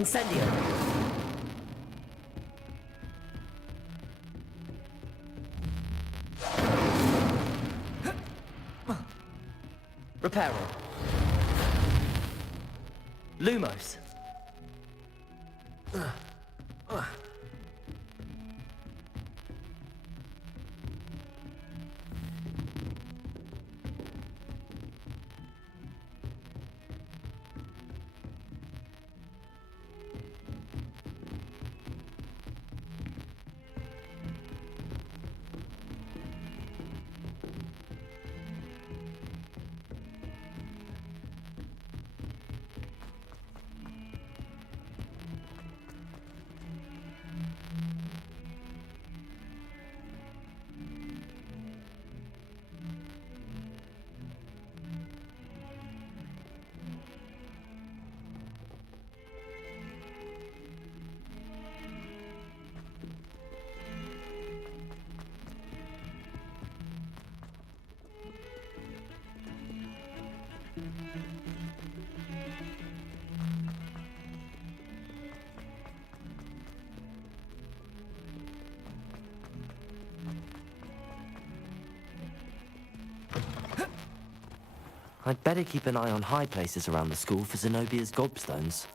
Incendio! Reparo. Lumos. I'd better keep an eye on high places around the school for Zenobia's gobstones.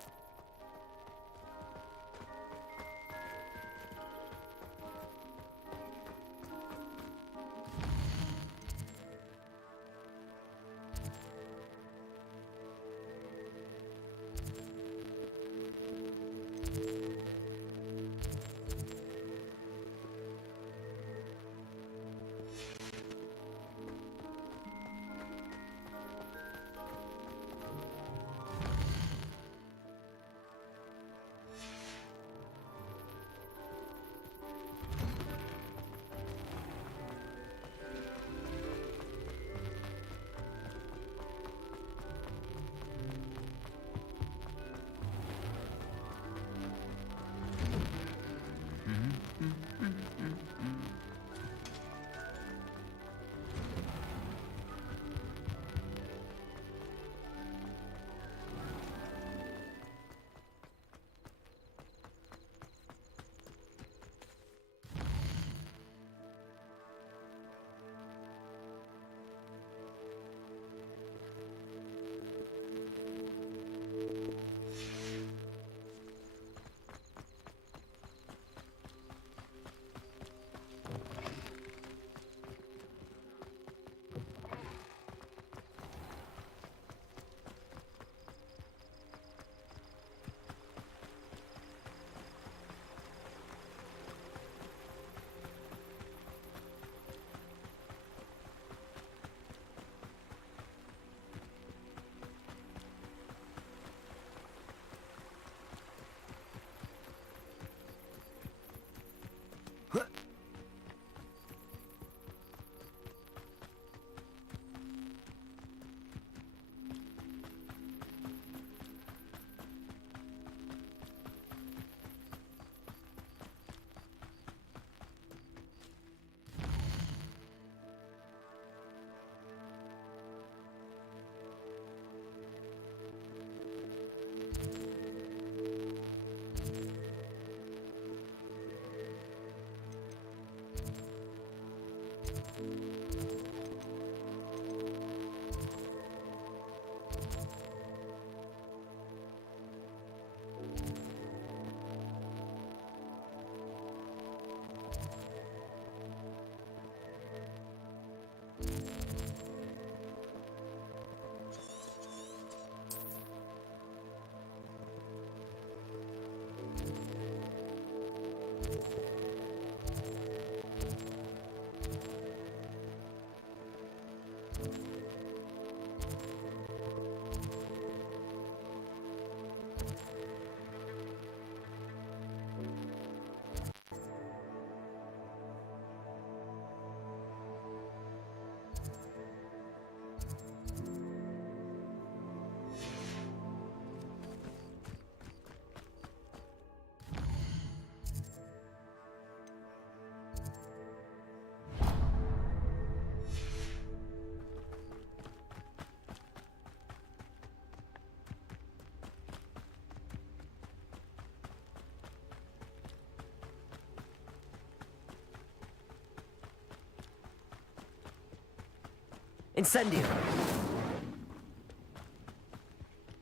Incendio!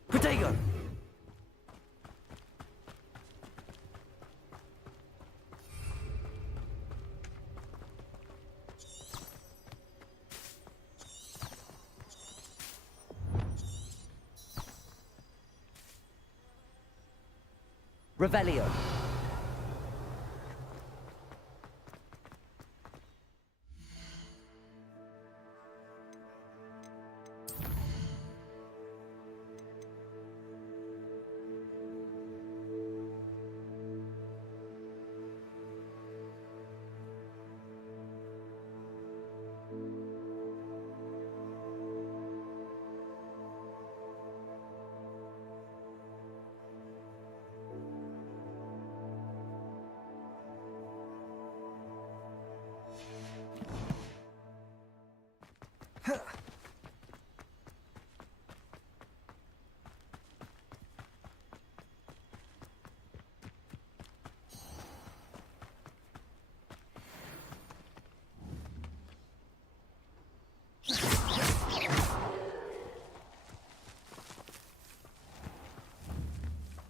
Protego! Revelio.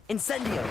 Incendio!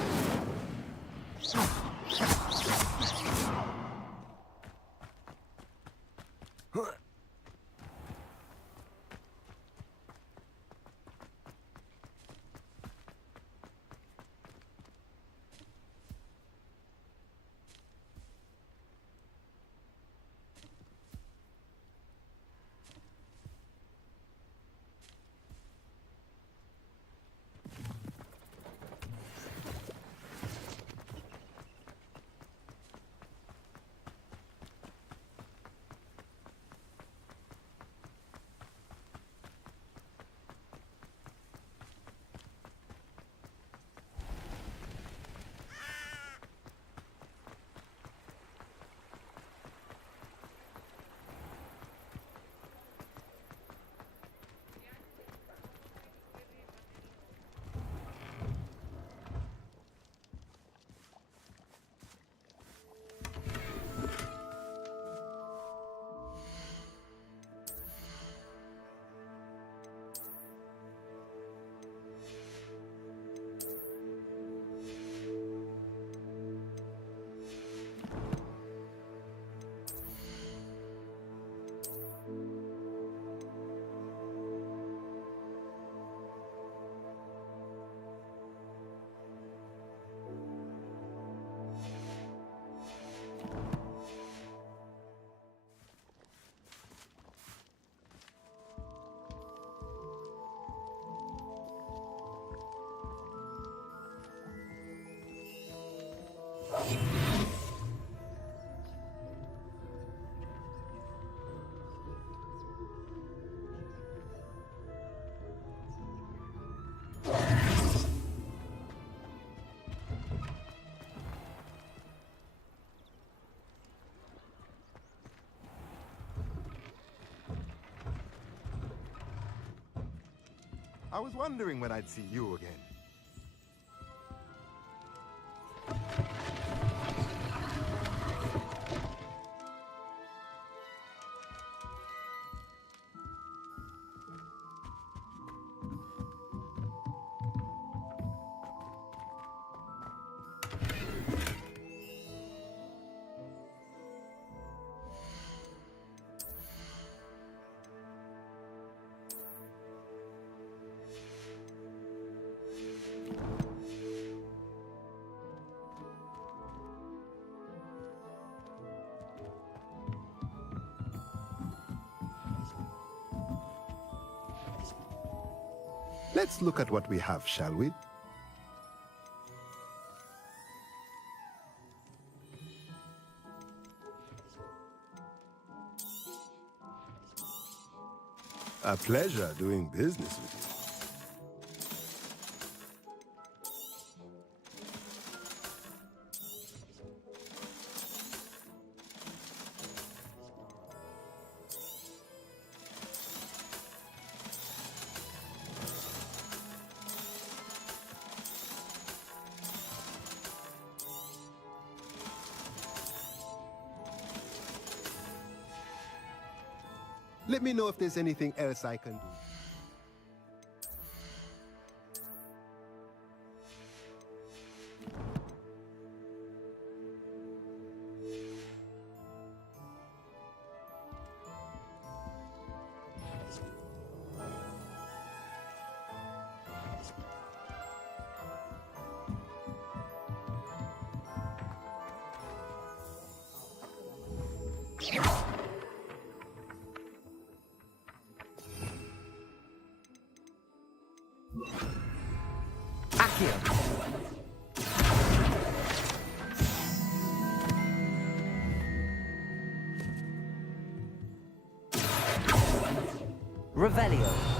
I was wondering when I'd see you again. Let's look at what we have, shall we? A pleasure doing business with you. Let me know if there's anything else I can do. Accio. Revelio.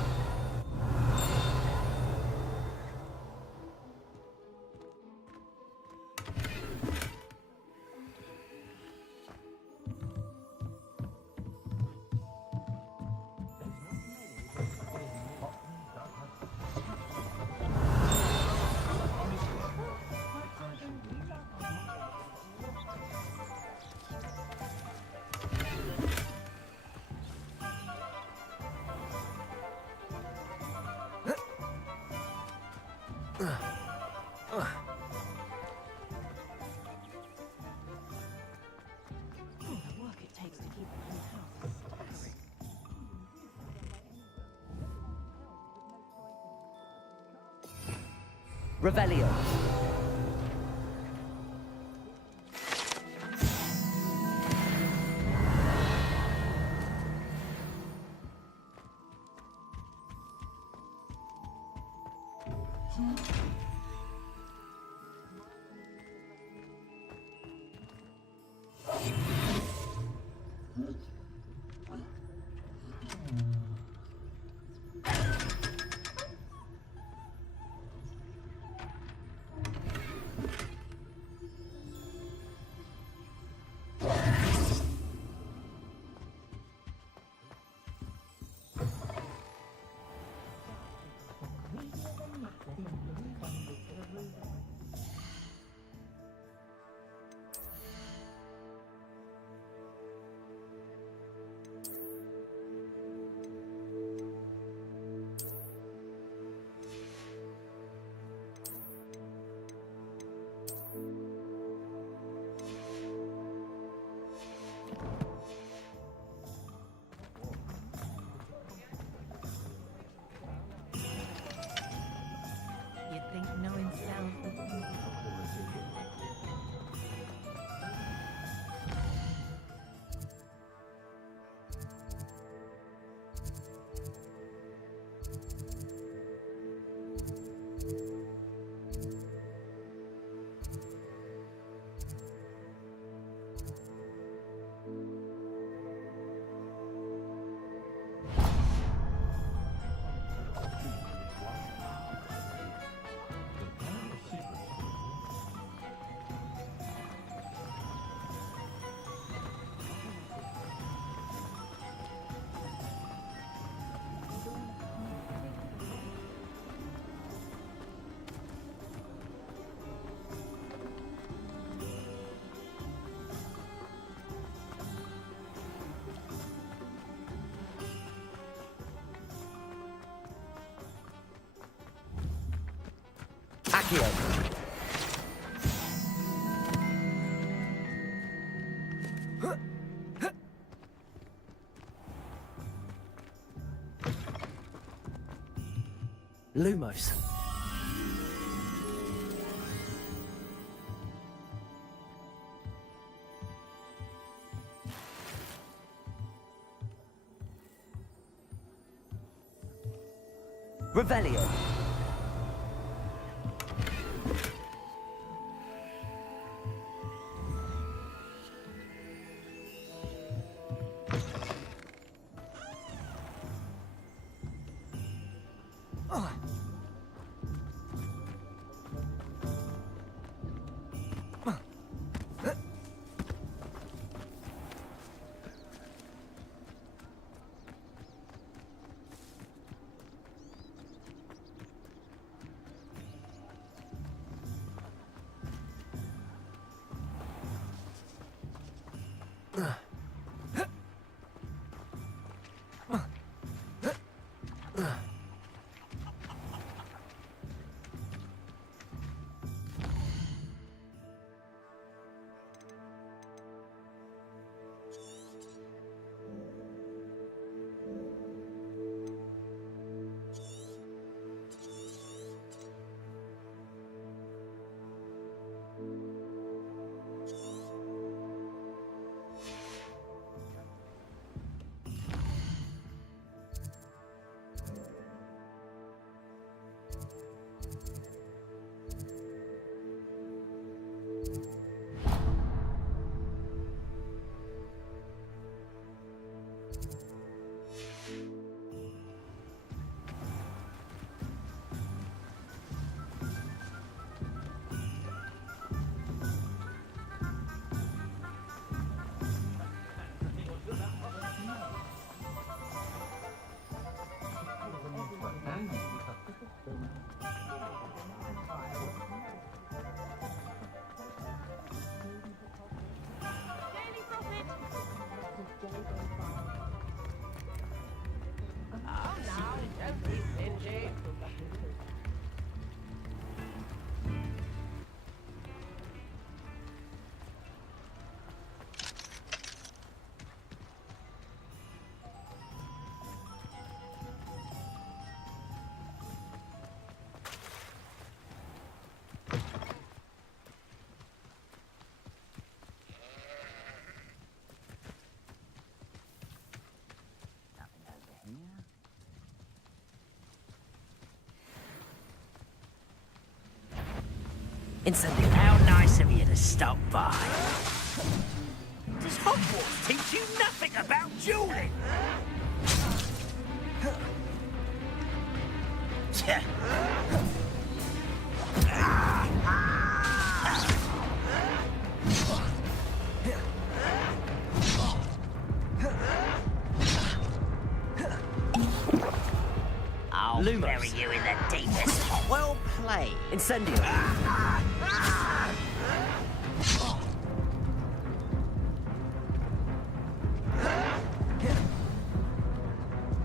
Revelio. You'd think knowing sound would be... Accio. Lumos. Revelio. Incendio. How nice of you to stop by. Does Hogwarts teach you nothing about dueling? I'll Lumos. bury you in the deepest. Well played. Incendio.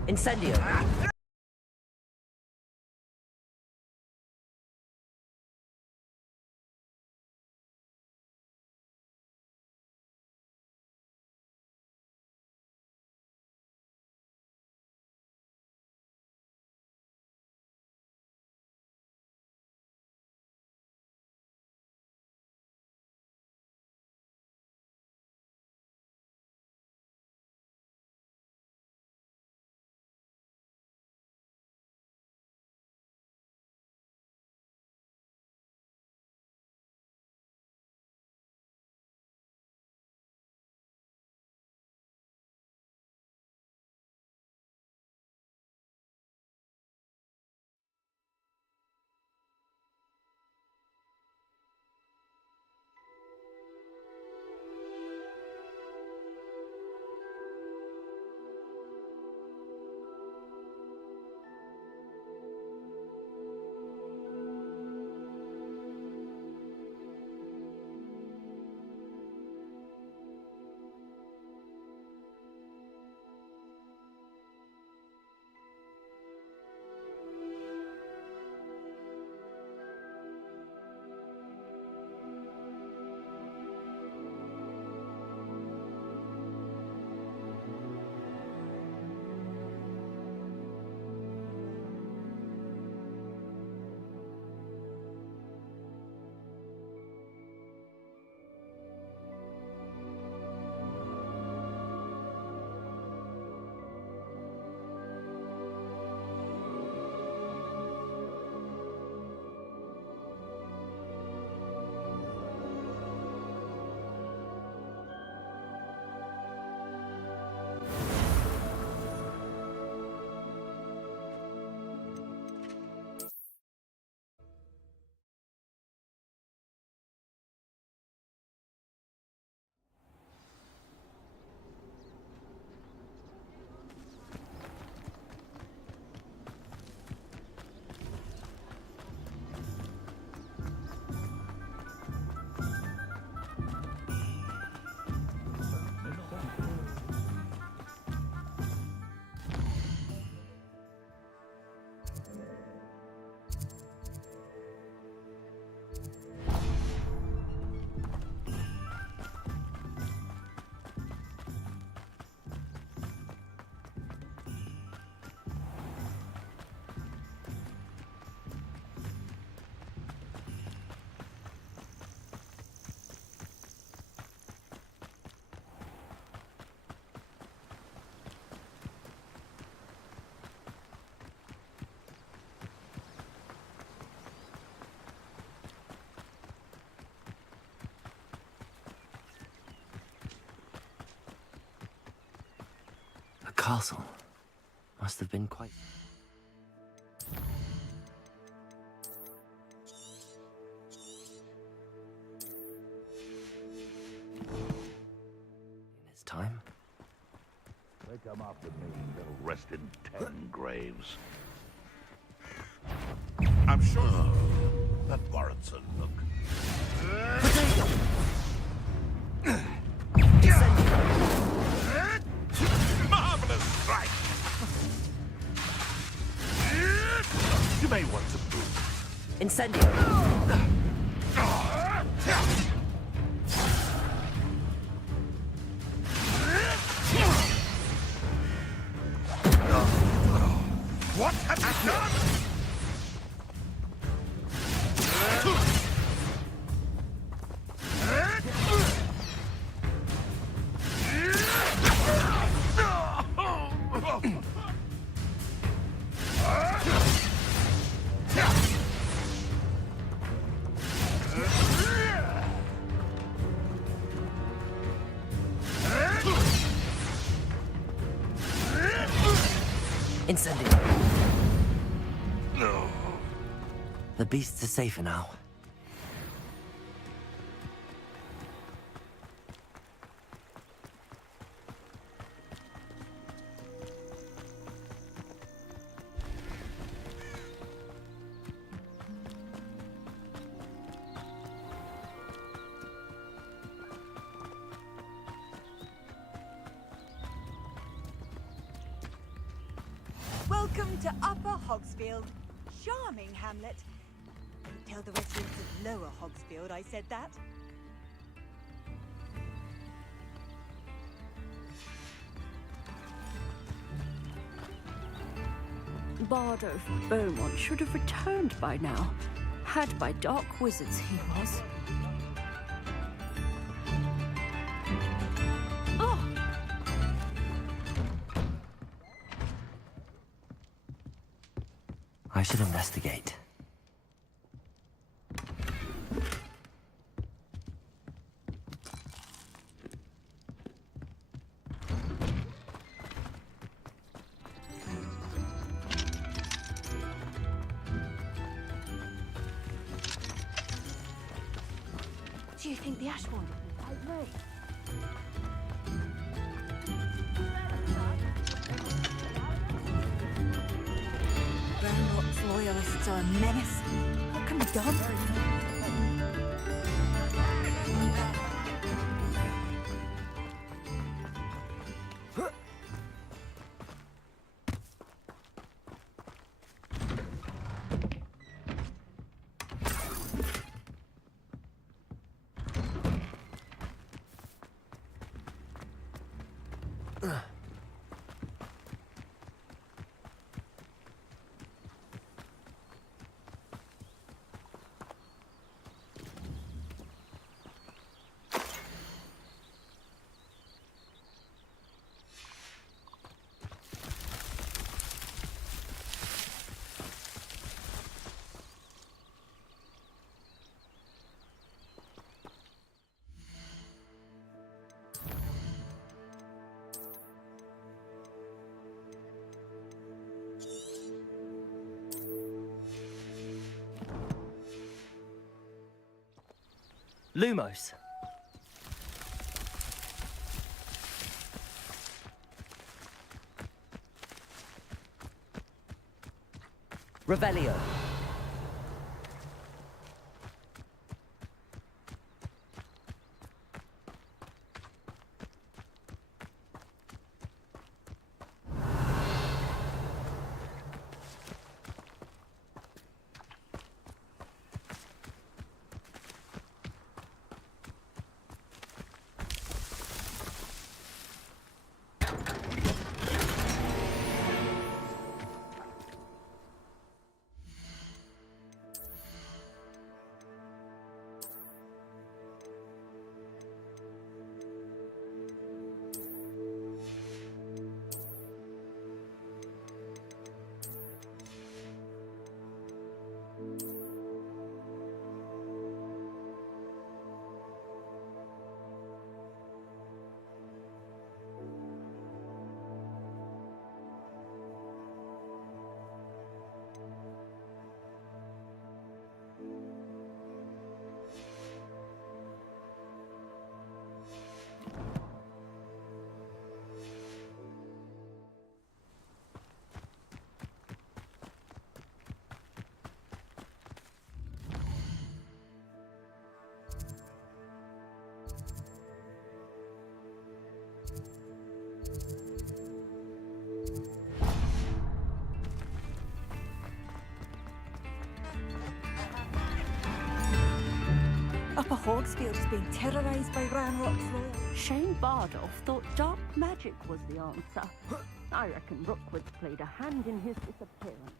Incendio. castle. Must have been quite... In its time. They come after me, they'll rest in 10 graves. I'm sure that warrants a look. Marvelous strike! You may want some food. Incendio! What have you done? Incendio! No. The beasts are safer now. Welcome to Upper Hogsfield. Charming hamlet. Don't tell the residents of Lower Hogsfield I said that. Bardo of Beaumont should have returned by now. Had by dark wizards he was. Oh! I should investigate. Do you think the Ashbourne will fight me? Beaumont's loyalists are a menace. What can be done? Lumos! Revelio! Upper Hogsfield is being terrorised by Ranrock's Royal. Shane Bardolph thought dark magic was the answer. I reckon Rookwood's played a hand in his disappearance.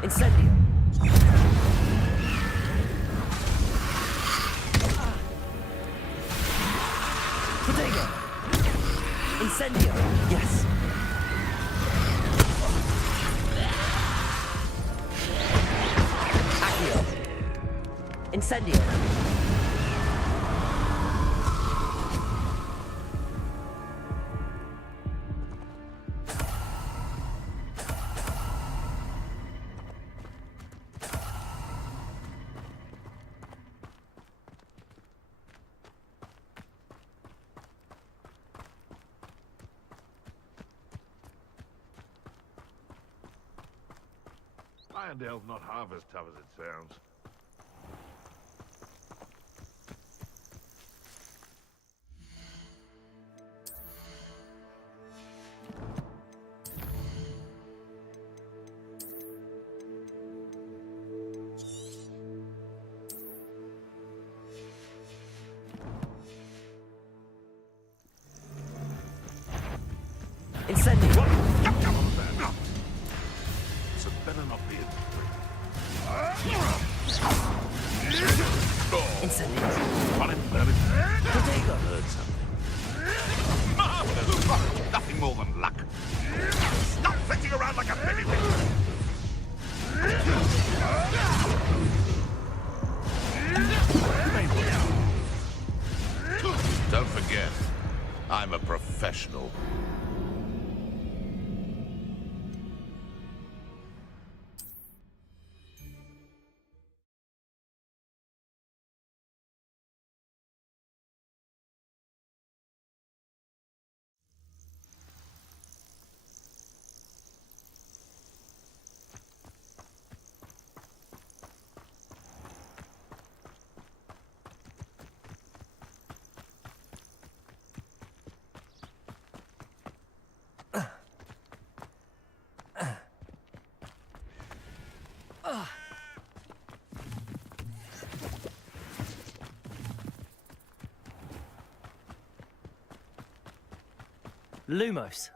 Incendio! Protego! Incendio! Yes! Accio! Incendio! Irondale's not half as tough as it sounds. Incendio! Come on, man. So better not be a Incendio! Got him, Merlin. Protego! Heard something. Marvelous! Nothing more than luck. Stop flitting around like a pennywig. Don't forget, I'm a professional. Lumos!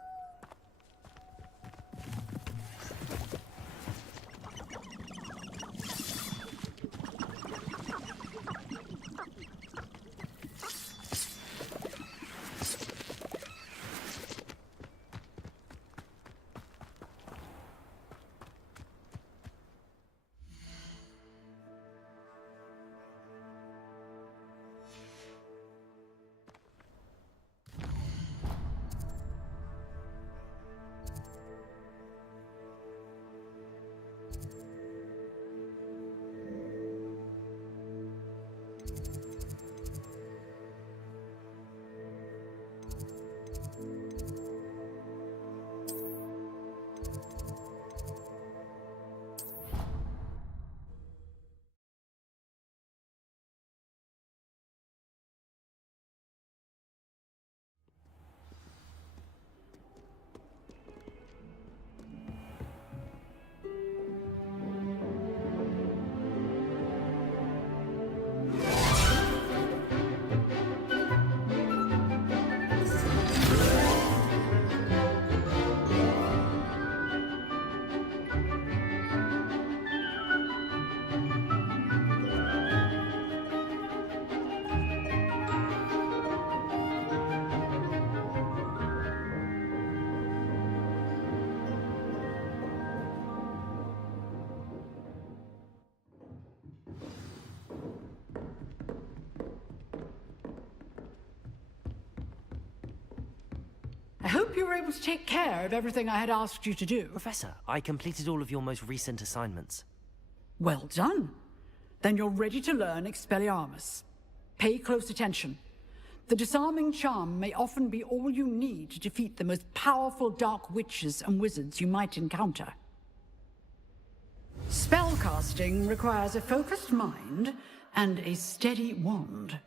hope you were able to take care of everything I had asked you to do. Professor, I completed all of your most recent assignments. Well done. Then you're ready to learn Expelliarmus. Pay close attention. The disarming charm may often be all you need to defeat the most powerful dark witches and wizards you might encounter. Spellcasting requires a focused mind and a steady wand.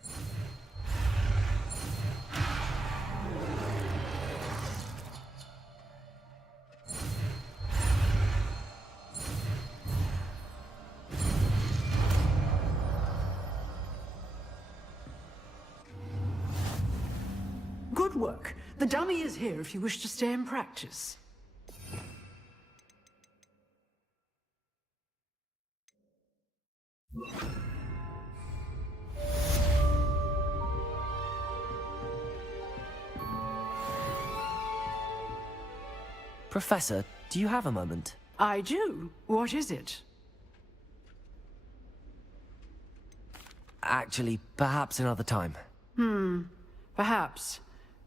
Good work. The dummy is here if you wish to stay and practice. Professor, do you have a moment? I do. What is it? Actually, perhaps another time. Perhaps.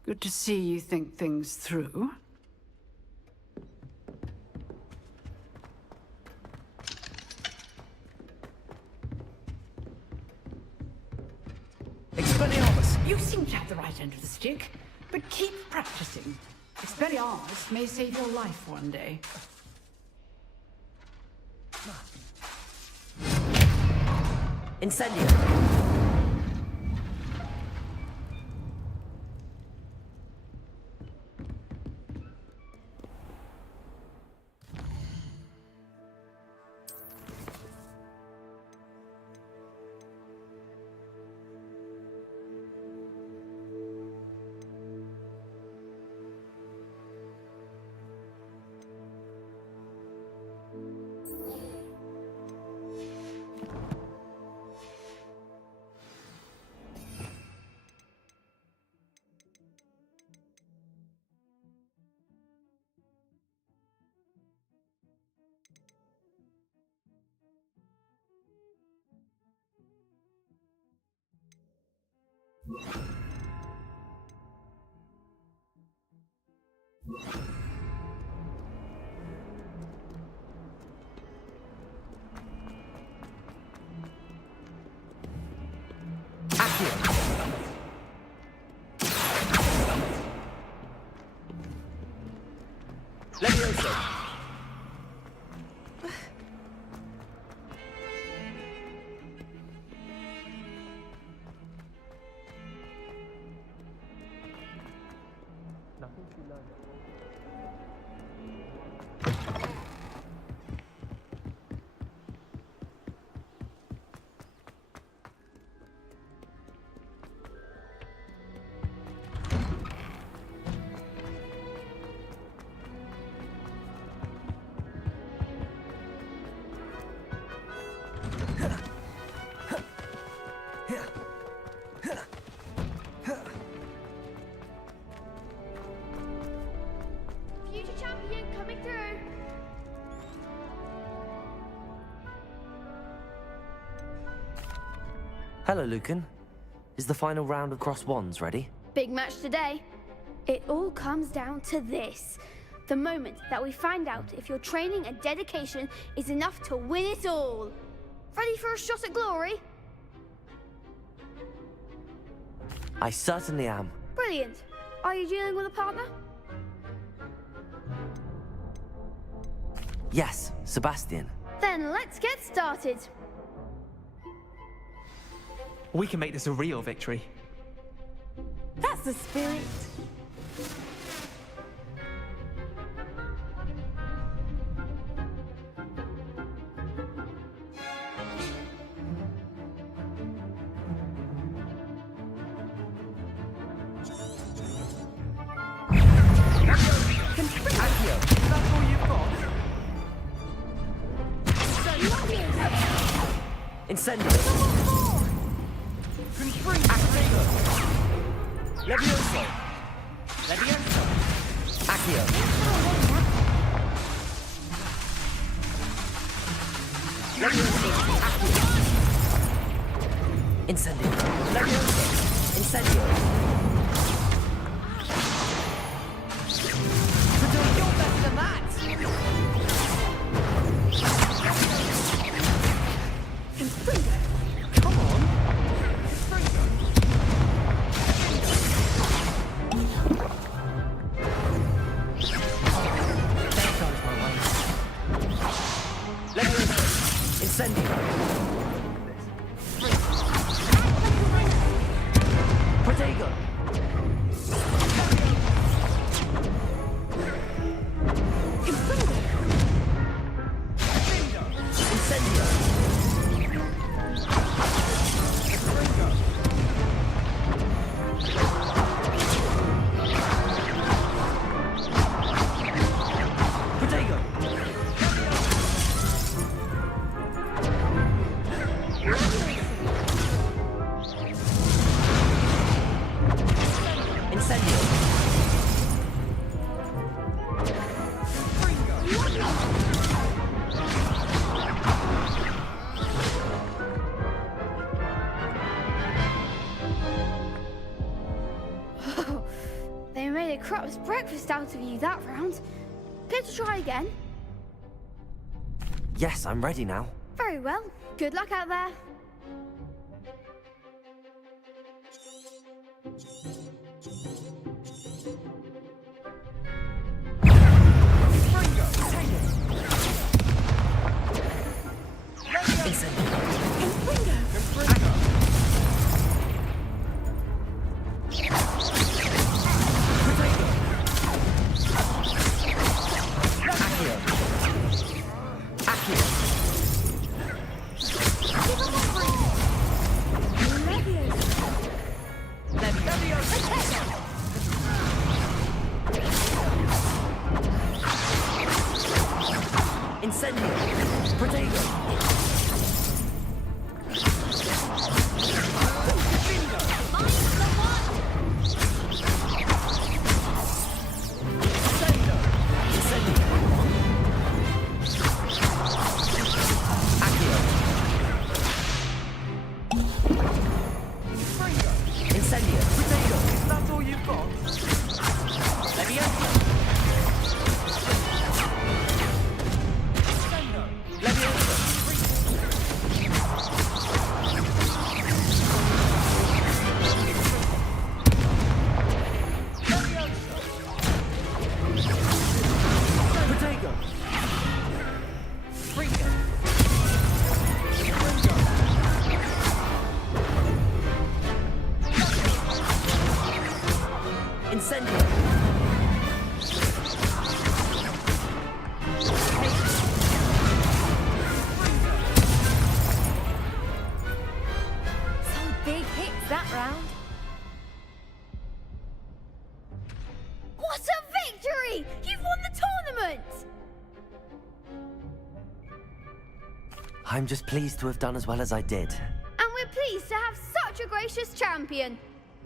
Good to see you think things through. Expelliarmus! You seem to have the right end of the stick, but keep practicing. Expelliarmus may save your life one day. Incendio! Levioso! Future champion coming through. Hello, Lucan. Is the final round of Cross Wands ready? Big match today. It all comes down to this. The moment that we find out if your training and dedication is enough to win it all. Ready for a shot at glory? I certainly am. Brilliant. Are you dealing with a partner? Yes, Sebastian. Then let's get started. We can make this a real victory. That's the spirit. That's all you've got? Incendio! Accio! Levioso! Levioso! Accio! Levioso! Accio! Incendio! Levioso! Incendio! Incendio! Protego! Incendio! Protego! Incendio! They made a crap's breakfast out of you that round. Care to try again? Yes, I'm ready now. Very well. Good luck out there. Incendio! Protego! Incendio! Protego! That's all you've got? Leviosa! Leviosa! Protego! Incendio! Some big hits that round. What a victory! You've won the tournament! I'm just pleased to have done as well as I did. And we're pleased to have such a gracious champion.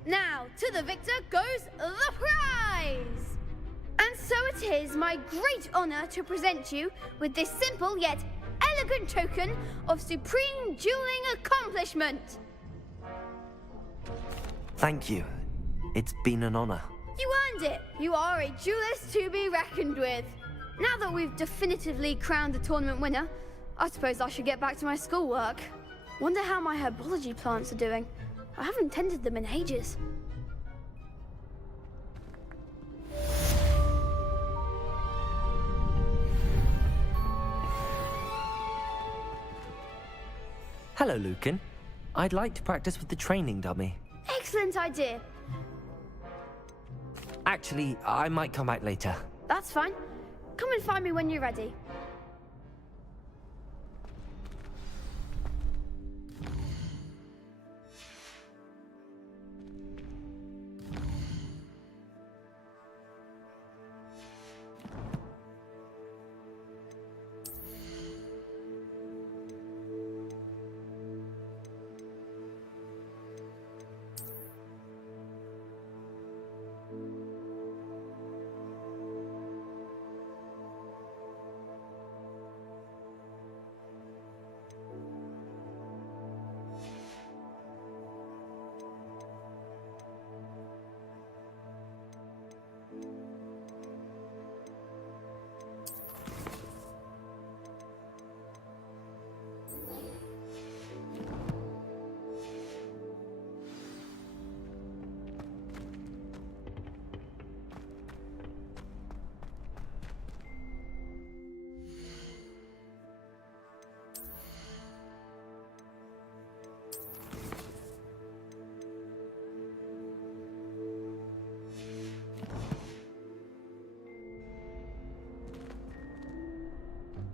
Now, to the victor goes the prize! And so it is my great honor to present you with this simple yet elegant token of supreme dueling accomplishment. Thank you. It's been an honor. You earned it. You are a duelist to be reckoned with. Now that we've definitively crowned the tournament winner, I suppose I should get back to my schoolwork. Wonder how my herbology plants are doing. I haven't tended them in ages. Hello, Lucan. I'd like to practice with the training dummy. Excellent idea. Actually, I might come back later. That's fine. Come and find me when you're ready.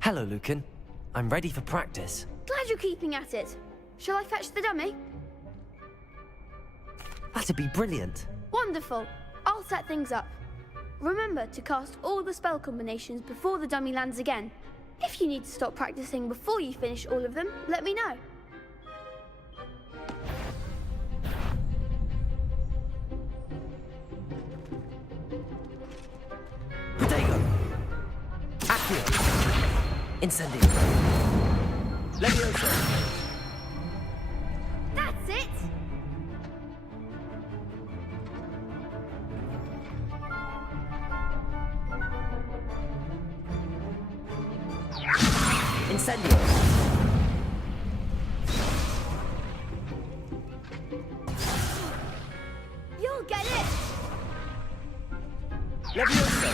Hello, Lucan. I'm ready for practice. Glad you're keeping at it. Shall I fetch the dummy? That'd be brilliant. Wonderful. I'll set things up. Remember to cast all the spell combinations before the dummy lands again. If you need to stop practicing before you finish all of them, let me know. Protego! Accio! Incendio! Levioso! That's it! Incendio! You'll get it! Levioso!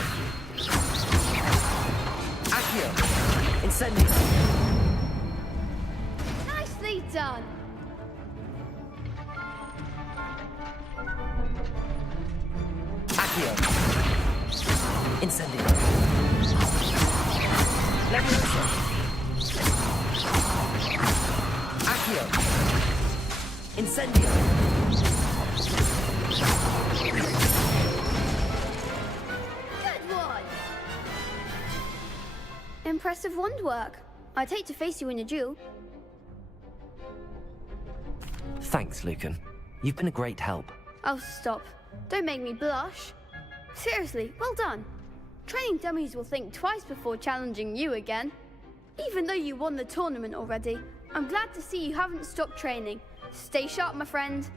Accio! Incendio! Nicely done! Accio! Incendio! Levioso! Accio! Incendio! Good one! Impressive wand work. I'd hate to face you in a duel. Thanks, Lucan. You've been a great help. Oh, stop. Don't make me blush. Seriously, well done. Training dummies will think twice before challenging you again. Even though you won the tournament already, I'm glad to see you haven't stopped training. Stay sharp, my friend.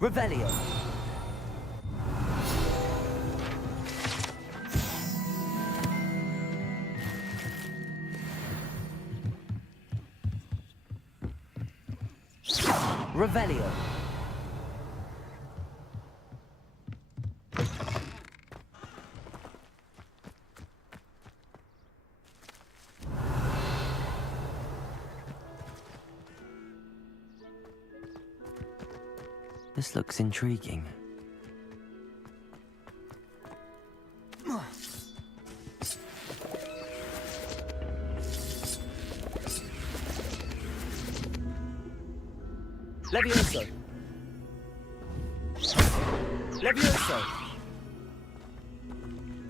Revelio! Revelio! This looks intriguing. Levioso! Levioso!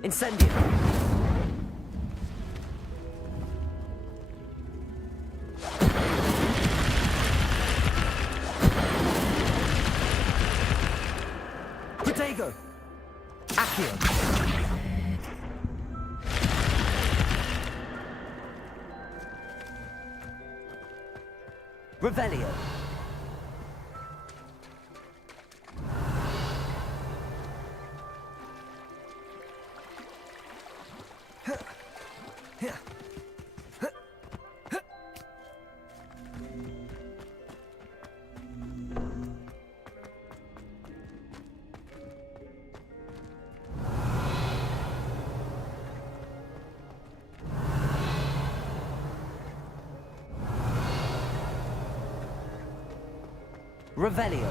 Incendio! Protego! Accio! Revelio! Revelio.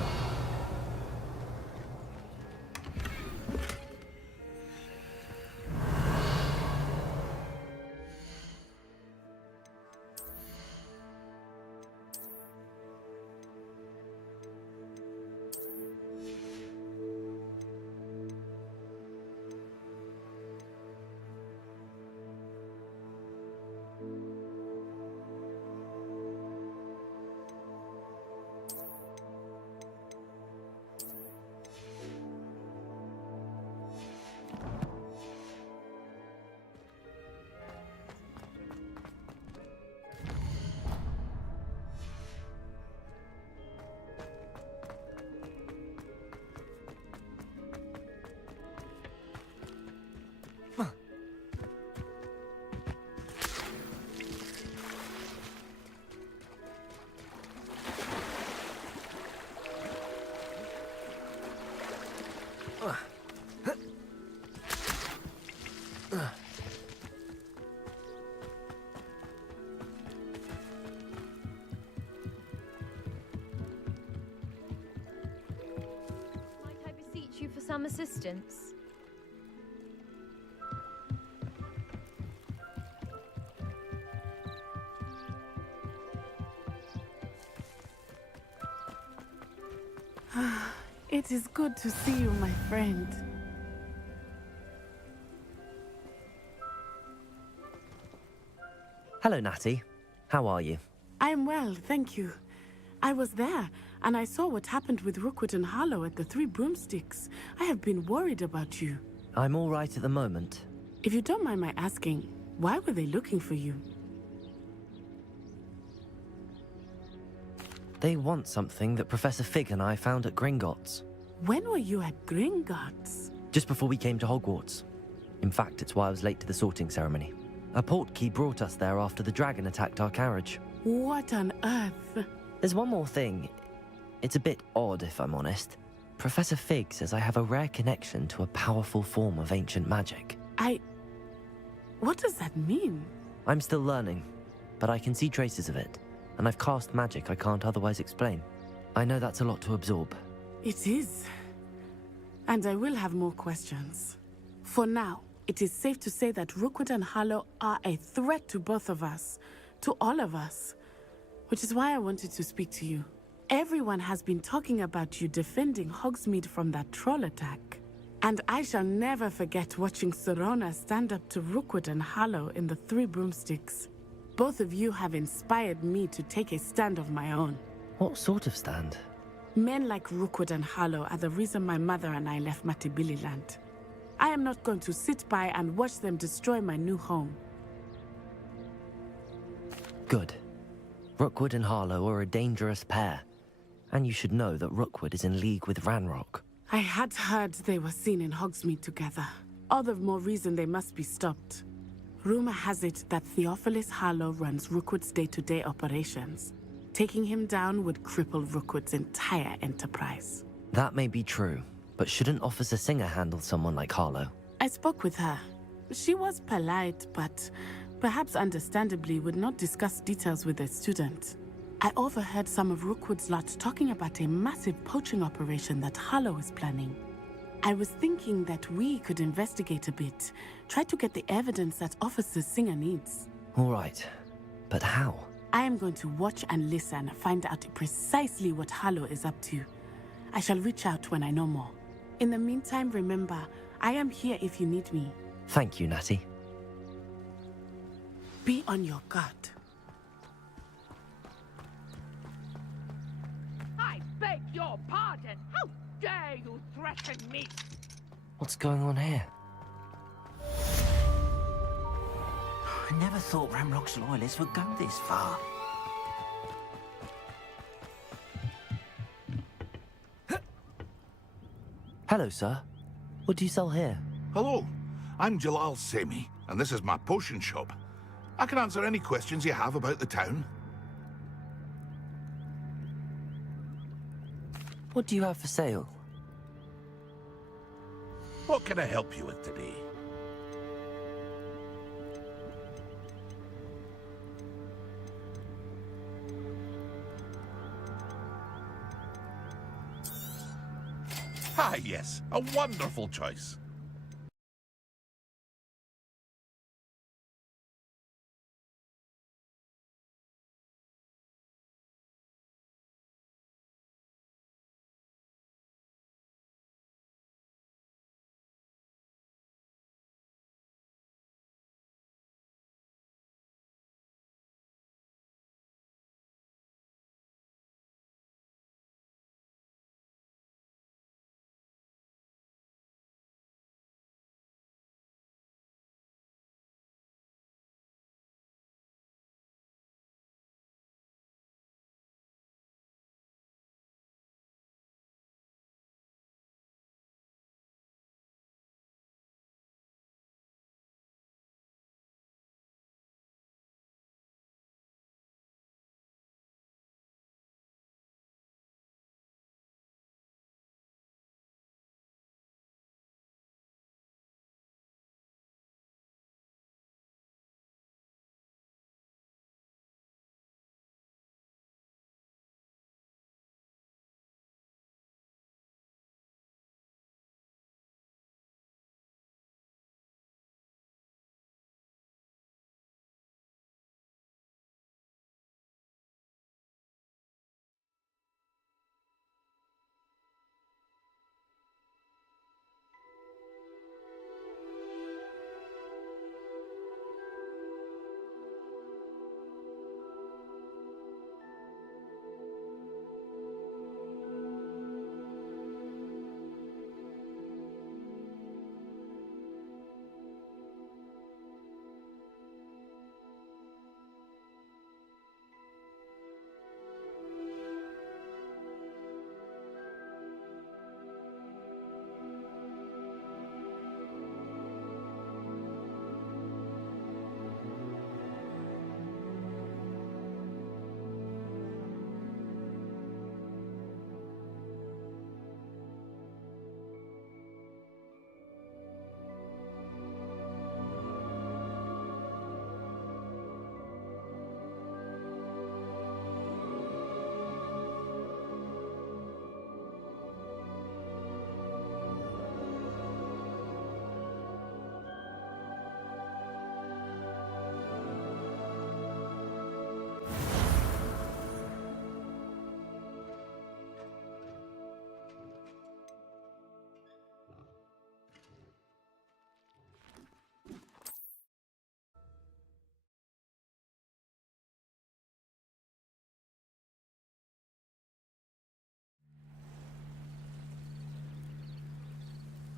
Might I beseech you for some assistance? It is good to see you, my friend. Hello, Natty. How are you? I'm well, thank you. I was there, and I saw what happened with Rookwood and Harlow at the Three Broomsticks. I have been worried about you. I'm all right at the moment. If you don't mind my asking, why were they looking for you? They want something that Professor Fig and I found at Gringotts. When were you at Gringotts? Just before we came to Hogwarts. In fact, it's why I was late to the sorting ceremony. A portkey brought us there after the dragon attacked our carriage. What on earth? There's one more thing. It's a bit odd, if I'm honest. Professor Fig says I have a rare connection to a powerful form of ancient magic. What does that mean? I'm still learning, but I can see traces of it, and I've cast magic I can't otherwise explain. I know that's a lot to absorb. It is. And I will have more questions. For now, it is safe to say that Rookwood and Harlow are a threat to both of us, to all of us. Which is why I wanted to speak to you. Everyone has been talking about you defending Hogsmeade from that troll attack. And I shall never forget watching Sirona stand up to Rookwood and Harlow in the Three Broomsticks. Both of you have inspired me to take a stand of my own. What sort of stand? Men like Rookwood and Harlow are the reason my mother and I left Matabeleland. I am not going to sit by and watch them destroy my new home. Good. Rookwood and Harlow are a dangerous pair. And you should know that Rookwood is in league with Ranrock. I had heard they were seen in Hogsmeade together. All the more reason they must be stopped. Rumor has it that Theophilus Harlow runs Rookwood's day-to-day operations. Taking him down would cripple Rookwood's entire enterprise. That may be true, but shouldn't Officer Singer handle someone like Harlow? I spoke with her. She was polite, but perhaps understandably would not discuss details with a student. I overheard some of Rookwood's lot talking about a massive poaching operation that Harlow is planning. I was thinking that we could investigate a bit, try to get the evidence that Officer Singer needs. All right, but how? I am going to watch and listen, find out precisely what Harlow is up to. I shall reach out when I know more. In the meantime, remember, I am here if you need me. Thank you, Natty. Be on your guard. I beg your pardon. How dare you threaten me? What's going on here? I never thought Ranrock's loyalists would go this far. Hello, sir. What do you sell here? Hello, I'm Jalal Semi, and this is my potion shop. I can answer any questions you have about the town. What do you have for sale? What can I help you with today? Ah, yes, a wonderful choice.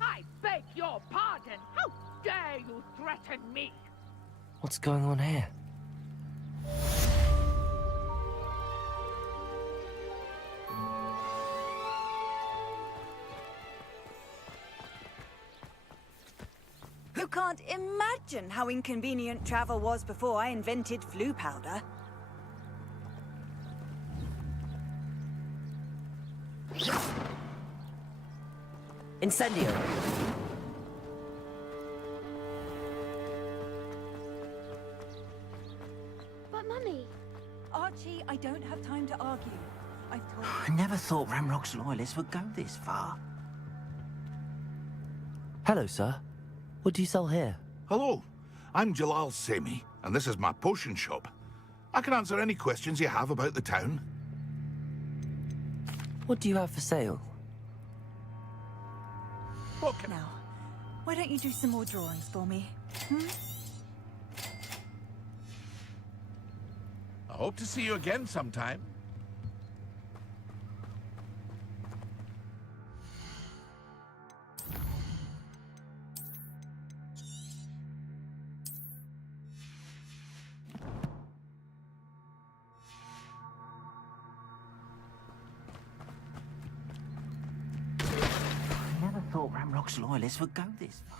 I beg your pardon. How dare you threaten me? What's going on here? Who can't imagine how inconvenient travel was before I invented flu powder? Incendio! But Mummy... Archie, I don't have time to argue. I've told I never thought Ramrock's loyalists would go this far. Hello, sir. What do you sell here? Hello, I'm Jalal Semi, and this is my potion shop. I can answer any questions you have about the town. What do you have for sale? Now, why don't you do some more drawings for me? Hmm? I hope to see you again sometime. I never thought Ramrock's loyalists would go this far.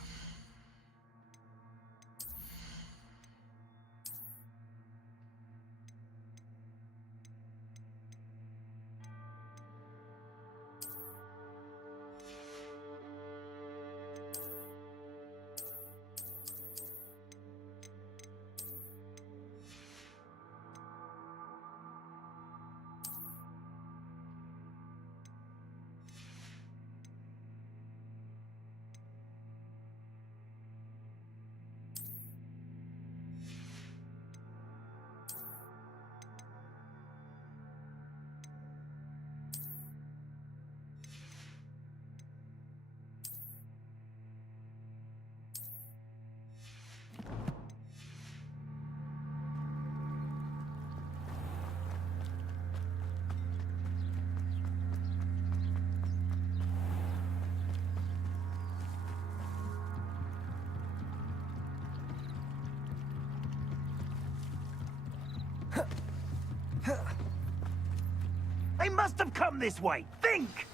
must have come this way. Think!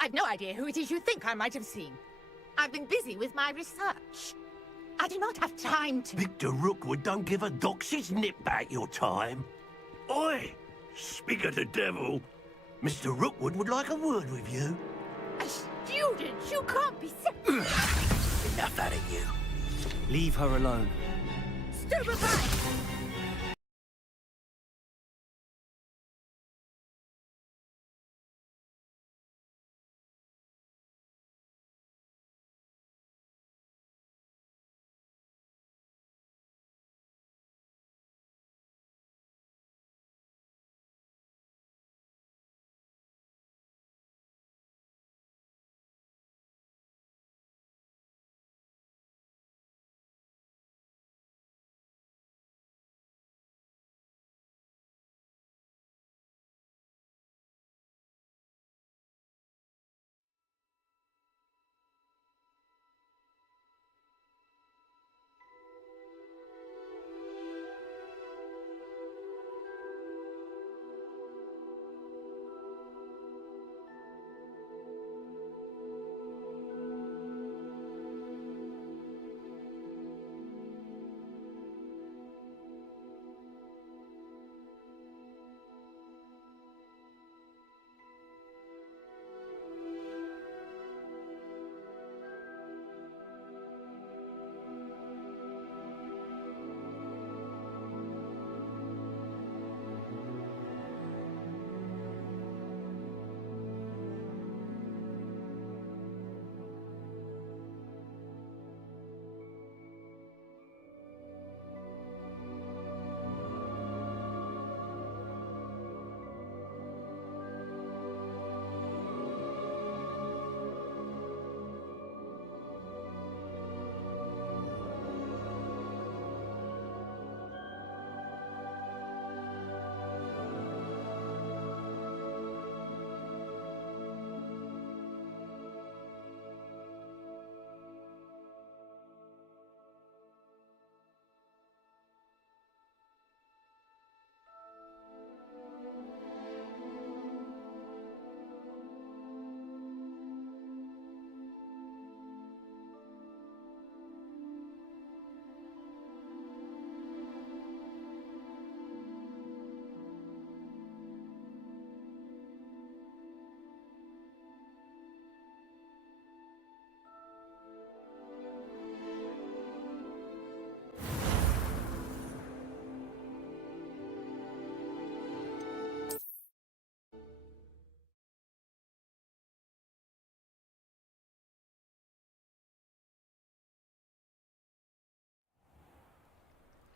I've no idea who it is you think I might have seen. I've been busy with my research. I do not have time to... Victor Rookwood don't give a doxy's nip back your time. Oi! Speak of the devil. Mr. Rookwood would like a word with you. A student? You can't be... Enough out of you. Leave her alone. Stupefy!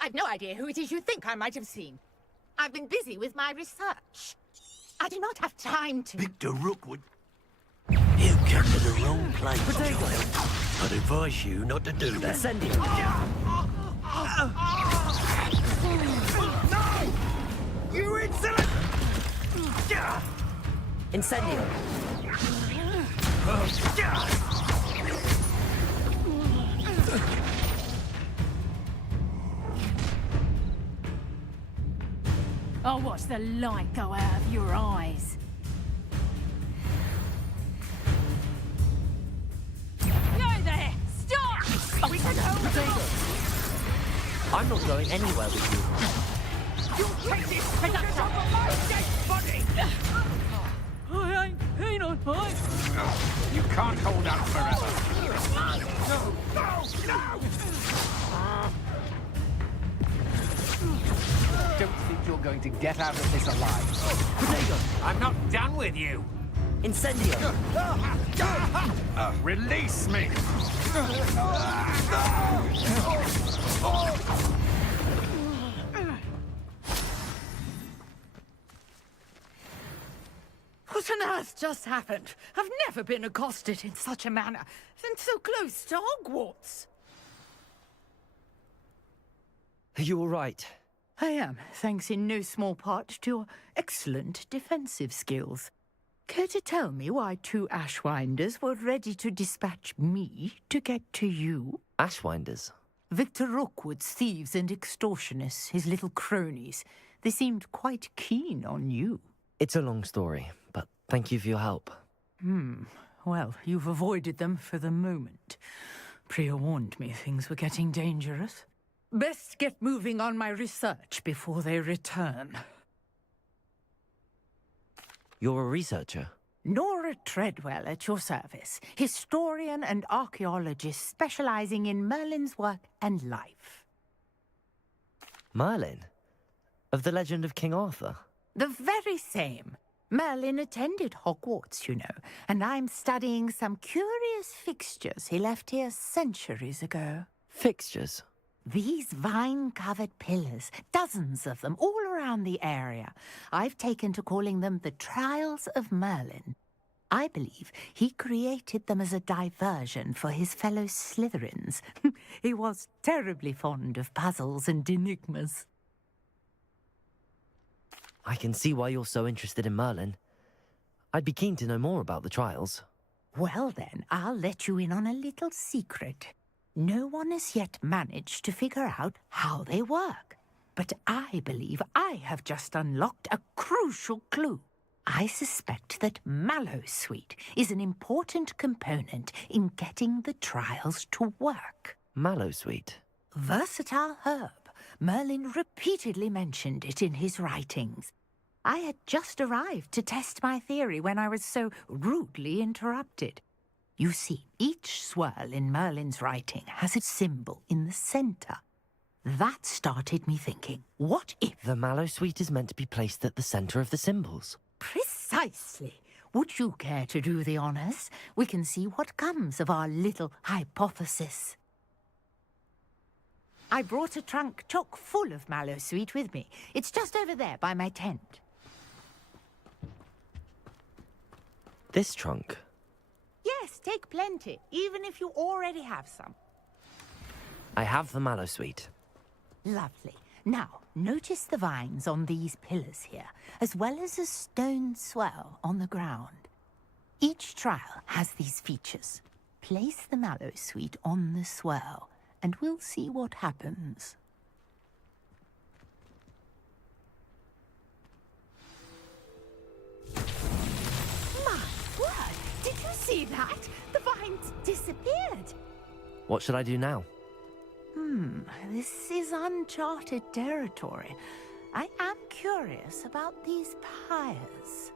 I've no idea who it is you think I might have seen. I've been busy with my research. I do not have time to... Victor Rookwood. You come to the wrong place, child. I'd advise you not to do that. Incendio! No! You insolent! Incendio! I'll watch the light go out of your eyes. Go there! Stop! Oh, we can I'm not going anywhere with you. You take this picture of my dead body! I ain't keen on height. You can't hold out forever. Don't think you're going to get out of this alive. Potato! I'm not done with you. Incendio! Release me! What on earth just happened? I've never been accosted in such a manner, and so close to Hogwarts. Are you all right? I am, thanks in no small part to your excellent defensive skills. Care to tell me why two Ashwinders were ready to dispatch me to get to you? Ashwinders? Victor Rookwood's thieves and extortionists, his little cronies. They seemed quite keen on you. It's a long story, but thank you for your help. Well, you've avoided them for the moment. Priya warned me things were getting dangerous. Best get moving on my research before they return. You're a researcher? Nora Treadwell at your service, historian and archaeologist specializing in Merlin's work and life. Merlin? Of the legend of King Arthur? The very same. Merlin attended Hogwarts, you know, and I'm studying some curious fixtures he left here centuries ago. Fixtures? These vine-covered pillars, dozens of them, all around the area. I've taken to calling them the Trials of Merlin. I believe he created them as a diversion for his fellow Slytherins. He was terribly fond of puzzles and enigmas. I can see why you're so interested in Merlin. I'd be keen to know more about the trials. Well then, I'll let you in on a little secret. No one has yet managed to figure out how they work. But I believe I have just unlocked a crucial clue. I suspect that Mallowsweet is an important component in getting the trials to work. Mallowsweet? Versatile herb. Merlin repeatedly mentioned it in his writings. I had just arrived to test my theory when I was so rudely interrupted. You see, each swirl in Merlin's writing has its symbol in the center. That started me thinking, what if... The Mallowsweet is meant to be placed at the center of the symbols. Precisely. Would you care to do the honors? We can see what comes of our little hypothesis. I brought a trunk chock full of Mallowsweet with me. It's just over there by my tent. This trunk? Yes, take plenty, even if you already have some. I have the Mallowsweet. Lovely. Now, notice the vines on these pillars here, as well as a stone swell on the ground. Each trial has these features. Place the Mallowsweet on the swell, and we'll see what happens. My word! Did you see that? The vines disappeared. What should I do now? This is uncharted territory. I am curious about these pyres.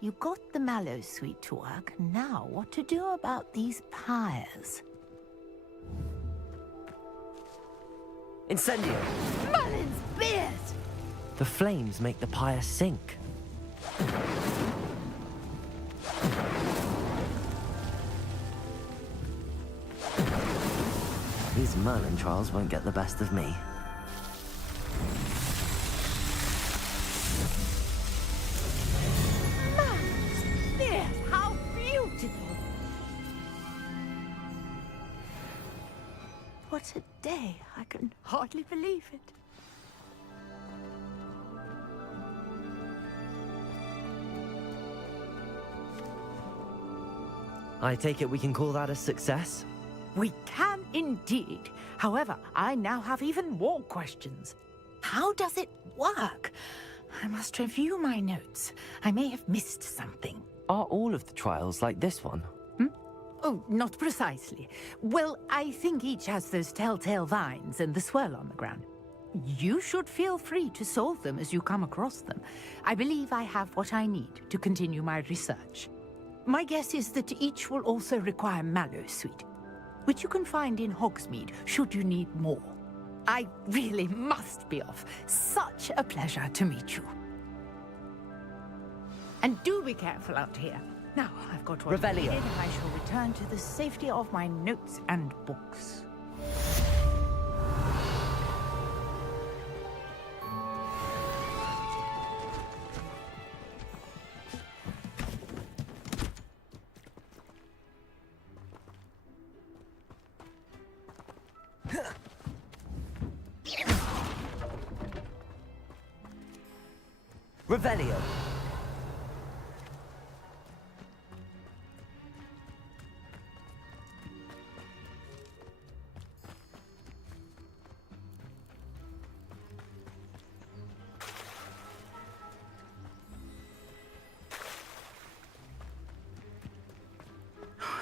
You got the Mallowsweet to work. Now, what to do about these pyres? Incendio! Merlin's beard! The flames make the pyre sink. These Merlin trials won't get the best of me. What a day. I can hardly believe it. I take it we can call that a success? We can indeed. However, I now have even more questions. How does it work? I must review my notes. I may have missed something. Are all of the trials like this one? Oh, not precisely. Well, I think each has those telltale vines and the swirl on the ground. You should feel free to solve them as you come across them. I believe I have what I need to continue my research. My guess is that each will also require Mallowsweet, which you can find in Hogsmeade should you need more. I really must be off. Such a pleasure to meet you. And do be careful out here. Now, I've got what I Revelio. needed, and I shall return to the safety of my notes and books. Revelio.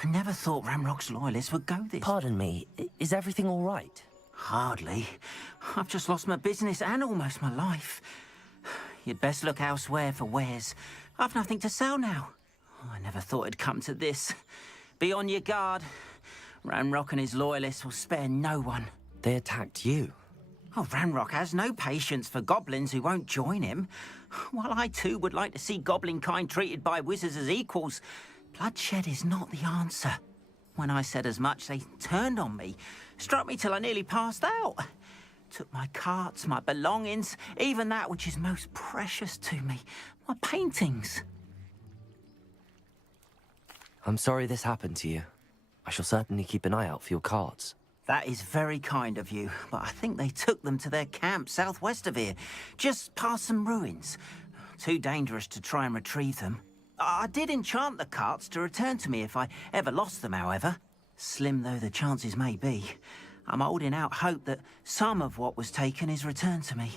I never thought Ranrock's loyalists would go this. Pardon me, is everything all right? Hardly. I've just lost my business and almost my life. You'd best look elsewhere for wares. I've nothing to sell now. I never thought it'd come to this. Be on your guard. Ranrock and his loyalists will spare no one. They attacked you. Oh, Ranrock has no patience for goblins who won't join him. While I too would like to see goblin kind treated by wizards as equals, bloodshed is not the answer. When I said as much, they turned on me, struck me till I nearly passed out. Took my carts, my belongings, even that which is most precious to me, my paintings. I'm sorry this happened to you. I shall certainly keep an eye out for your cards. That is very kind of you, but I think they took them to their camp southwest of here, just past some ruins. Too dangerous to try and retrieve them. I did enchant the carts to return to me if I ever lost them, however. Slim though the chances may be, I'm holding out hope that some of what was taken is returned to me.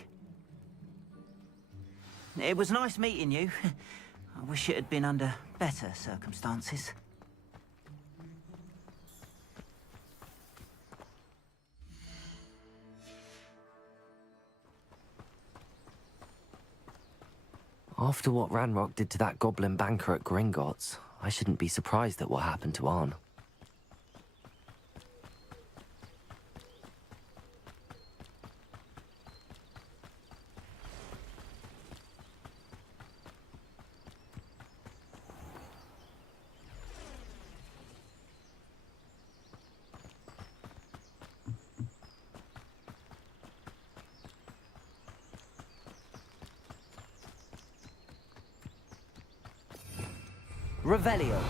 It was nice meeting you. I wish it had been under better circumstances. After what Ranrock did to that goblin banker at Gringotts, I shouldn't be surprised at what happened to Arn. Revelio.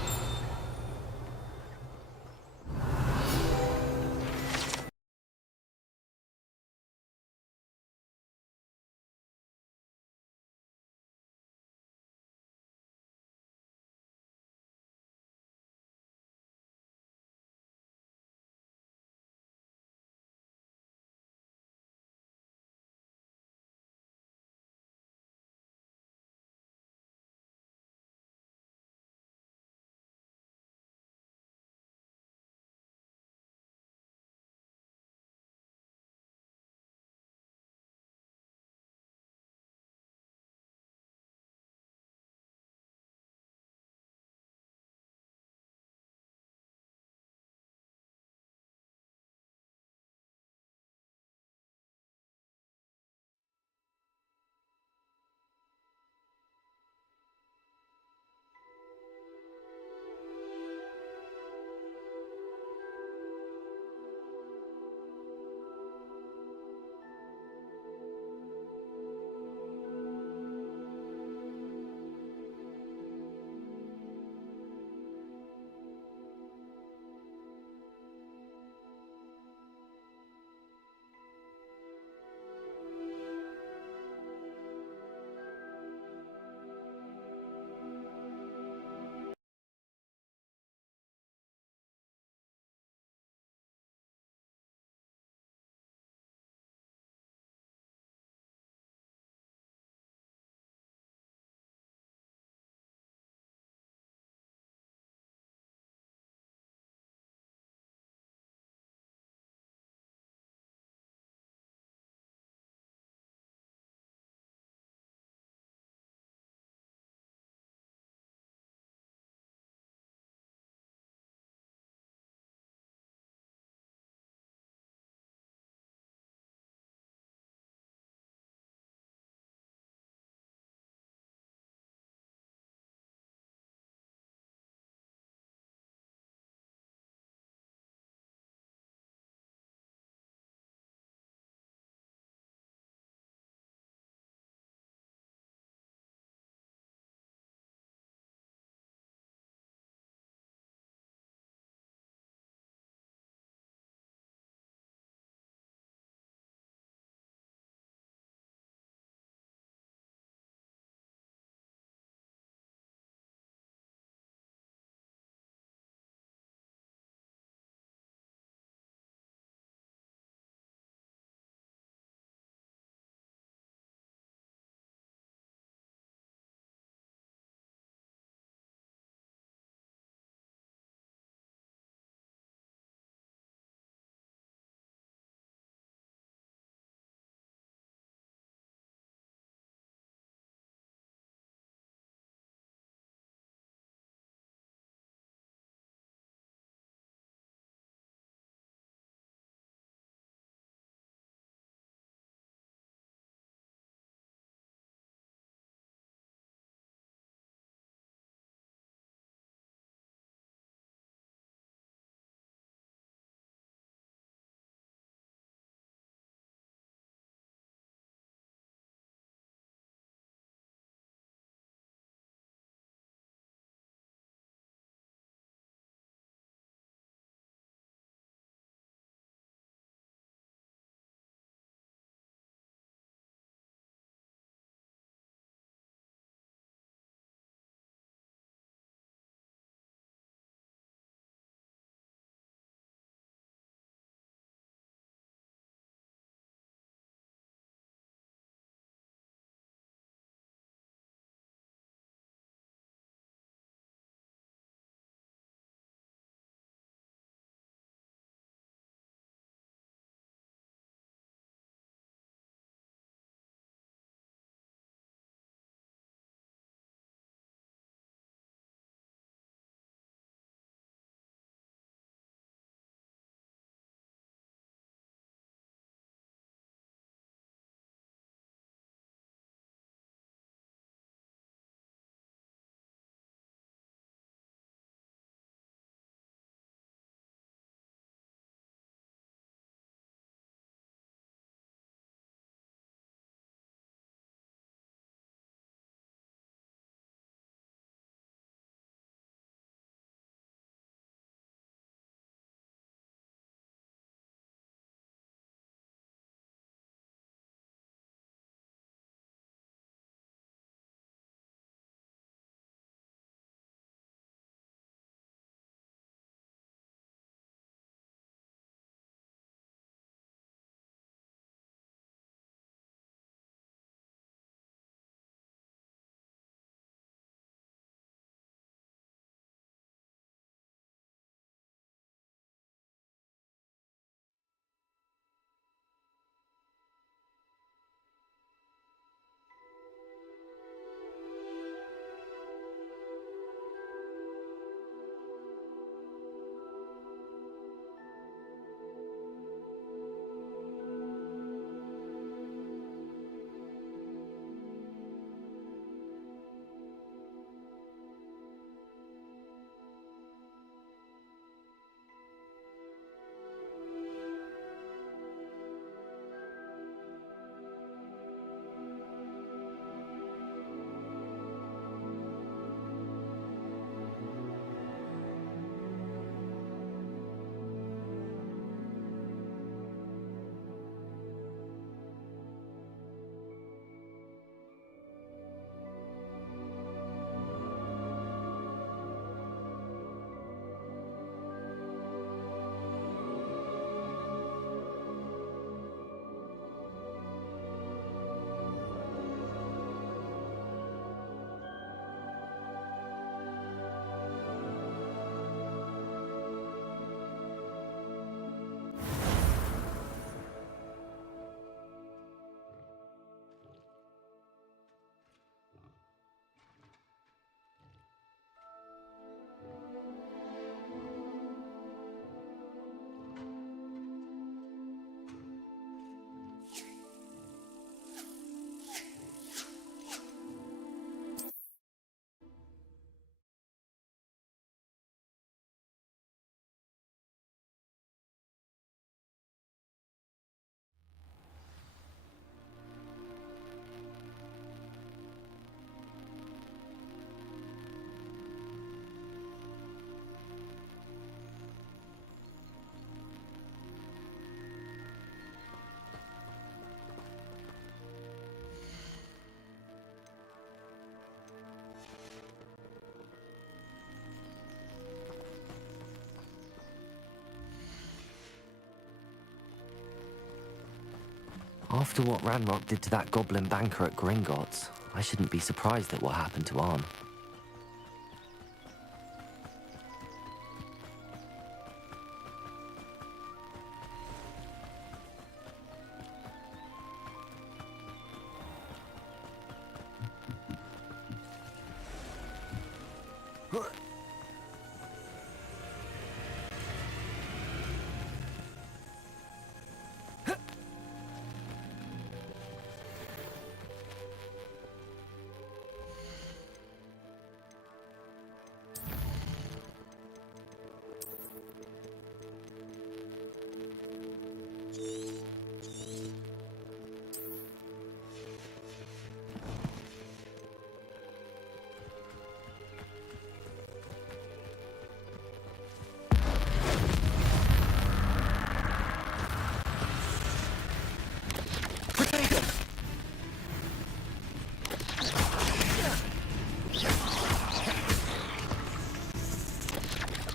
After what Ranrock did to that goblin banker at Gringotts, I shouldn't be surprised at what happened to Arn.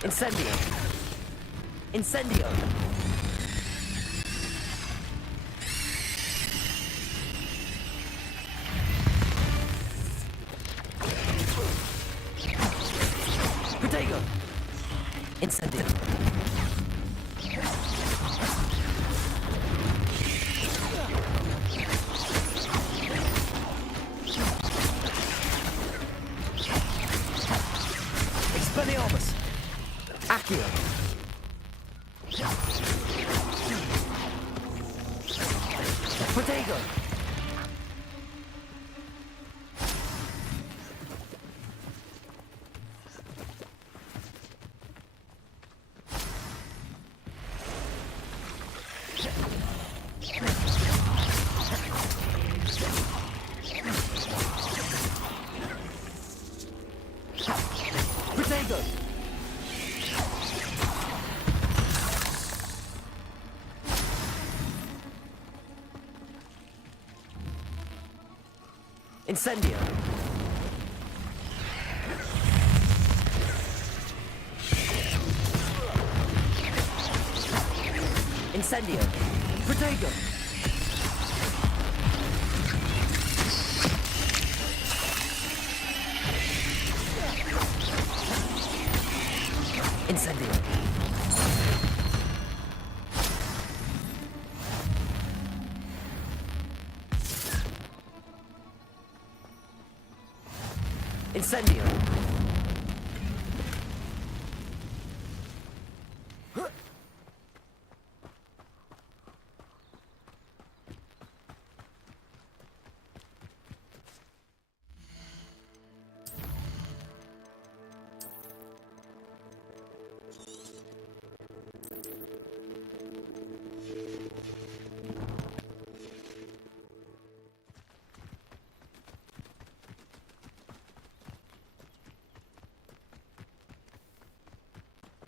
Incendio! Incendio! Protego! Incendio! Expelliarmus! Accio! Protego! Protego! Incendio! Incendio! Protego! Incendio! Incendio!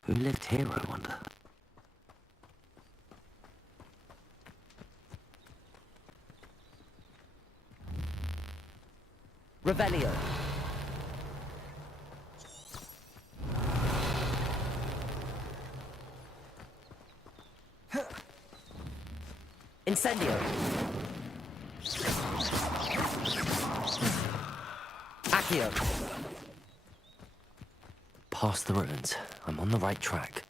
Who lived here, I wonder? Revelio. Incendio. Accio. Past the ruins. I'm on the right track.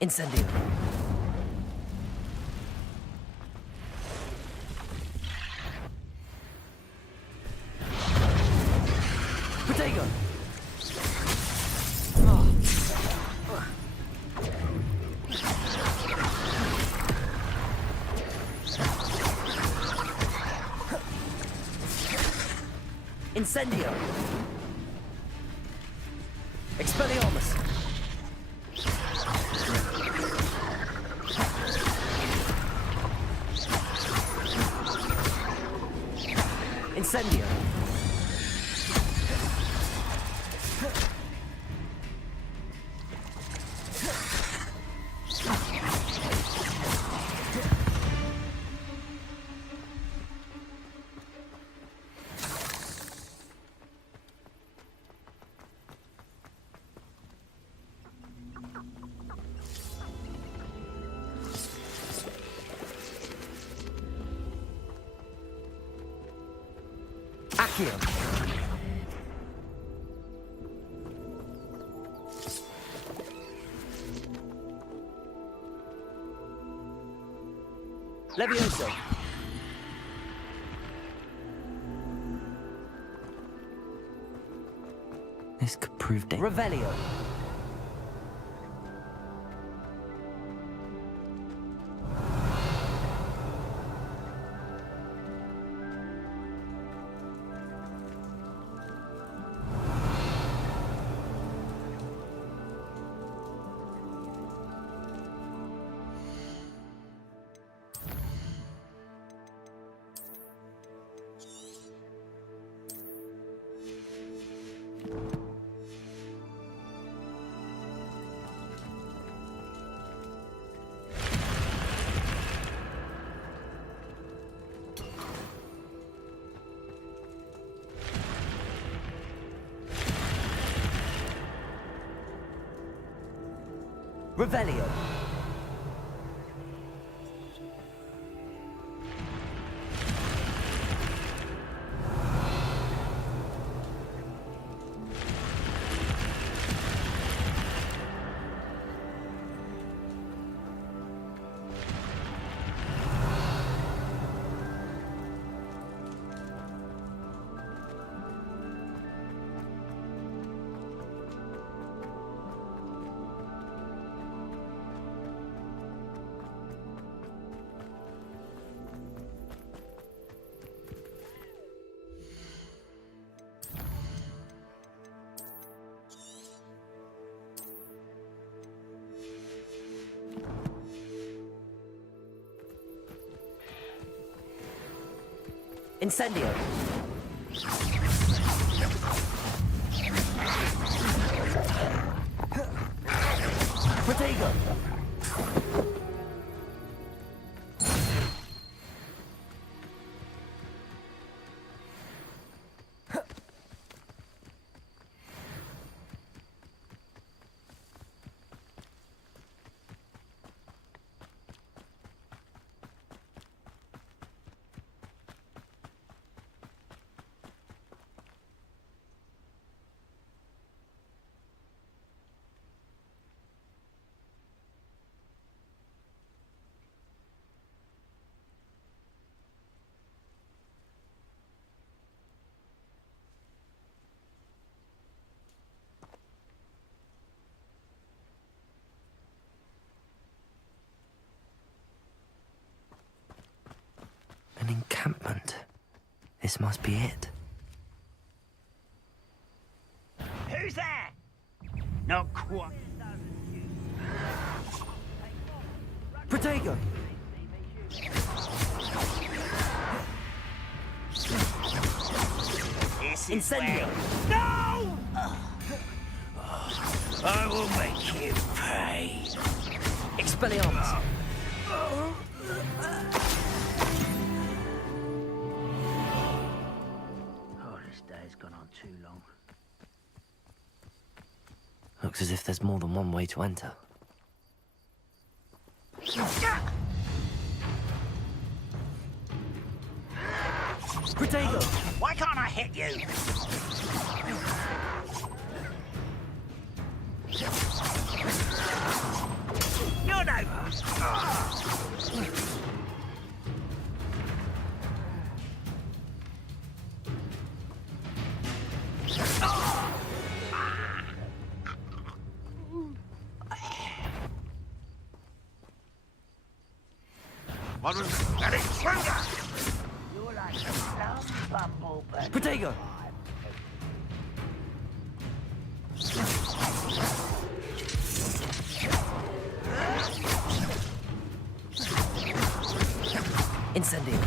Incendio. Protego. Incendio. Expelliarmus. Incendio. Accio. Levioso. This could prove dangerous. Revelio. Revelio. Incendio. Protego. An encampment. This must be it. Who's there? Not quite. Protego. Incendio. No! I will make you pay. Expelliarmus. Oh, this day's gone on too long. Looks as if there's more than one way to enter. Protego! Why can't I hit you? You're no. What was that? You're like some bumblebee. Protego! Incendio.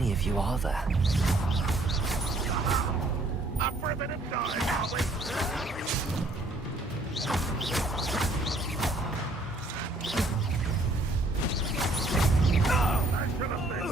many of you are there? Up for a bit of dive, are we? I should have been.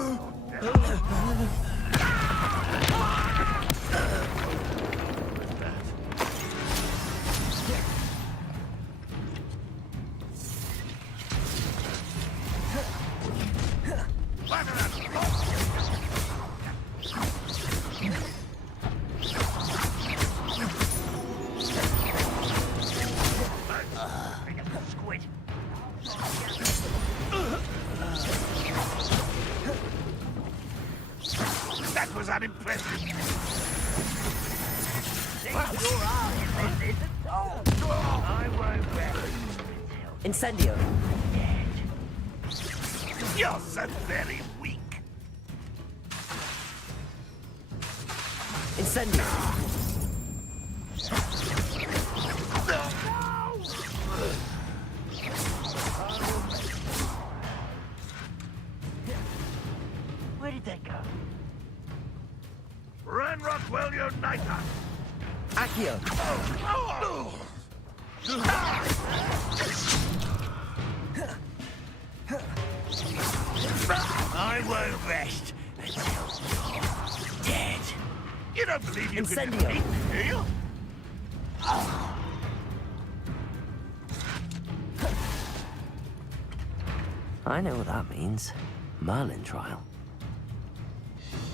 That was unimpressive. Incendio. You're so very weak. Incendio. Where did that go? Run, Rockwell, you niter. Accio. I won't rest until you're dead. You don't believe you can Incendio. defeat me, do you? I know what that means. Merlin trial.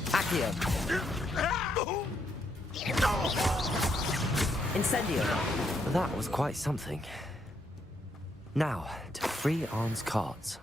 Accio. Incendio. That was quite something. Now, to free Arn's cards.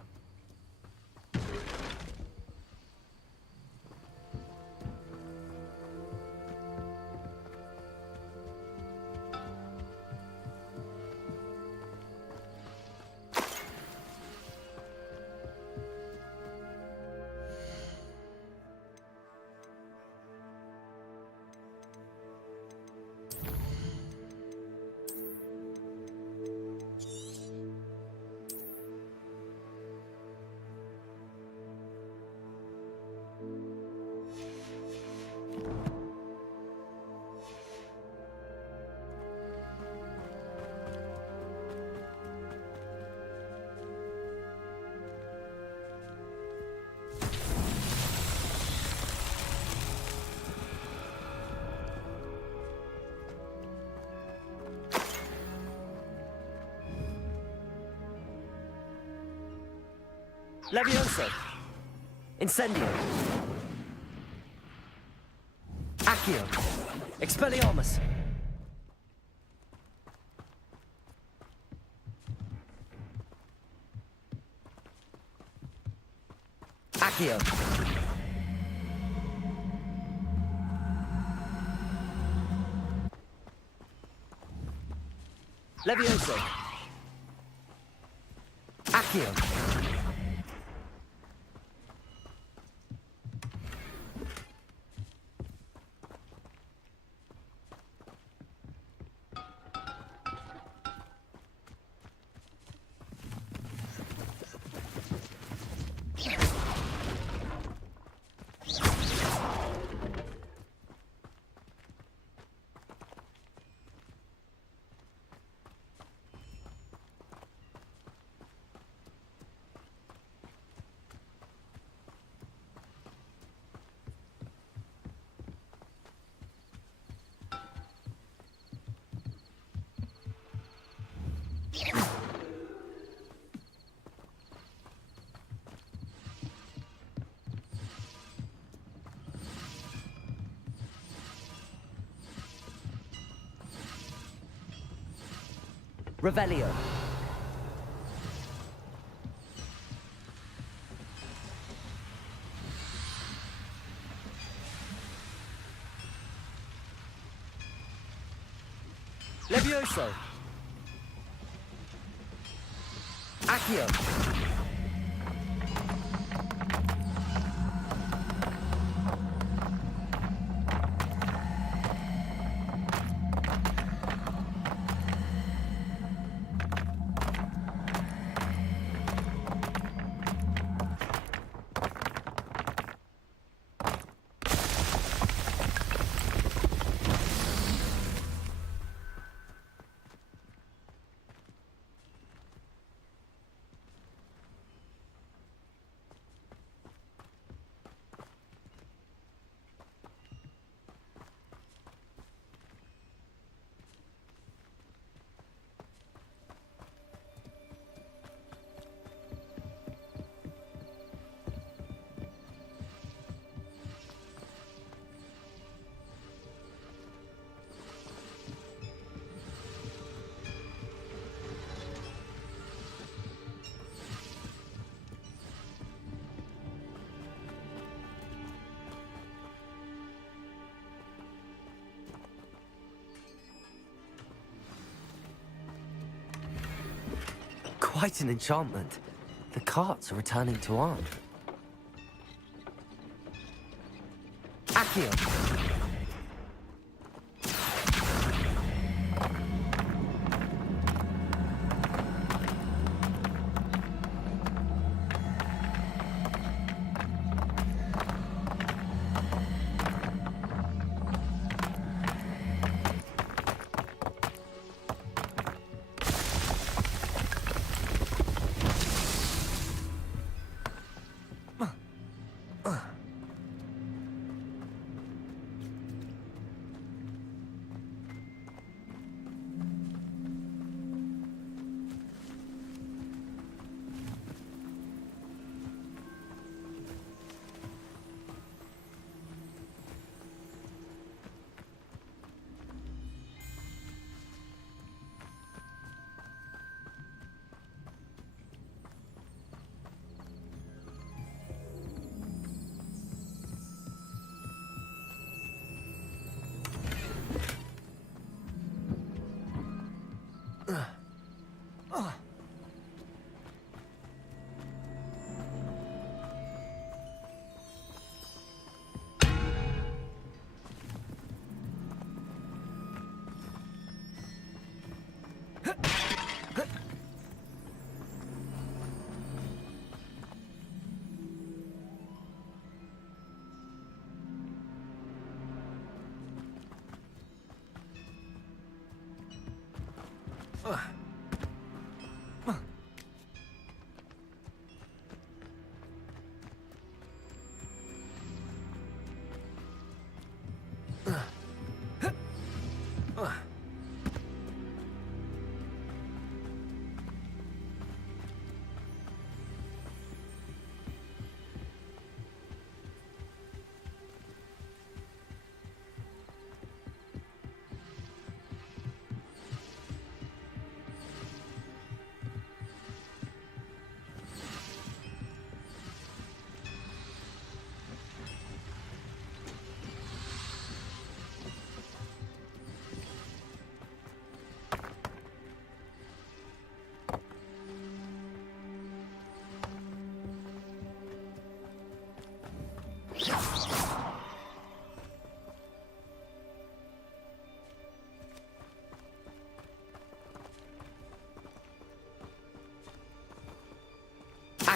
Levioso. Incendio. Accio. Expelliarmus. Accio. Levioso. Accio. Revelio. Levioso. Accio. quite an enchantment. The carts are returning to arm. Accio!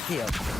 Accio!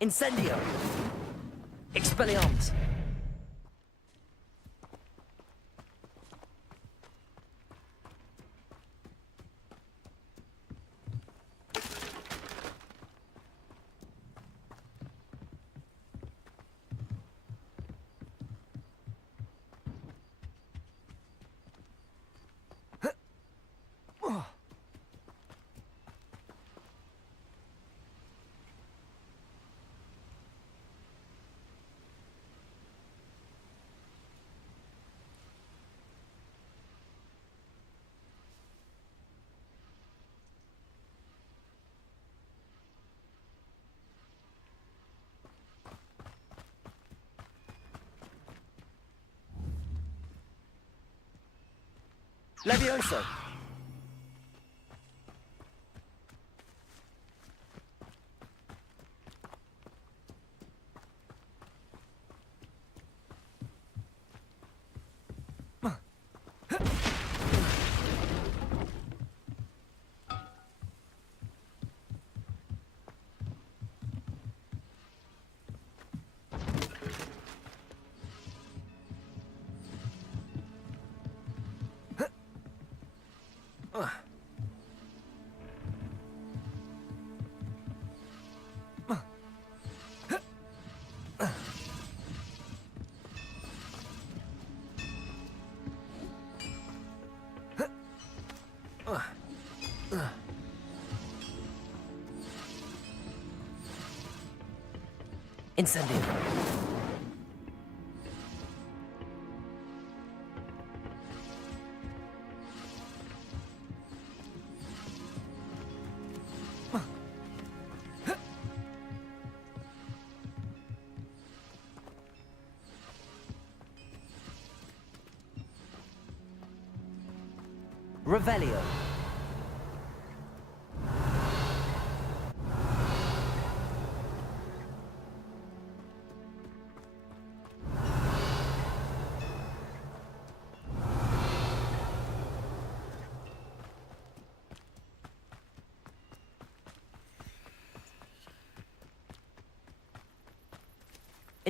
Incendio! Expelliarmus! Levioso! Incendio. Revelio.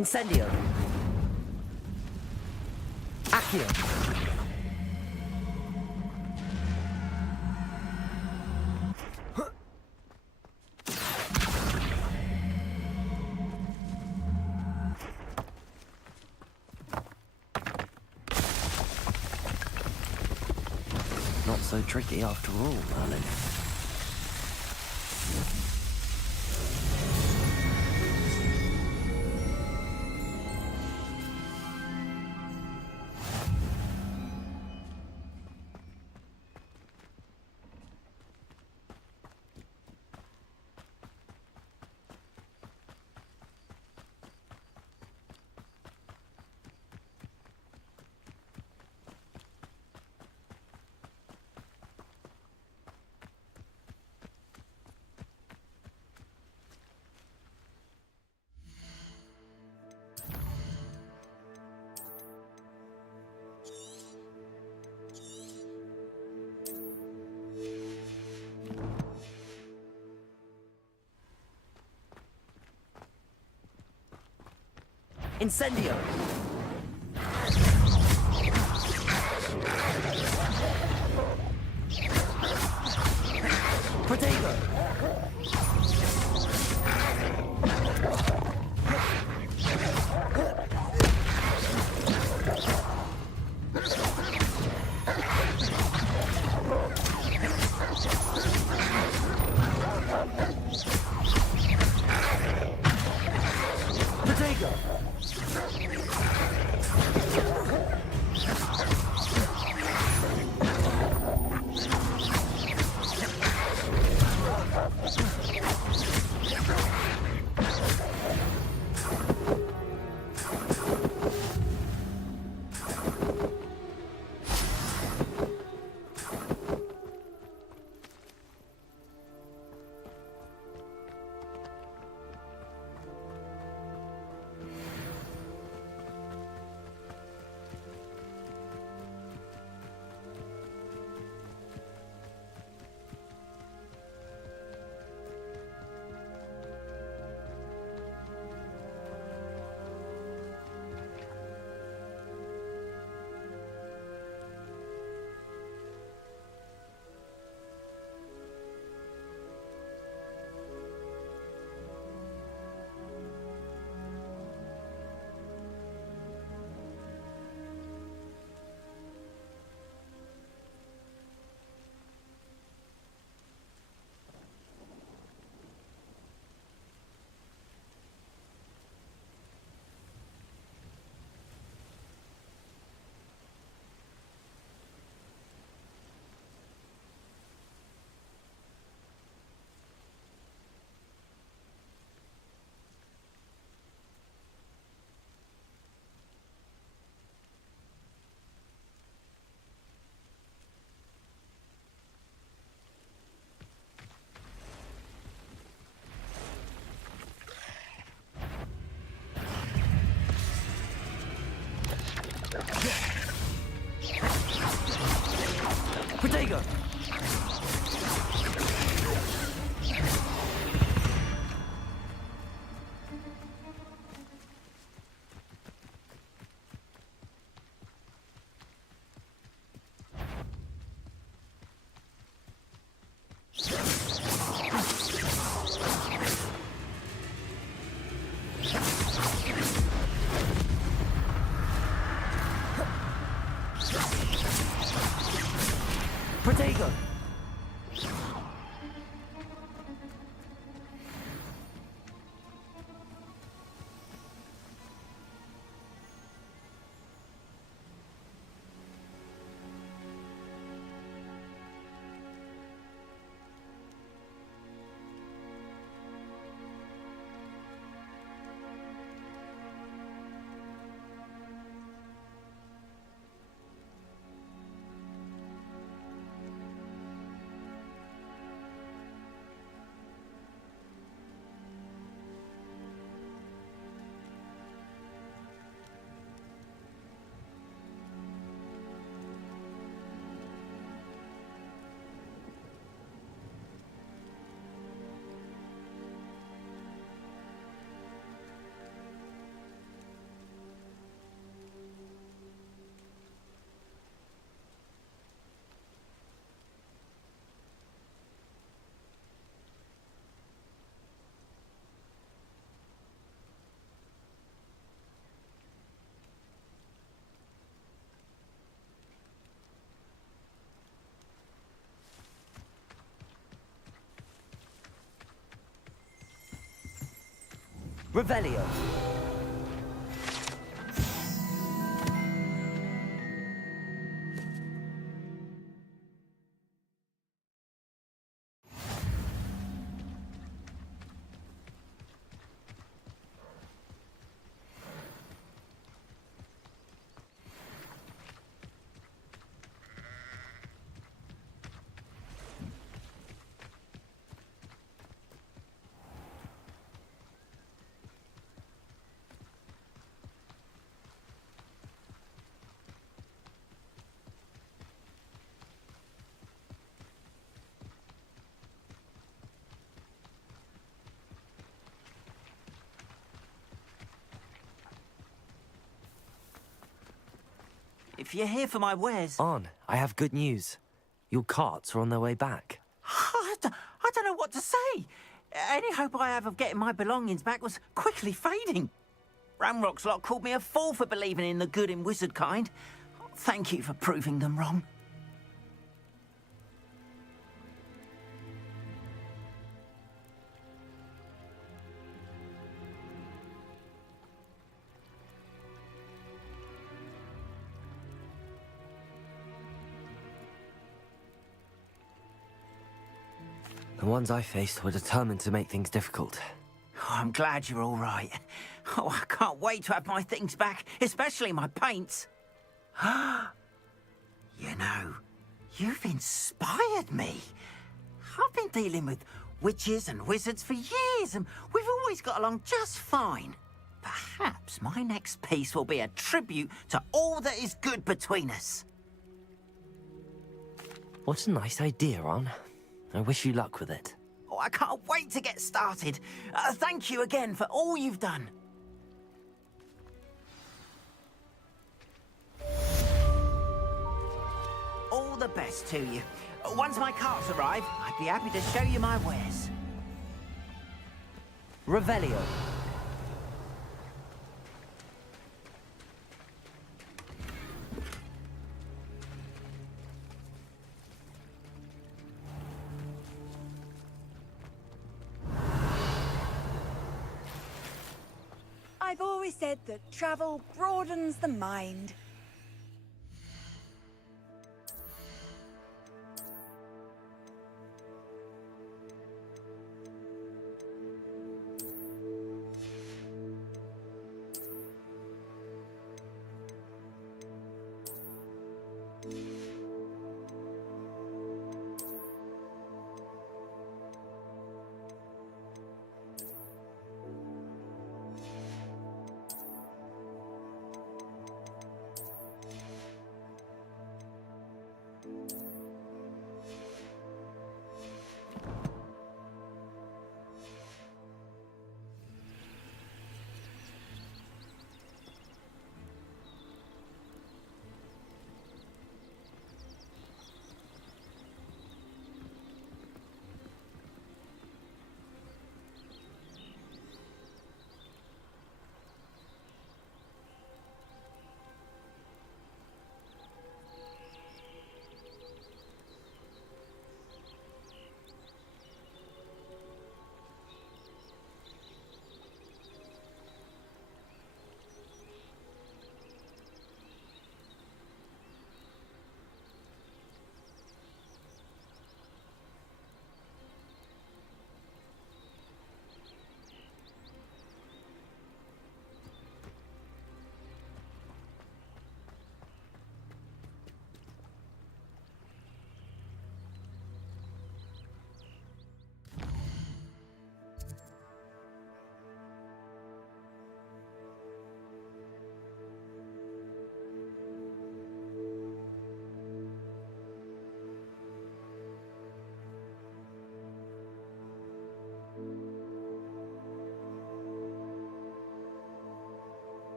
Incendio. Accio. Not so tricky after all, Merlin. Incendio! Protego! Protego! Revelio. If you're here for my wares... On, I have good news. Your carts are on their way back. I don't know what to say. Any hope I have of getting my belongings back was quickly fading. Ramrock's lot called me a fool for believing in the good in wizard kind. Thank you for proving them wrong. The ones I faced were determined to make things difficult. Oh, I'm glad you're all right. Oh, I can't wait to have my things back, especially my paints. You know, you've inspired me. I've been dealing with witches and wizards for years, and we've always got along just fine. Perhaps my next piece will be a tribute to all that is good between us. What a nice idea, Ron. I wish you luck with it. Oh, I can't wait to get started. Thank you again for all you've done. All the best to you. Once my carts arrive, I'd be happy to show you my wares. Revelio. I've always said that travel broadens the mind.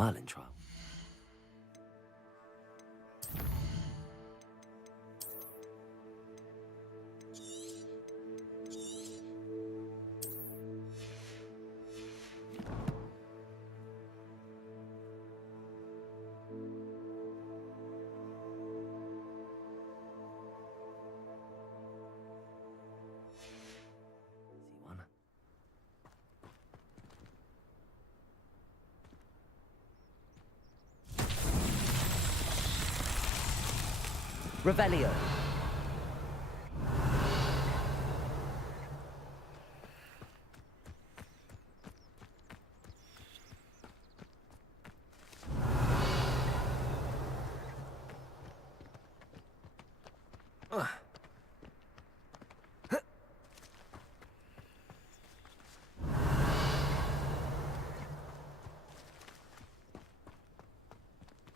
Merlin trial. Revelio.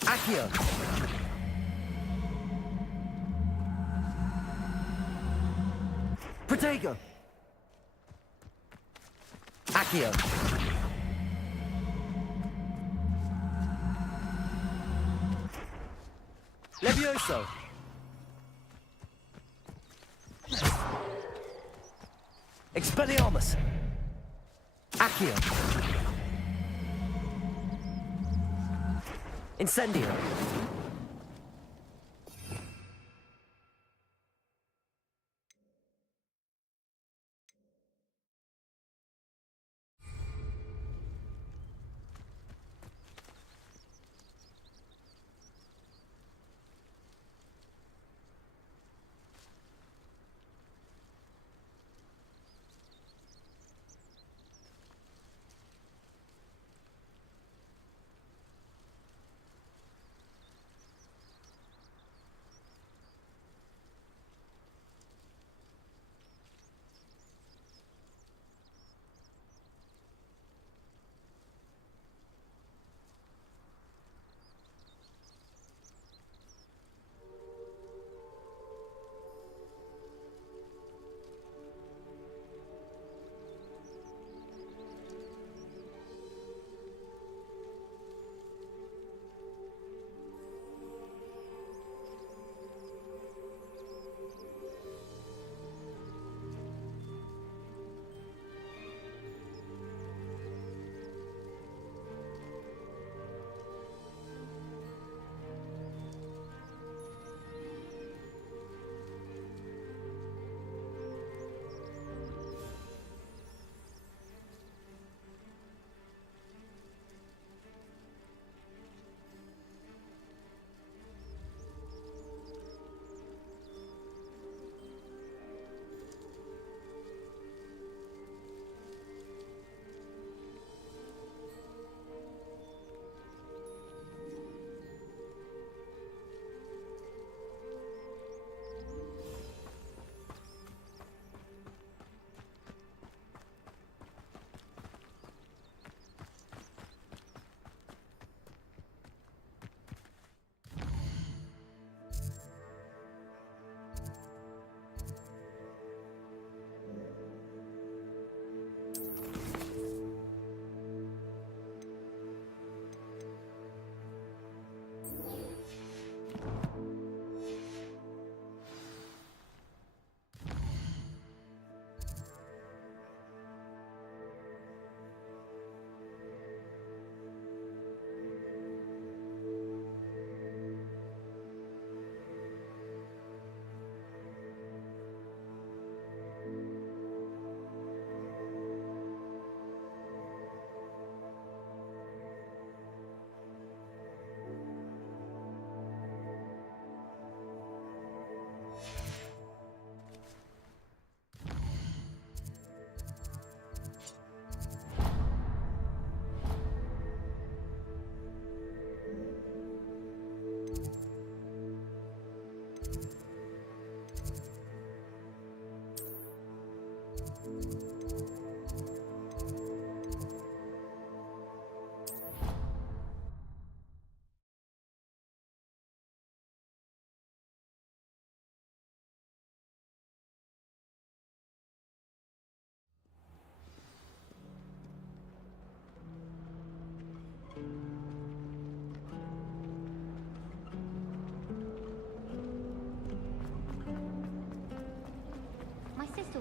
Accio. Protego! Accio! Levioso! Expelliarmus! Accio! Incendio!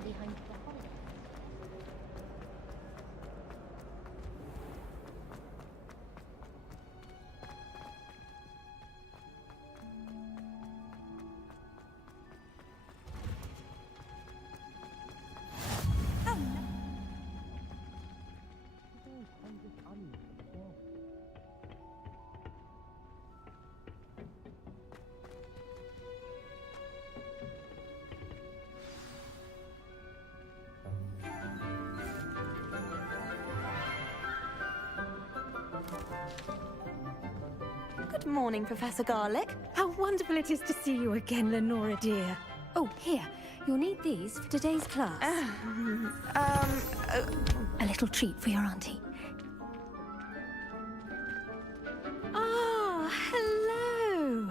already home for the holiday. Good morning, Professor Garlick. How wonderful it is to see you again, Lenora dear. Oh, here. You'll need these for today's class. A little treat for your auntie. Ah, hello.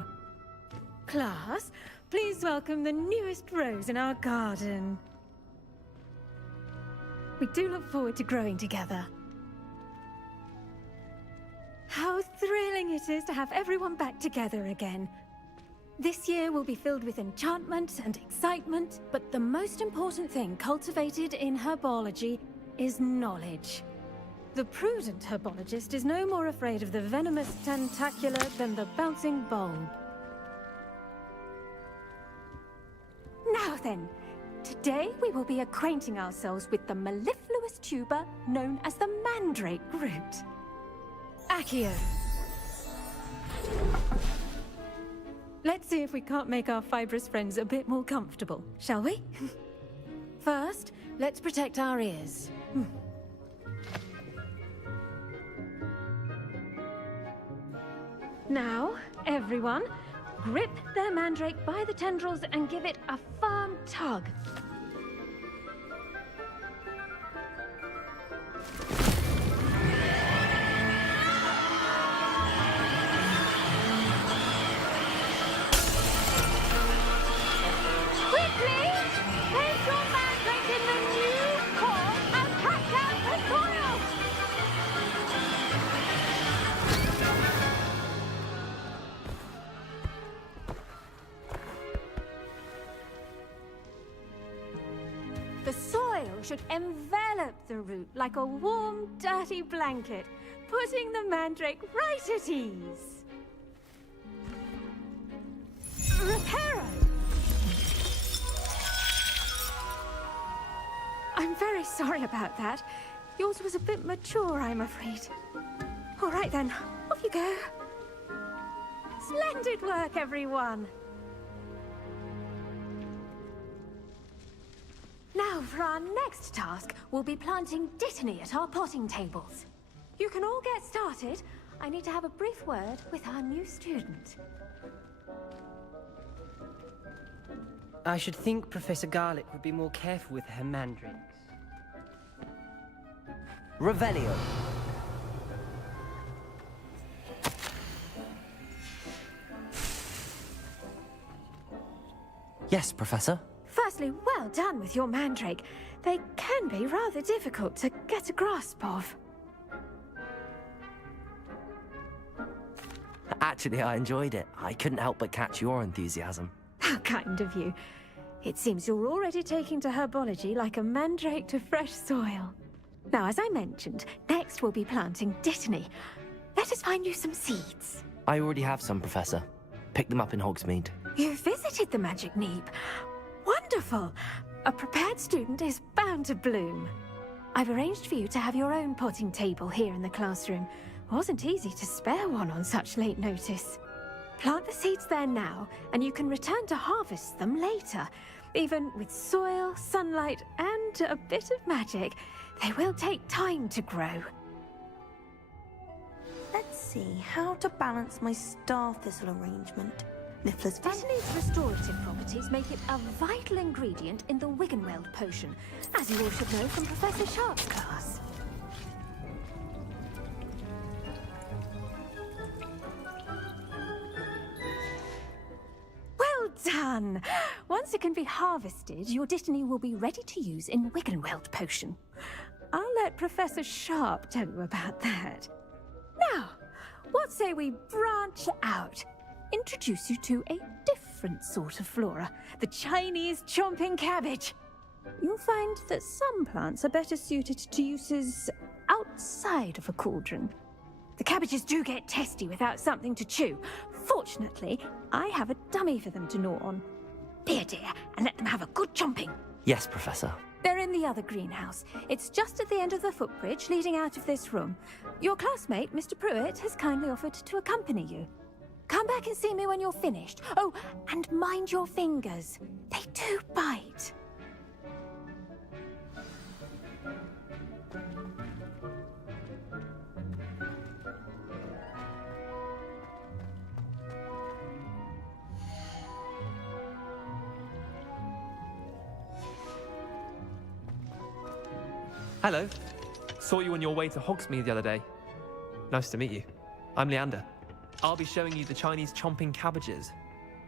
Class, please welcome the newest rose in our garden. We do look forward to growing together. How thrilling it is to have everyone back together again. This year will be filled with enchantment and excitement, but the most important thing cultivated in herbology is knowledge. The prudent herbologist is no more afraid of the venomous tentacula than the bouncing bulb. Now then, today we will be acquainting ourselves with the mellifluous tuber known as the mandrake root. Accio. Let's see if we can't make our fibrous friends a bit more comfortable, shall we? First, let's protect our ears. Now, everyone, grip their mandrake by the tendrils and give it a firm tug. The soil should envelop the root like a warm, dirty blanket, putting the mandrake right at ease. Reparo! I'm very sorry about that. Yours was a bit mature, I'm afraid. All right then, off you go. Splendid work, everyone! Now, for our next task, we'll be planting Dittany at our potting tables. You can all get started. I need to have a brief word with our new student. I should think Professor Garlick would be more careful with her mandrakes. Revelio. Yes, Professor? Firstly, well done with your mandrake. They can be rather difficult to get a grasp of. Actually, I enjoyed it. I couldn't help but catch your enthusiasm. How kind of you. It seems you're already taking to herbology like a mandrake to fresh soil. Now, as I mentioned, next we'll be planting Dittany. Let us find you some seeds. I already have some, Professor. Picked them up in Hogsmeade. You visited the Magic Neep. Wonderful! A prepared student is bound to bloom. I've arranged for you to have your own potting table here in the classroom. Wasn't easy to spare one on such late notice. Plant the seeds there now, and you can return to harvest them later. Even with soil, sunlight, and a bit of magic, they will take time to grow. Let's see how to balance my star thistle arrangement. Dittany's restorative properties make it a vital ingredient in the Wiggenweld potion, as you all should know from Professor Sharp's class. Well done! Once it can be harvested, your Dittany will be ready to use in Wiggenweld potion. I'll let Professor Sharp tell you about that. Now, what say we branch out? Introduce you to a different sort of flora, the Chinese chomping cabbage. you'll find that some plants are better suited to uses outside of a cauldron. The cabbages do get testy without something to chew. Fortunately, I have a dummy for them to gnaw on. Here, dear, and let them have a good chomping. Yes, Professor. They're in the other greenhouse. It's just at the end of the footbridge leading out of this room. Your classmate, Mr. Pruitt, has kindly offered to accompany you. Come back and see me when you're finished. Oh, and mind your fingers. They do bite. Hello. Saw you on your way to Hogsmeade the other day. Nice to meet you. I'm Leander. I'll be showing you the Chinese chomping cabbages.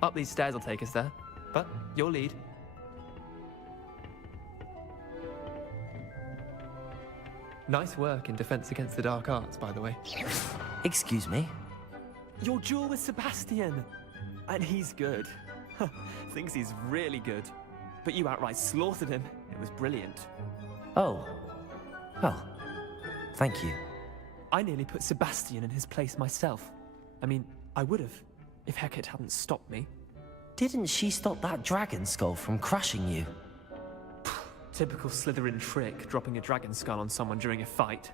Up these stairs will take us there, but you'll lead. Nice work in Defense Against the Dark Arts, by the way. Excuse me? Your duel with Sebastian! And he's good. Thinks he's really good. But you outright slaughtered him. It was brilliant. Oh. Well, thank you. I nearly put Sebastian in his place myself. I mean, I would have, if Hecate hadn't stopped me. Didn't she stop that dragon skull from crushing you? Typical Slytherin trick, dropping a dragon skull on someone during a fight.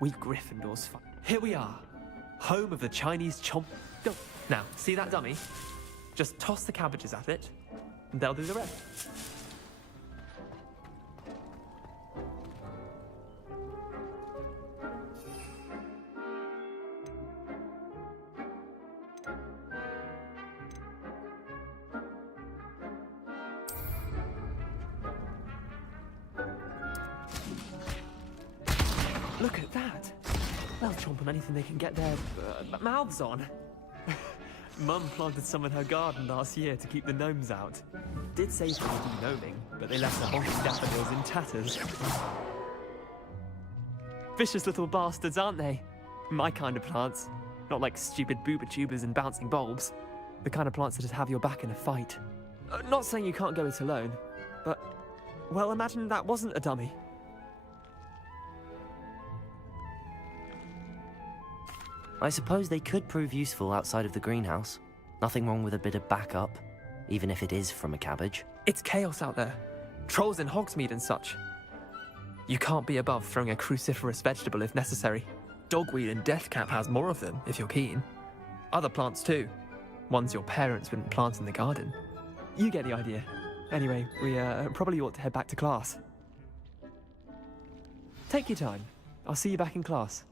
We Gryffindors fight. Here we are, home of the Chinese chomp. Go. Now, see that dummy? Just toss the cabbages at it, and they'll do the rest. Look at that! They'll chomp on anything they can get their mouths on. Mum planted some in her garden last year to keep the gnomes out. Did say they would do gnoming, but they left the honky daffodils in tatters. Vicious little bastards, aren't they? My kind of plants. Not like stupid booba tubers and bouncing bulbs. The kind of plants that just have your back in a fight. Not saying you can't go it alone, but... well, imagine that wasn't a dummy. I suppose they could prove useful outside of the greenhouse. Nothing wrong with a bit of backup, even if it is from a cabbage. It's chaos out there. Trolls in Hogsmeade and such. You can't be above throwing a cruciferous vegetable if necessary. Dogweed and deathcap has more of them, if you're keen. Other plants too. Ones your parents wouldn't plant in the garden. You get the idea. Anyway, we probably ought to head back to class. Take your time. I'll see you back in class.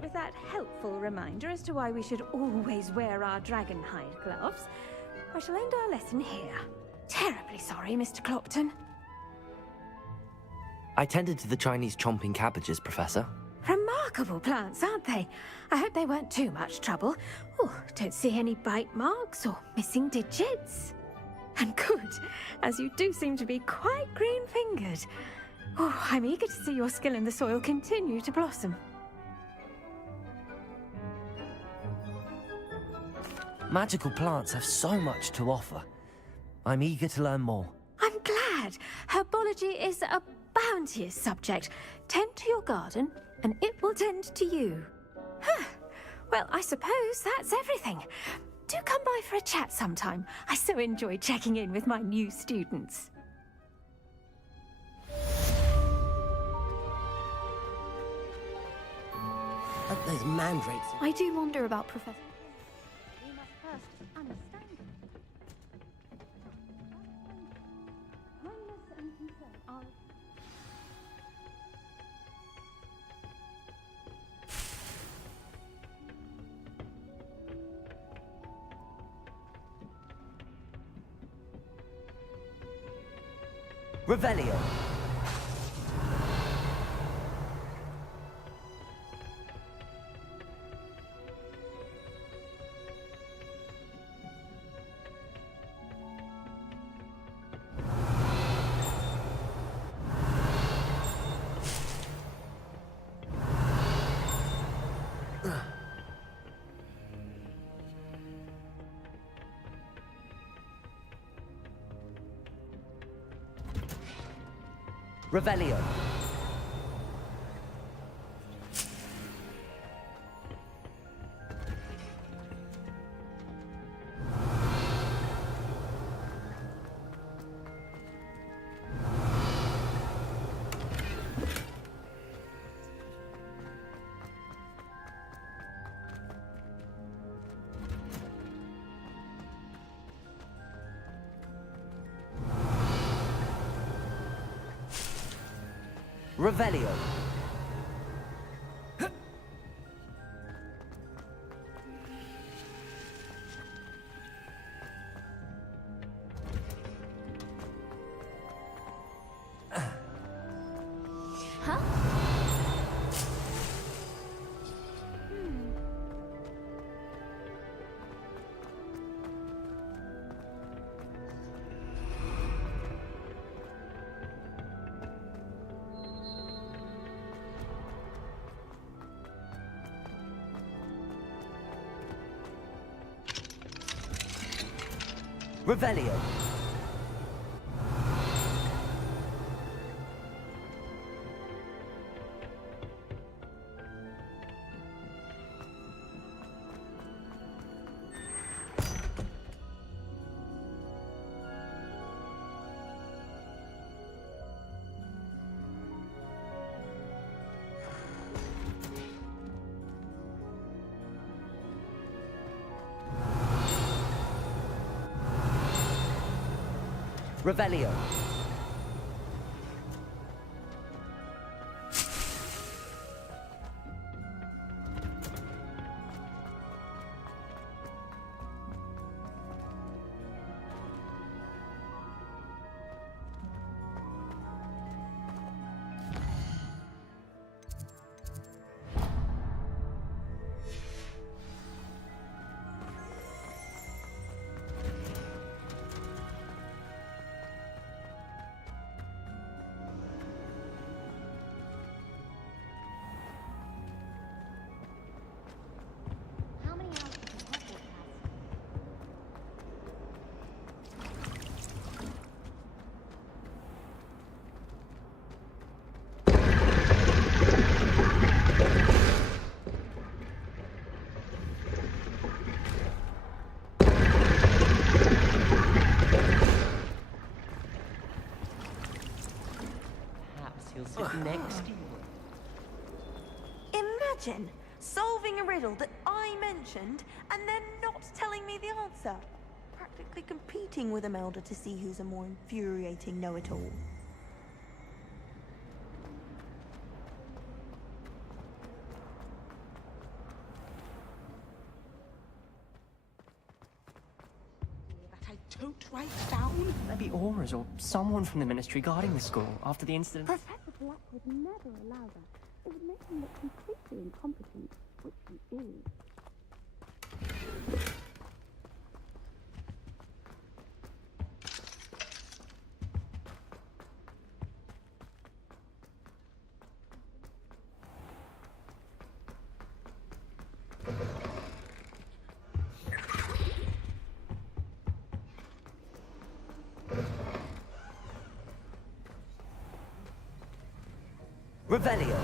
With that helpful reminder as to why we should always wear our dragon hide gloves, I shall end our lesson here. Terribly sorry, Mr. Clopton. I tended to the Chinese chomping cabbages, Professor. Remarkable plants, aren't they? I hope they weren't too much trouble. Oh, don't see any bite marks or missing digits. And good, as you do seem to be quite green-fingered. Oh, I'm eager to see your skill in the soil continue to blossom. Magical plants have so much to offer. I'm eager to learn more. I'm glad. Herbology is a bounteous subject. Tend to your garden, and it will tend to you. Huh. Well, I suppose that's everything. Do come by for a chat sometime. I so enjoy checking in with my new students. Hope those mandrakes... I do wonder about Professor... We must first understand him. Kindness and concern are... Revelio. Revelio. Revelio. Huh? Revelio. Revelio. How many hours does Hogwarts have? Perhaps he'll sit next to you. Imagine solving a riddle that I mentioned and then not telling me the answer. Practically competing with Imelda to see who's a more infuriating know-it-all. That I tote right down? Maybe Aura's or someone from the Ministry guarding the school after the incident. Professor Black would never allow that. It would make him look completely incompetent, which he is. Revelio.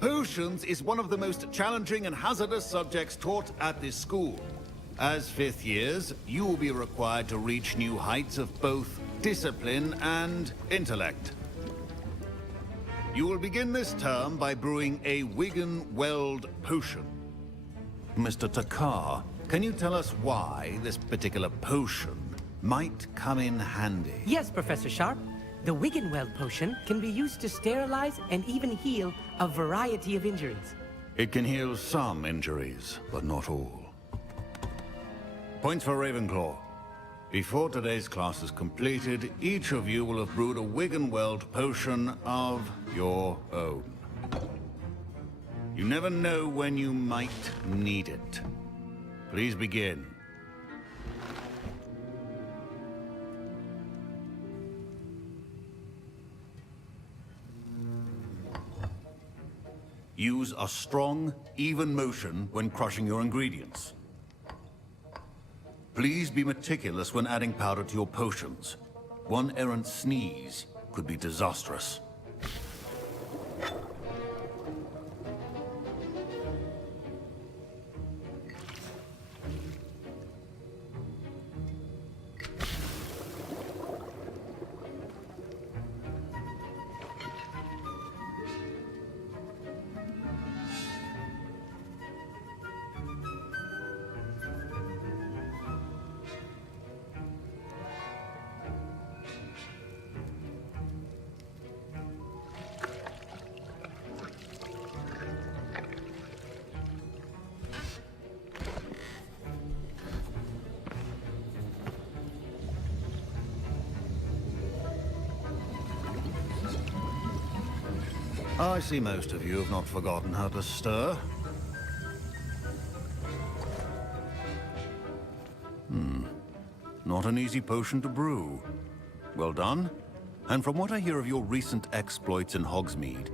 Potions is one of the most challenging and hazardous subjects taught at this school. As 5th years, you will be required to reach new heights of both discipline and intellect. You will begin this term by brewing a Wiggenweld potion. Mr. Takar, can you tell us why this particular potion might come in handy? Yes, Professor Sharp. The Wiggenweld potion can be used to sterilize and even heal a variety of injuries. It can heal some injuries, but not all. Points for Ravenclaw. Before today's class is completed, each of you will have brewed a Wiggenweld potion of your own. You never know when you might need it. Please begin. Use a strong, even motion when crushing your ingredients. Please be meticulous when adding powder to your potions. One errant sneeze could be disastrous. I see most of you have not forgotten how to stir. Not an easy potion to brew. Well done. And from what I hear of your recent exploits in Hogsmeade,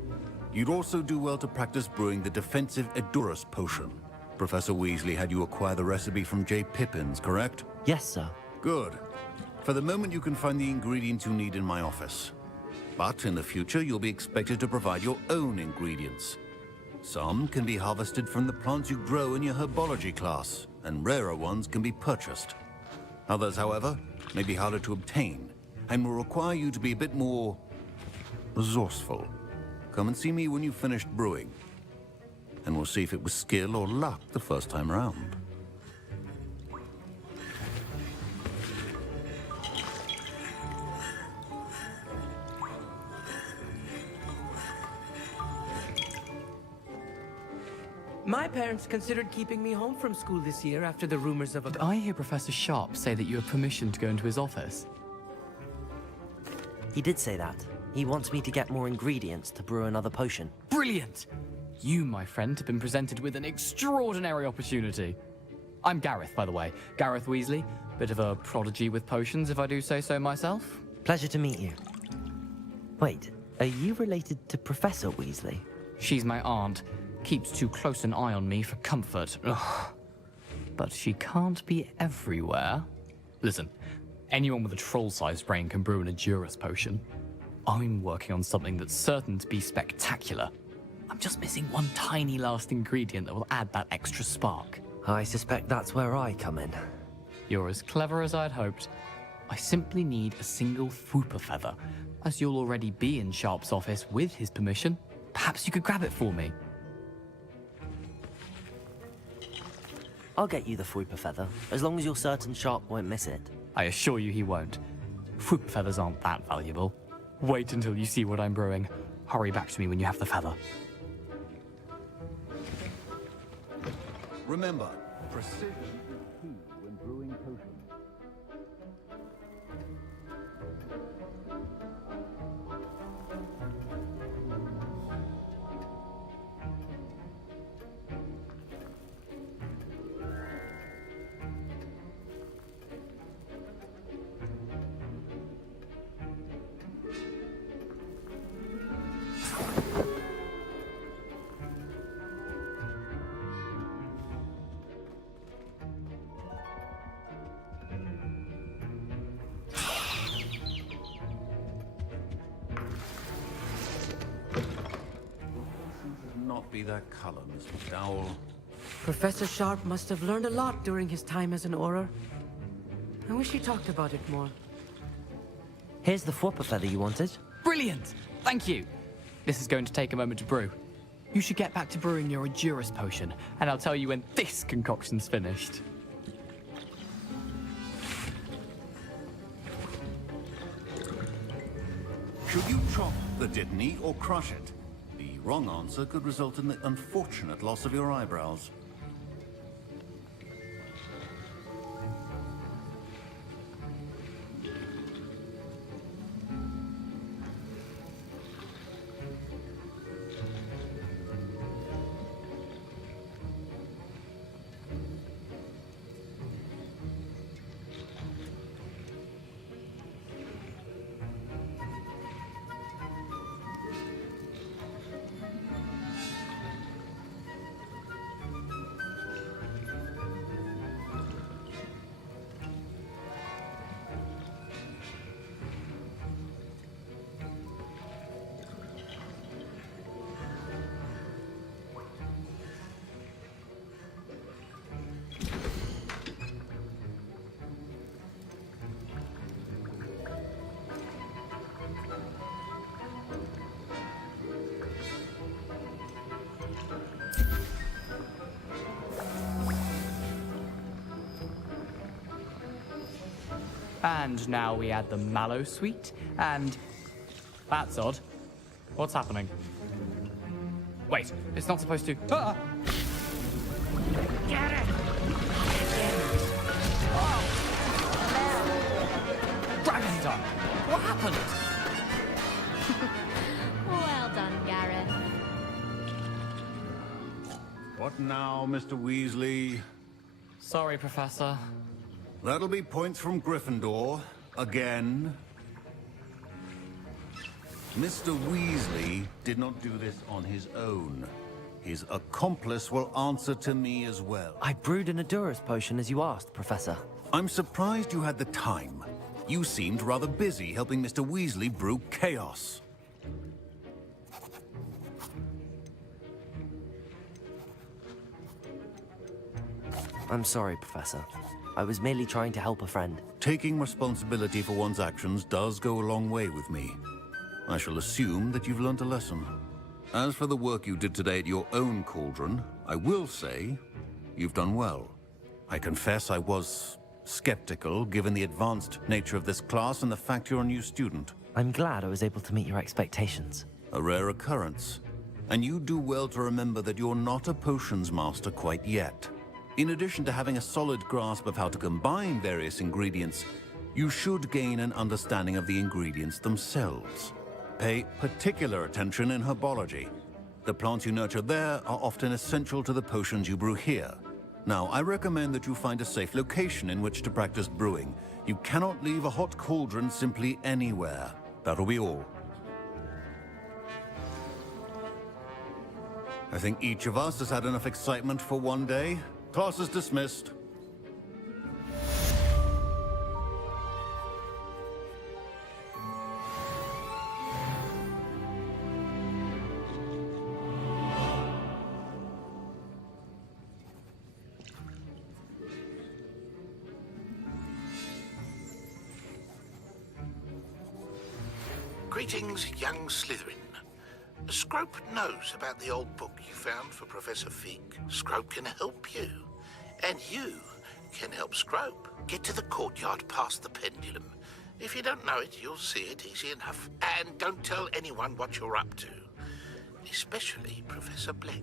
you'd also do well to practice brewing the defensive Edurus potion. Professor Weasley had you acquire the recipe from J. Pippins, correct? Yes, sir. Good. For the moment, you can find the ingredients you need in my office. But in the future, you'll be expected to provide your own ingredients. Some can be harvested from the plants you grow in your herbology class, and rarer ones can be purchased. Others, however, may be harder to obtain, and will require you to be a bit more resourceful. Come and see me when you've finished brewing, and we'll see if it was skill or luck the first time round. My parents considered keeping me home from school this year after the rumors of a... Did I hear Professor Sharp say that you have permission to go into his office? He did say that. He wants me to get more ingredients to brew another potion. Brilliant! You, my friend, have been presented with an extraordinary opportunity. I'm Gareth, by the way. Gareth Weasley. Bit of a prodigy with potions, if I do say so myself. Pleasure to meet you. Wait, are you related to Professor Weasley? She's my aunt. Keeps too close an eye on me for comfort. Ugh. But she can't be everywhere. Listen, anyone with a troll-sized brain can brew an Edurus potion. I'm working on something that's certain to be spectacular. I'm just missing one tiny last ingredient that will add that extra spark. I suspect that's where I come in. You're as clever as I'd hoped. I simply need a single Fwooper feather. As you'll already be in Sharp's office with his permission, perhaps you could grab it for me. I'll get you the Fwooper feather, as long as you're certain Sharp won't miss it. I assure you he won't. Fwooper feathers aren't that valuable. Wait until you see what I'm brewing. Hurry back to me when you have the feather. Remember, precision is key when brewing potions. be that color, Mr. Dowell. Professor Sharp must have learned a lot during his time as an Auror. I wish he talked about it more. Here's the Fwopper feather you wanted. Brilliant! Thank you! This is going to take a moment to brew. You should get back to brewing your Edurus potion, and I'll tell you when this concoction's finished. Should you chop the Dittany or crush it? The wrong answer could result in the unfortunate loss of your eyebrows. And now we add the mallow sweet, and... That's odd. What's happening? Wait, it's not supposed to... Ah! Get it! Dragon Tongue! What happened? Well done, Gareth. What now, Mr. Weasley? Sorry, Professor. That'll be points from Gryffindor. Again. Mr. Weasley did not do this on his own. His accomplice will answer to me as well. I brewed an Edurus potion as you asked, Professor. I'm surprised you had the time. You seemed rather busy helping Mr. Weasley brew chaos. I'm sorry, Professor. I was merely trying to help a friend. Taking responsibility for one's actions does go a long way with me. I shall assume that you've learnt a lesson. As for the work you did today at your own cauldron, I will say you've done well. I confess I was skeptical, given the advanced nature of this class and the fact you're a new student. I'm glad I was able to meet your expectations. A rare occurrence. And you do well to remember that you're not a potions master quite yet. In addition to having a solid grasp of how to combine various ingredients, you should gain an understanding of the ingredients themselves. Pay particular attention in herbology. The plants you nurture there are often essential to the potions you brew here. Now, I recommend that you find a safe location in which to practice brewing. You cannot leave a hot cauldron simply anywhere. That'll be all. I think each of us has had enough excitement for one day. Class is dismissed. Greetings, young Slytherin. Scrope knows about the old book you found for Professor Fig. Scrope can help you. And you can help Scrope. Get to the courtyard past the pendulum. If you don't know it, you'll see it easy enough. And don't tell anyone what you're up to. Especially Professor Black.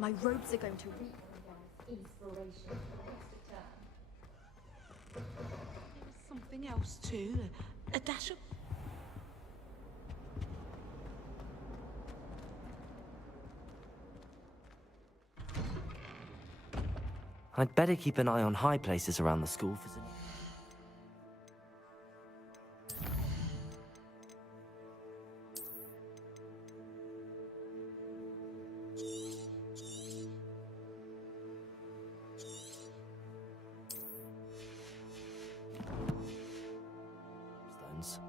My robes are going to inspiration for the next term. Something else too. A dash of... I'd better keep an eye on high places around the school for... stones.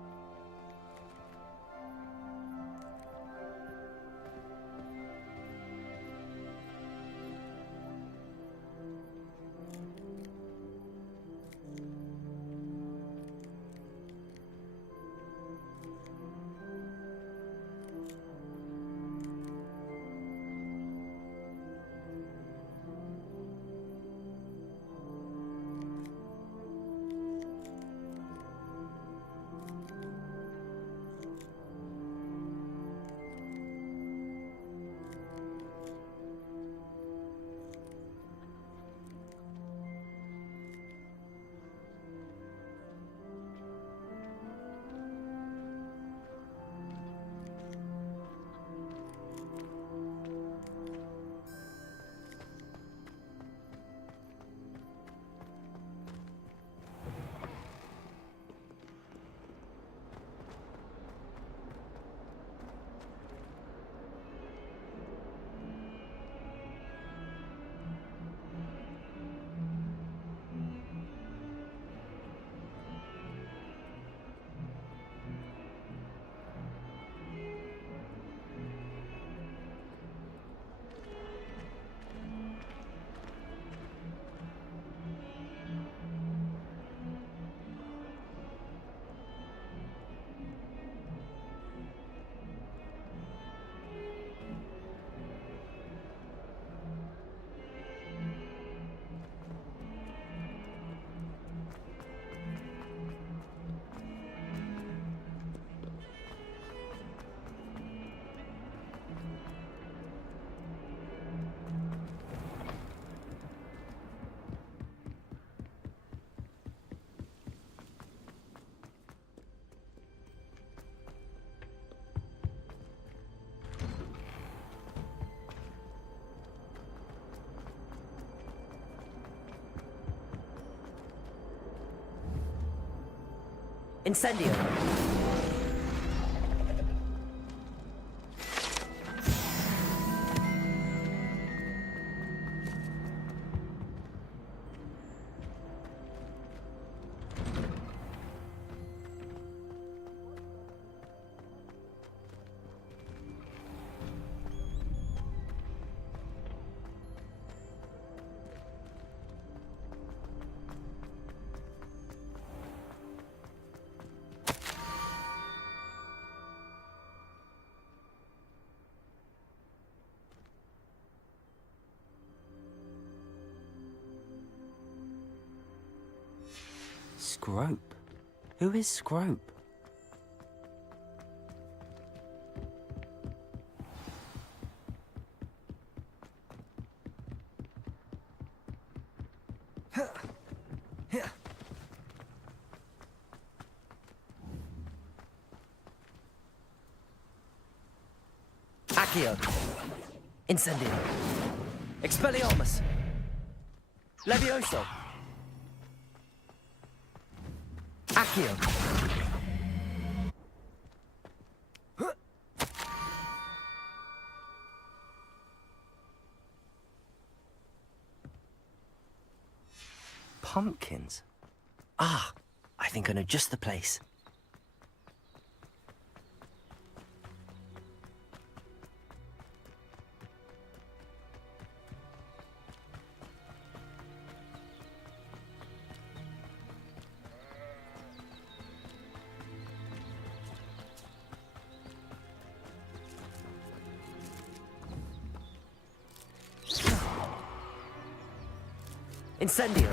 Incendio! Scrope? Who is Scrope? Accio! Incendio! Expelliarmus! Levioso! Accio! Pumpkins? Ah, I think I know just the place. Incendio!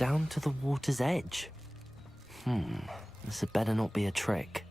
down to the water's edge. This had better not be a trick.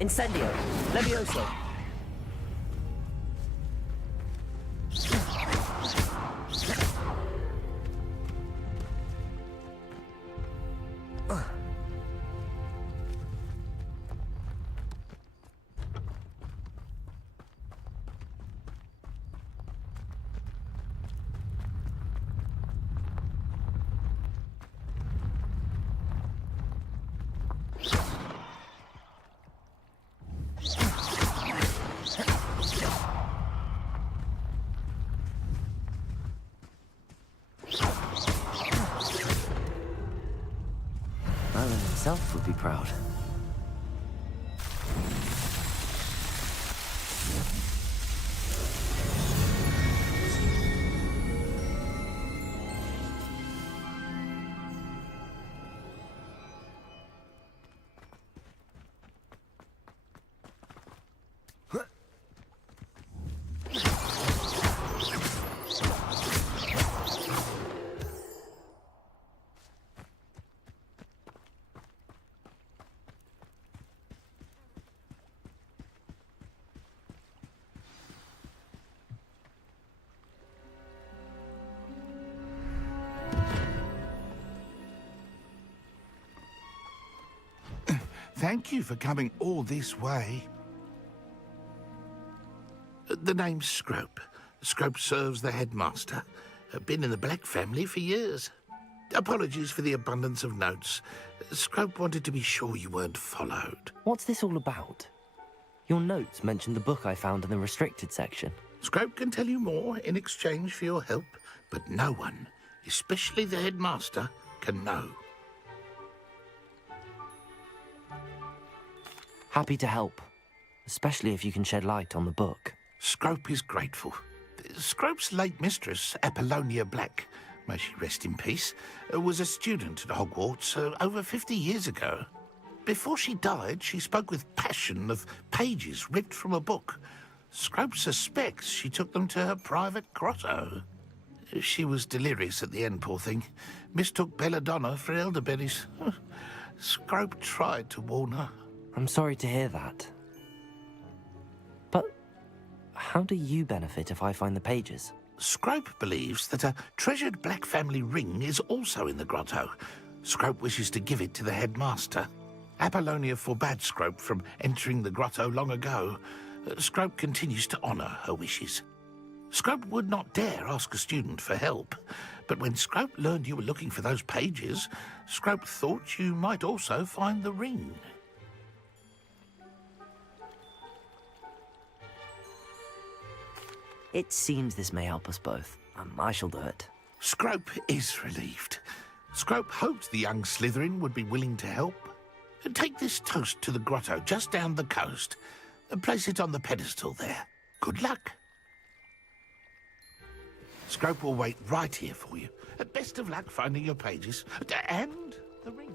Incendio! Levioso! Merlin himself would be proud. Thank you for coming all this way. The name's Scrope. Scrope serves the headmaster. Been in the Black family for years. Apologies for the abundance of notes. Scrope wanted to be sure you weren't followed. What's this all about? Your notes mentioned the book I found in the restricted section. Scrope can tell you more in exchange for your help, but no one, especially the headmaster, can know. Happy to help, especially if you can shed light on the book. Scrope is grateful. Scrope's late mistress, Apollonia Black, may she rest in peace, was a student at Hogwarts over 50 years ago. Before she died, she spoke with passion of pages ripped from a book. Scrope suspects she took them to her private grotto. She was delirious at the end, poor thing. Mistook belladonna for elderberries. Scrope tried to warn her. I'm sorry to hear that. But how do you benefit if I find the pages? Scrope believes that a treasured Black family ring is also in the grotto. Scrope wishes to give it to the headmaster. Apollonia forbade Scrope from entering the grotto long ago. Scrope continues to honour her wishes. Scrope would not dare ask a student for help, but when Scrope learned you were looking for those pages, Scrope thought you might also find the ring. It seems this may help us both. I shall do it. Scrope is relieved. Scrope hoped the young Slytherin would be willing to help. Take this toast to the grotto just down the coast. Place it on the pedestal there. Good luck. Scrope will wait right here for you. Best of luck finding your pages. And the ring.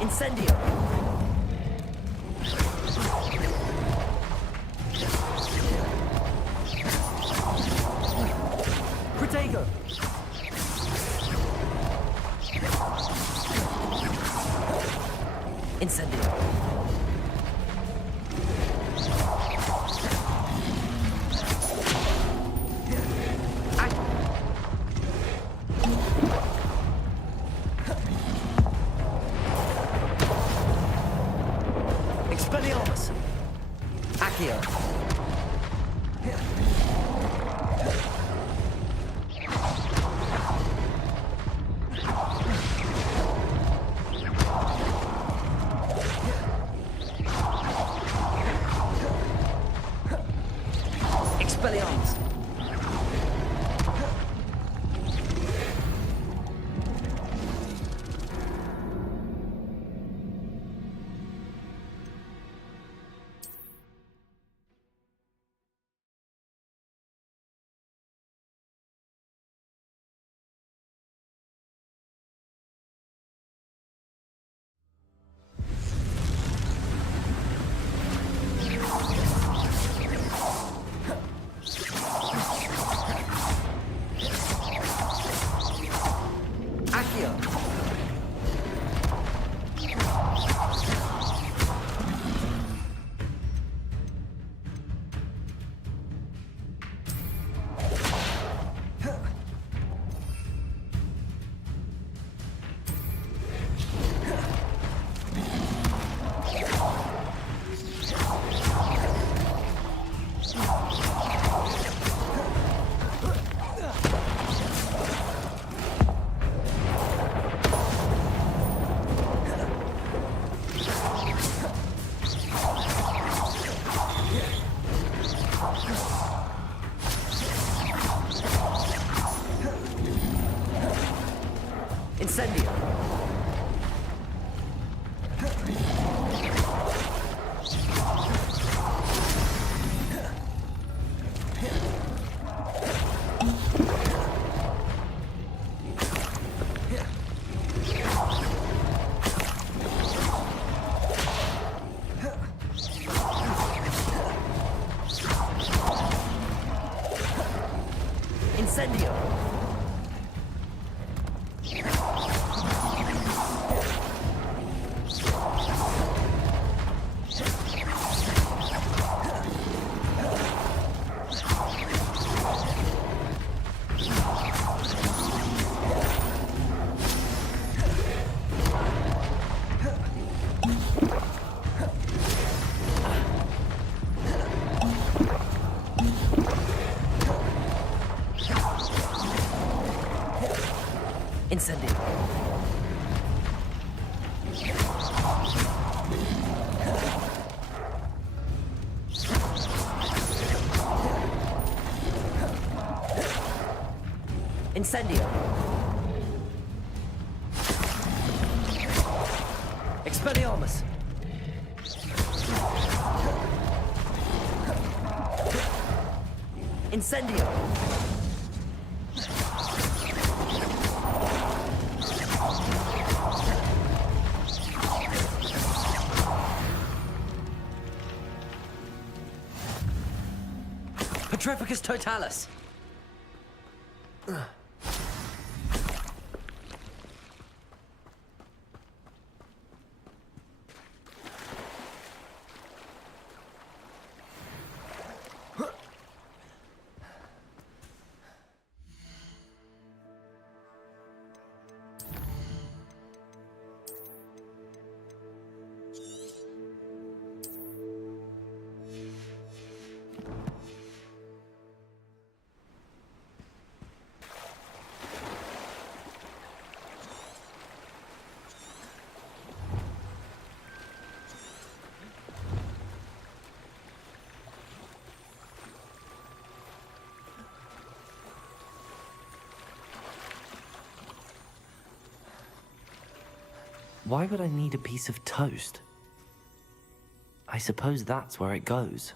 Incendio! Protego! Incendio! Expelliarmus! Accio! Expelliarmus! Incendio! Incendio! Incendio! Incendio! Expelliarmus! Incendio! Petrificus Totalis! Why would I need a piece of toast? I suppose that's where it goes.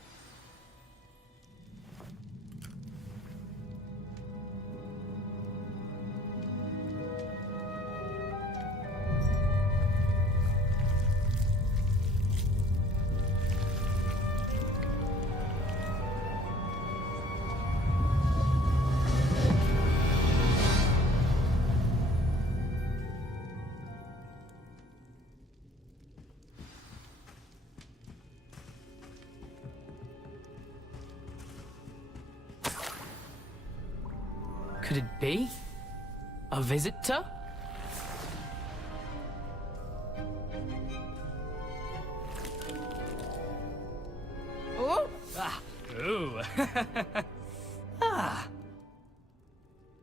Could it be? A visitor? Oh! Ah! Ooh! Ah!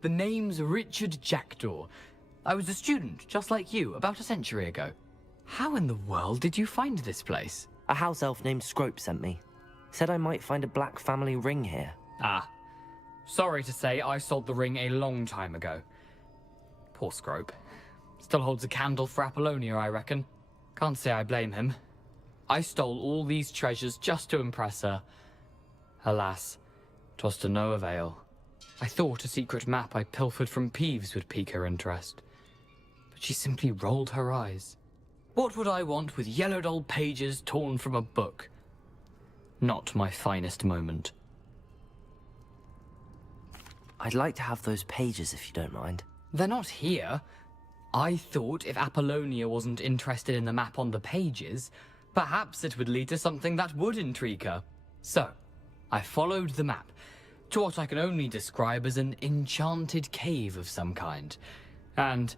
The name's Richard Jackdaw. I was a student, just like you, about a century ago. How in the world did you find this place? A house elf named Scrope sent me. Said I might find a black family ring here. Ah. Sorry to say, I sold the ring a long time ago. Poor Scrope. Still holds a candle for Apollonia, I reckon. Can't say I blame him. I stole all these treasures just to impress her. Alas, 'twas to no avail. I thought a secret map I pilfered from Peeves would pique her interest. But she simply rolled her eyes. What would I want with yellowed old pages torn from a book? Not my finest moment. I'd like to have those pages if you don't mind. They're not here. I thought if Apollonia wasn't interested in the map on the pages, perhaps it would lead to something that would intrigue her. So, I followed the map to what I can only describe as an enchanted cave of some kind. And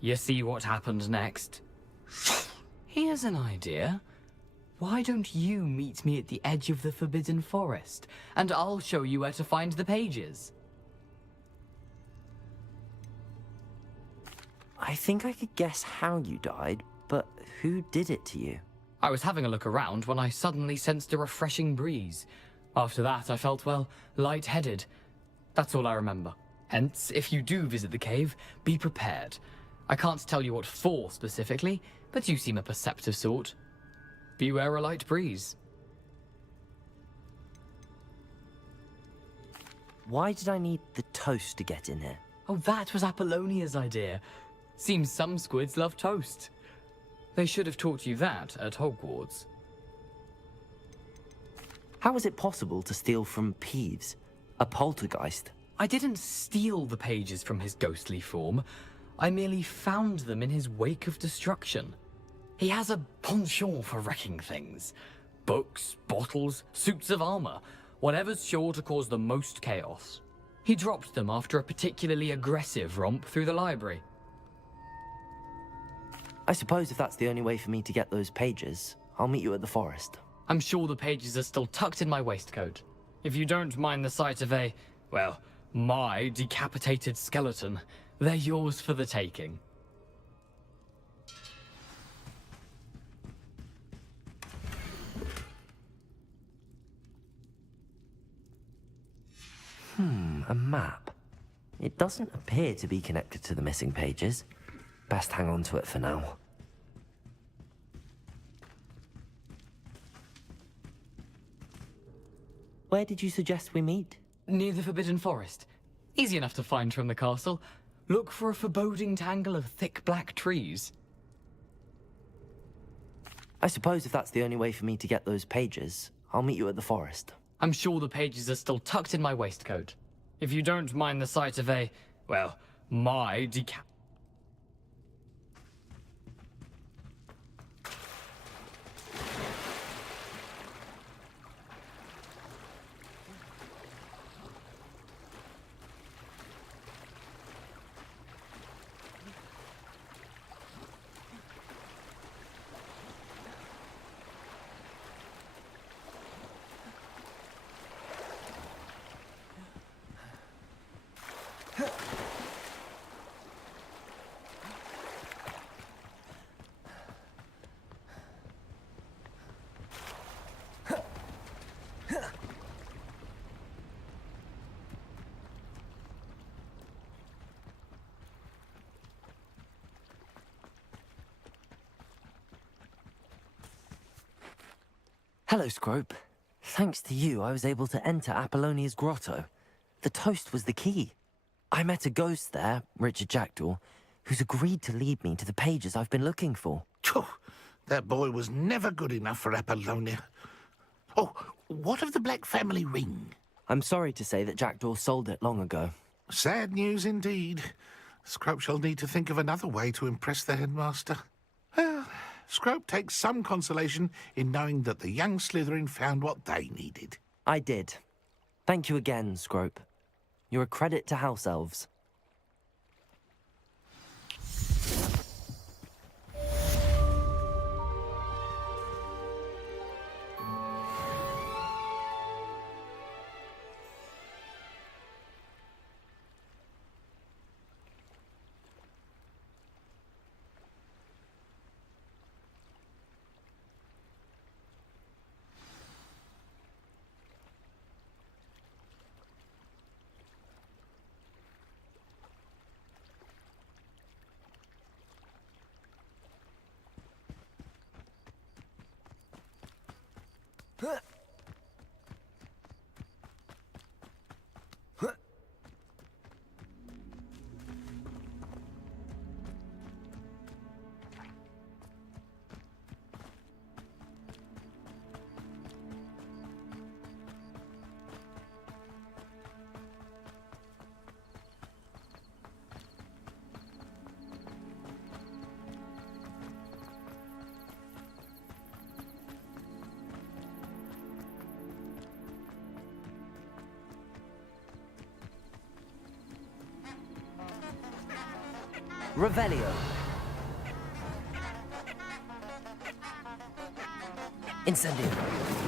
you see what happened next? Here's an idea. Why don't you meet me at the edge of the Forbidden Forest, and I'll show you where to find the pages. I think I could guess how you died, but who did it to you? I was having a look around when I suddenly sensed a refreshing breeze. After that, I felt, well, lightheaded. That's all I remember. Hence, if you do visit the cave, be prepared. I can't tell you what for specifically, but you seem a perceptive sort. Beware a light breeze. Why did I need the toast to get in here? Oh, that was Apollonia's idea. Seems some squids love toast. They should have taught you that at Hogwarts. How was it possible to steal from Peeves, a poltergeist? I didn't steal the pages from his ghostly form. I merely found them in his wake of destruction. He has a penchant for wrecking things. Books, bottles, suits of armor, whatever's sure to cause the most chaos. He dropped them after a particularly aggressive romp through the library. I suppose if that's the only way for me to get those pages, I'll meet you at the forest. I'm sure the pages are still tucked in my waistcoat. If you don't mind the sight of a, well, my decapitated skeleton, they're yours for the taking. A map. It doesn't appear to be connected to the missing pages. Best hang on to it for now. Where did you suggest we meet? Near the Forbidden Forest. Easy enough to find from the castle. Look for a foreboding tangle of thick black trees. I suppose if that's the only way for me to get those pages, I'll meet you at the forest. I'm sure the pages are still tucked in my waistcoat. If you don't mind the sight of a, well, my decap... Hello, Scrope. Thanks to you, I was able to enter Apollonia's grotto. The toast was the key. I met a ghost there, Richard Jackdaw, who's agreed to lead me to the pages I've been looking for. Phew, that boy was never good enough for Apollonia. Oh, what of the Black family ring? I'm sorry to say that Jackdaw sold it long ago. Sad news indeed. Scrope shall need to think of another way to impress the headmaster. Well, Scrope takes some consolation in knowing that the young Slytherin found what they needed. I did. Thank you again, Scrope. You're a credit to House Elves. Revelio. Incendio.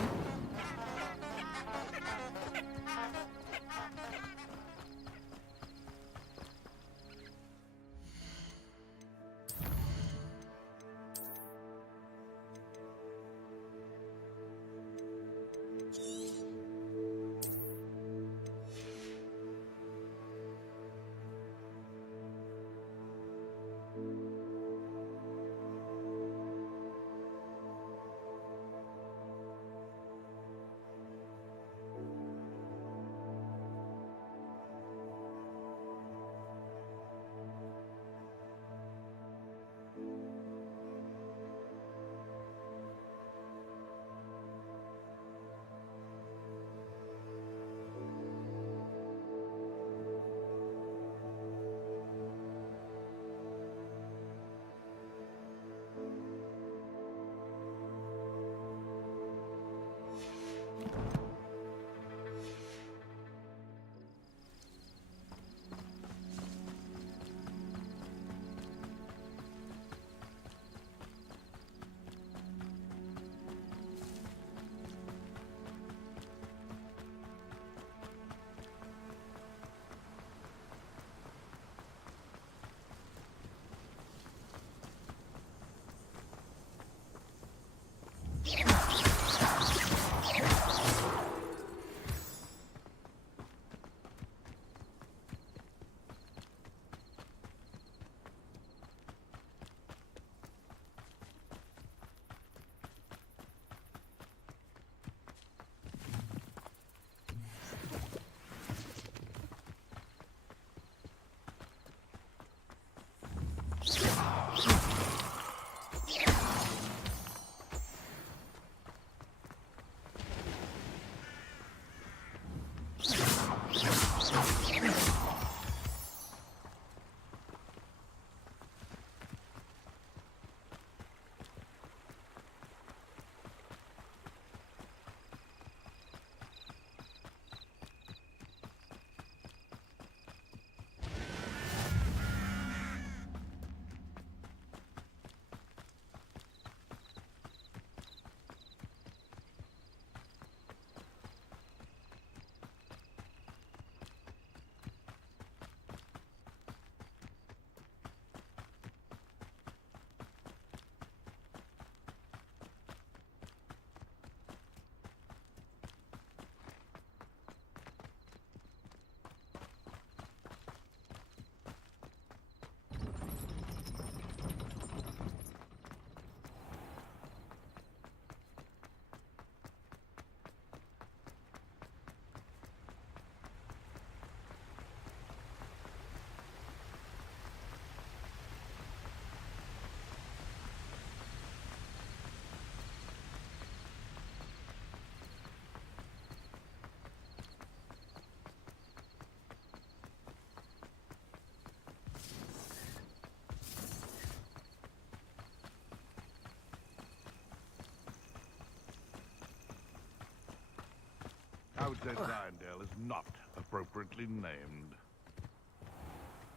would say Irondale is not appropriately named.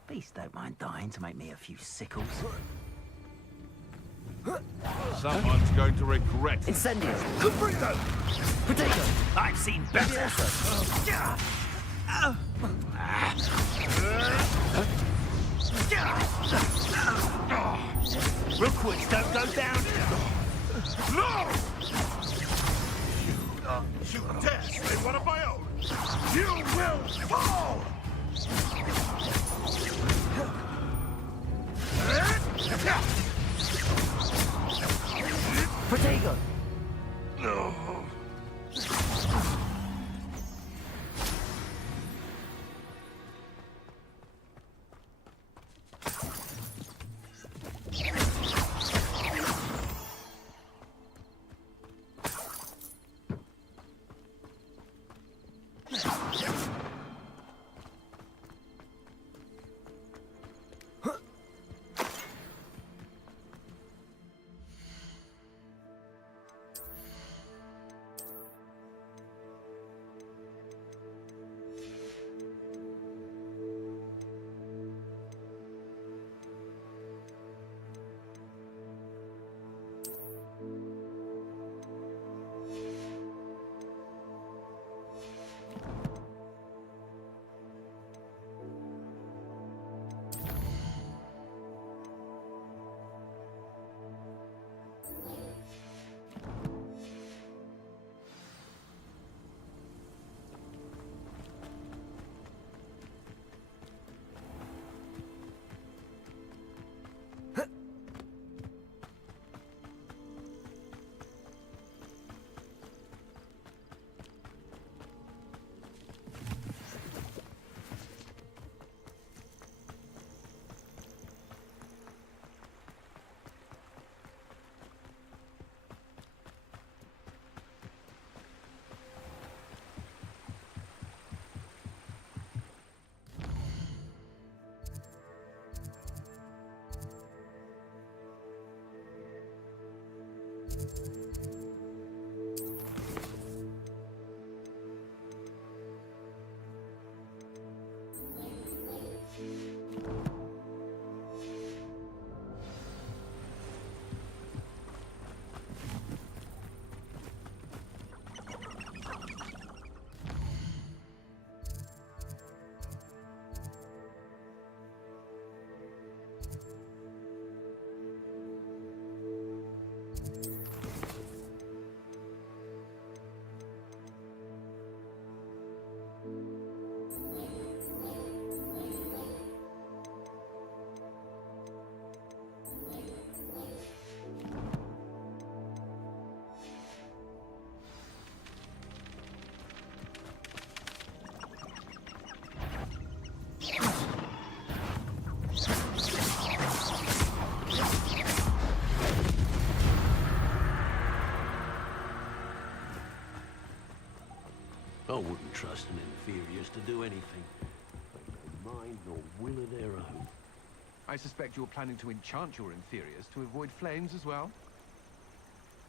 Beasts don't mind dying to make me a few sickles. Someone's going to regret it. Incendies! Caprito! Potato! I've seen better! Rookwoods don't go down here! No! You dare slay one of my own! You will fall! Potato! No. I wouldn't trust an inferiors to do anything. They've no mind nor will of their own. I suspect you're planning to enchant your inferiors to avoid flames as well?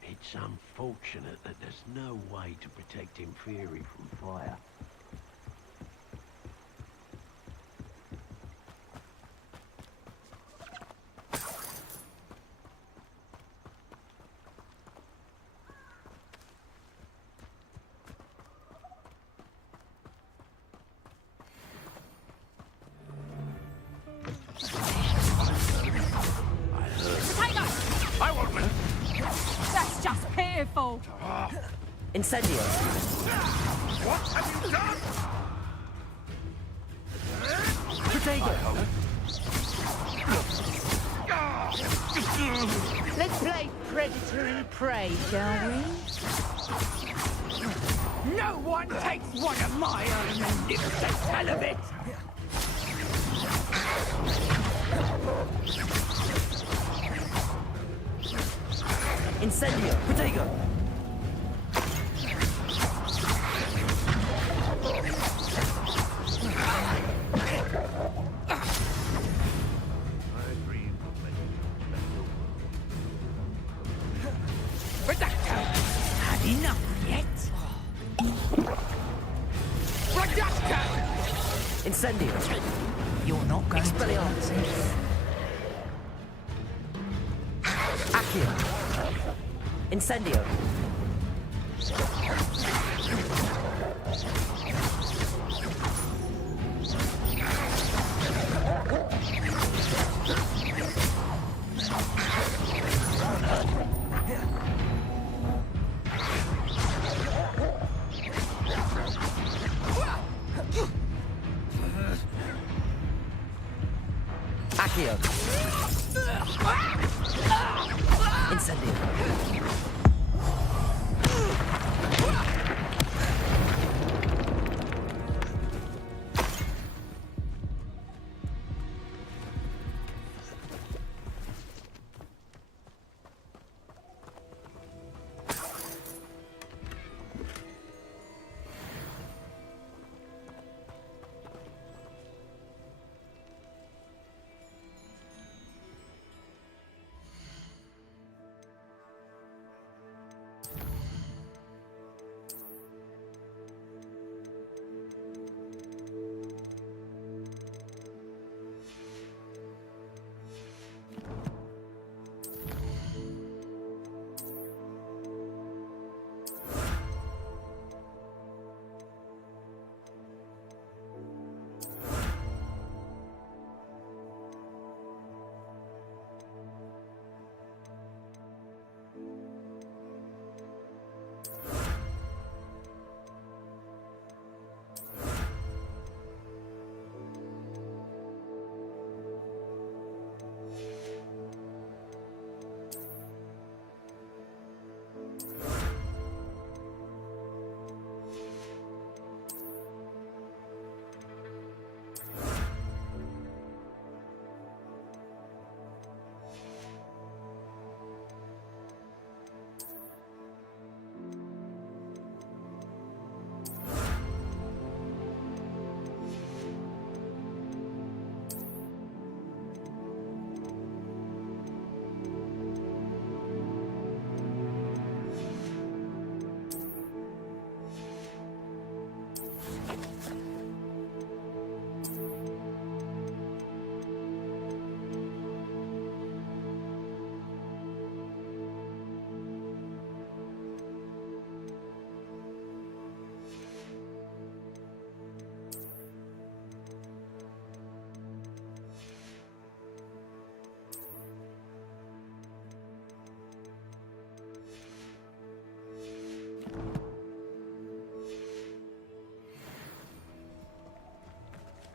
It's unfortunate that there's no way to protect inferi from fire. I won't let. That's just pitiful. Incendio. What have you done? Potato. Let's play predator and prey, shall we? No one takes one of my own and lives to tell of it. Incendio. Potato. Had enough yet? Incendio. You're not going Expelliarmus. Accio. Incendio. Accio. Incendio.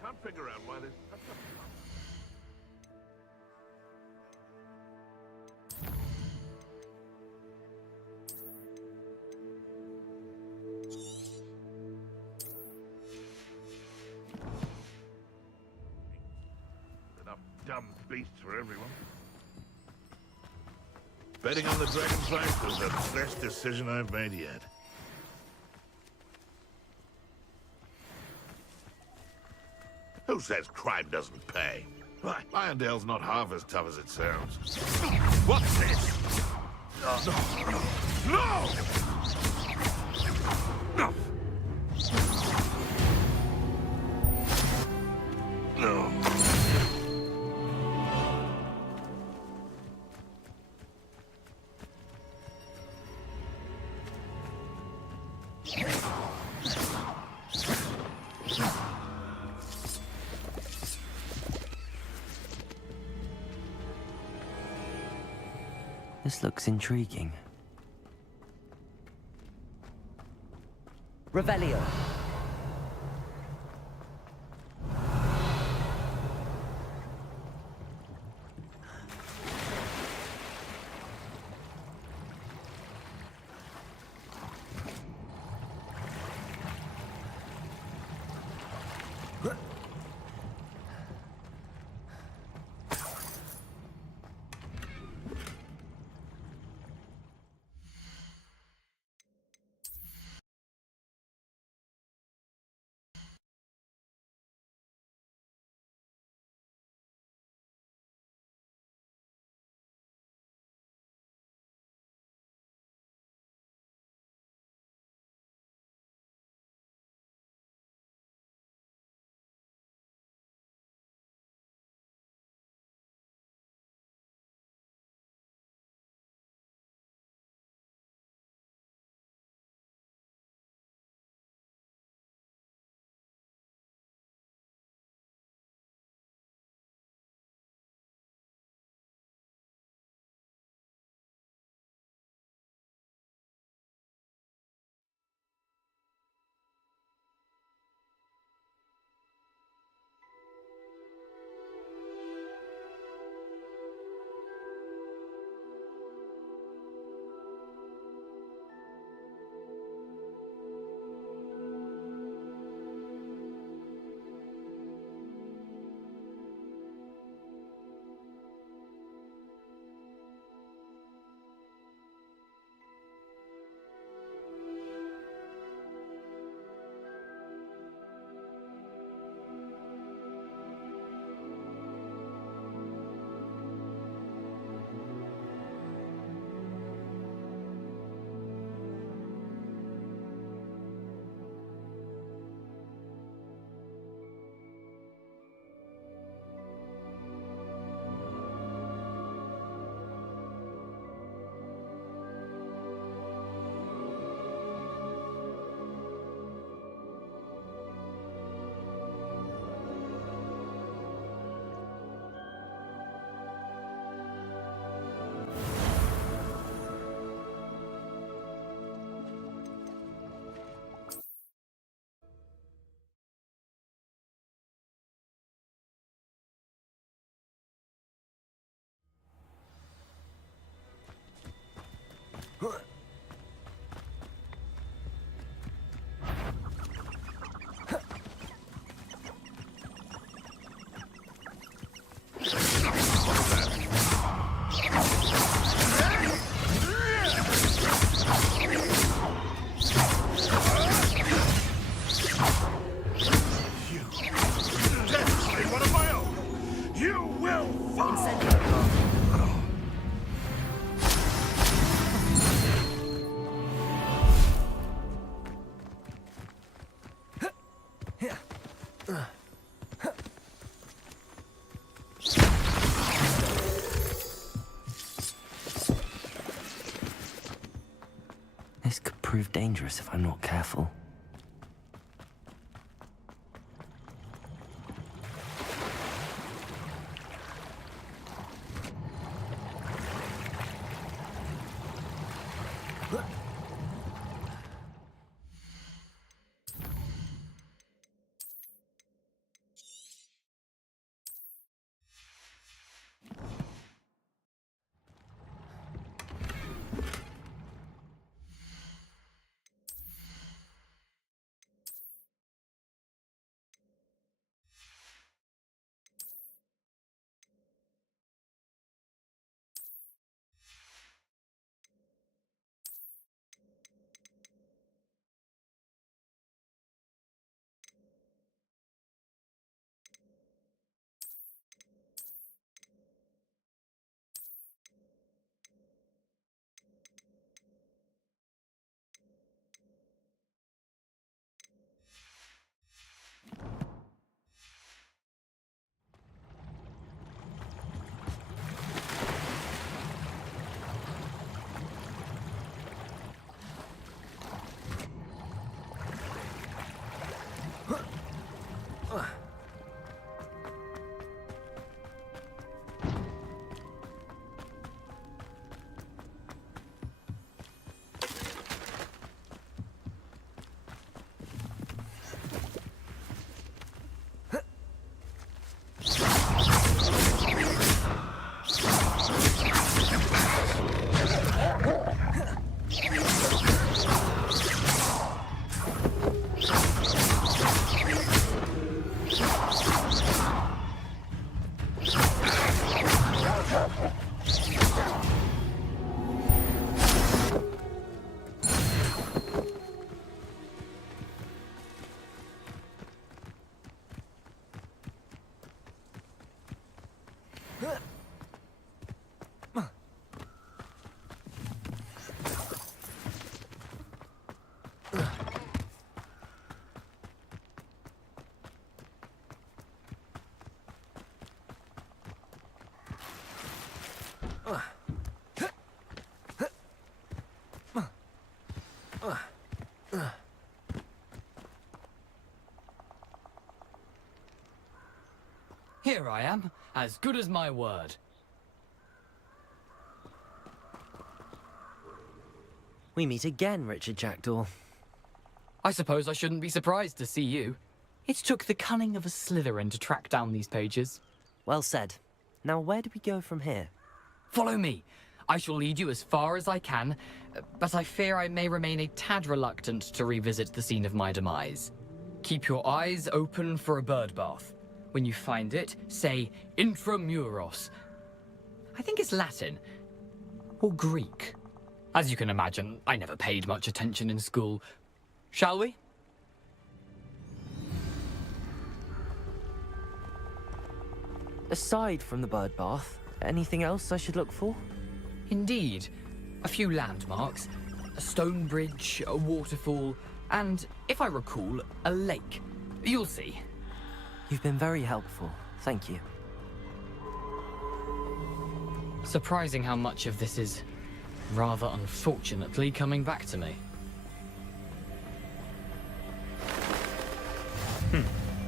Can't figure out why there's such a... Enough dumb beasts for everyone. Betting on the Dragonflight was the best decision I've made yet. Who says crime doesn't pay? Why, Irondale's not half as tough as it sounds. What's this? No! No! No! This looks intriguing. Revelio. This could prove dangerous if I'm not careful. Here I am, as good as my word. We meet again, Richard Jackdaw. I suppose I shouldn't be surprised to see you. It took the cunning of a Slytherin to track down these pages. Well said. Now where do we go from here? Follow me. I shall lead you as far as I can, but I fear I may remain a tad reluctant to revisit the scene of my demise. Keep your eyes open for a bird bath. When you find it, say Intramuros. I think it's Latin. Or Greek. As you can imagine, I never paid much attention in school. Shall we? Aside from the bird bath, anything else I should look for? Indeed. A few landmarks. A stone bridge, a waterfall, and, if I recall, a lake. You'll see. You've been very helpful. Thank you. Surprising how much of this is, rather unfortunately, coming back to me.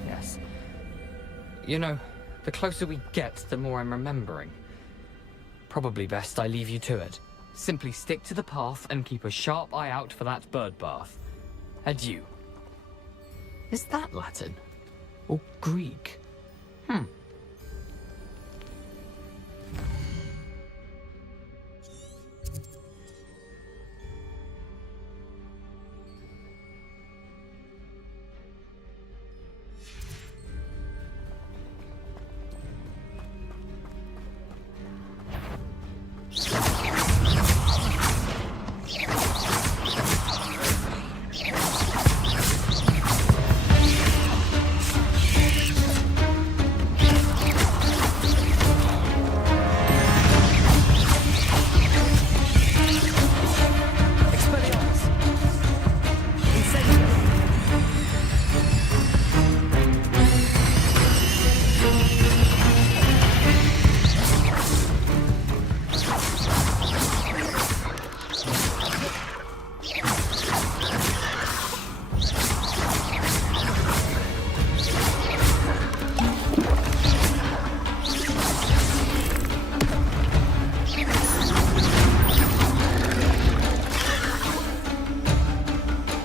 Yes. You know, the closer we get, the more I'm remembering. Probably best I leave you to it. Simply stick to the path and keep a sharp eye out for that bird bath. Adieu. Is that Latin? Or Greek?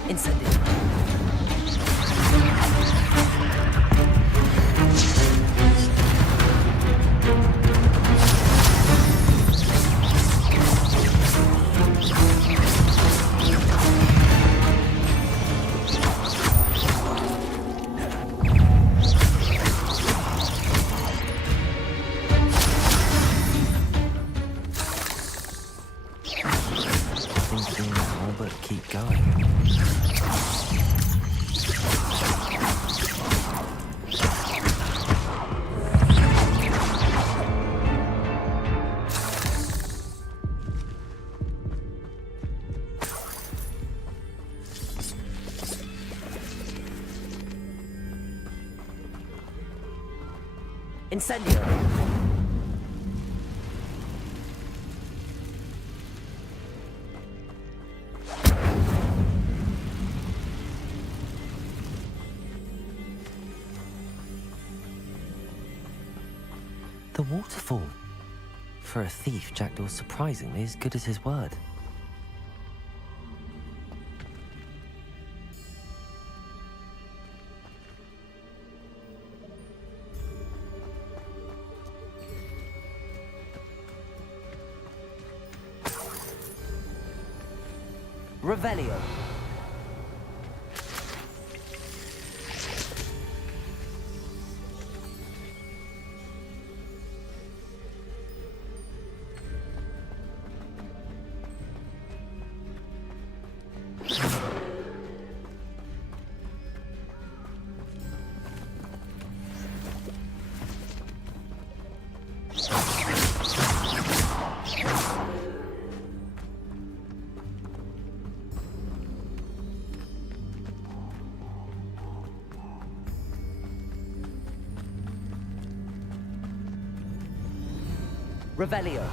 Incendio. Thinking now, but keep going. Incendio. The waterfall. For a thief, Jackdaw's surprisingly as good as his word. Revelio. Revelio.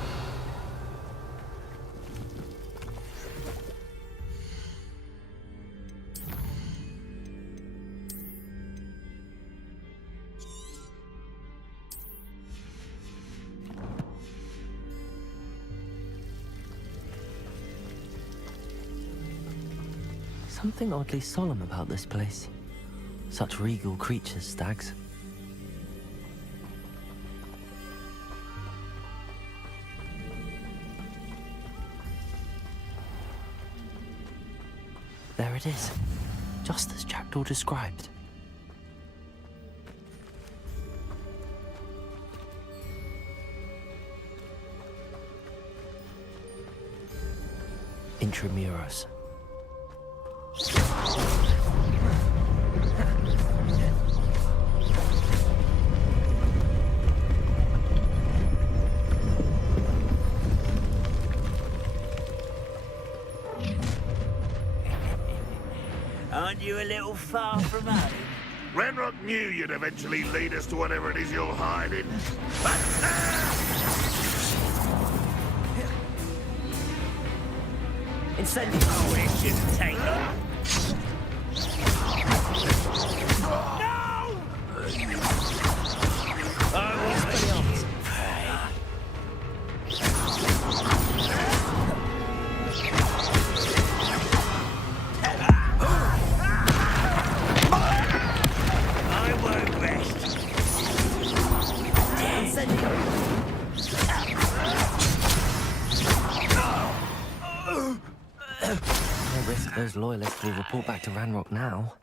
Something oddly solemn about this place. Such regal creatures, stags. There it is, just as Jackdaw described. Intramuros. Aren't you a little far from home? Ranrock knew you'd eventually lead us to whatever it is you're hiding. Incendio. Oh, it shouldn't take long. No! I was the prey. I won't rest. No risk those loyalists will report back to Ranrock now.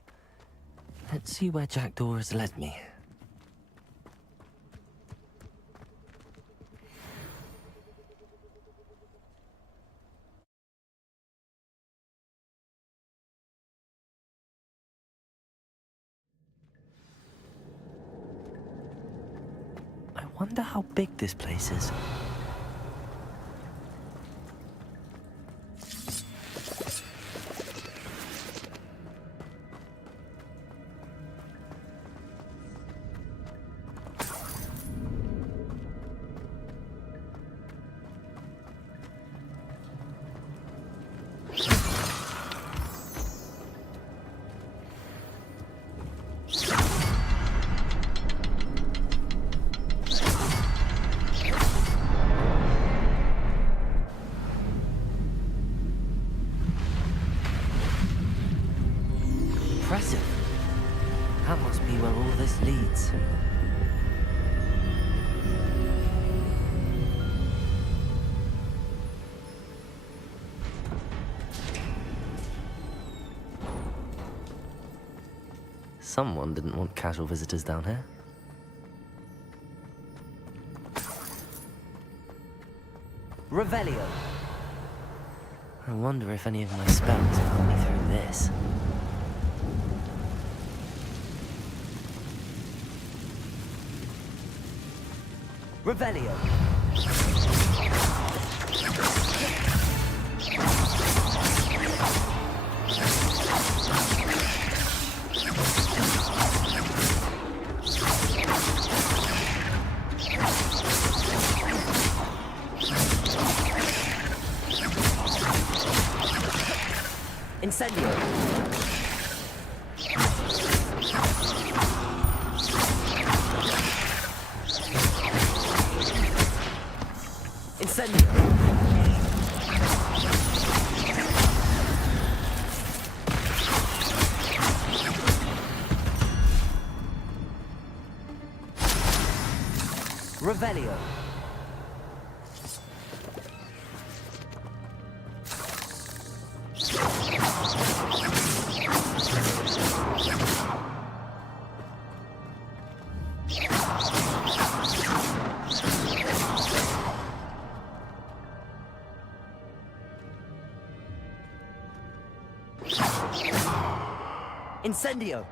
Let's see where Jackdaw has led me. I wonder how big this place is. impressive. That must be where all this leads. Someone didn't want casual visitors down here. Revelio. I wonder if any of my spells will help me through this. Revelio. Incendio. Incendio. Revelio. Incendio.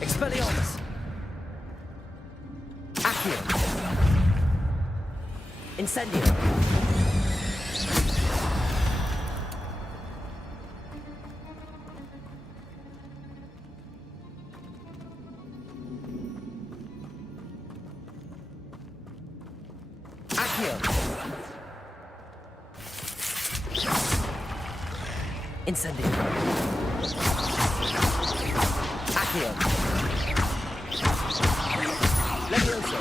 Expelliarmus. Accio. Incendio. Incendio. Accio. Levioso.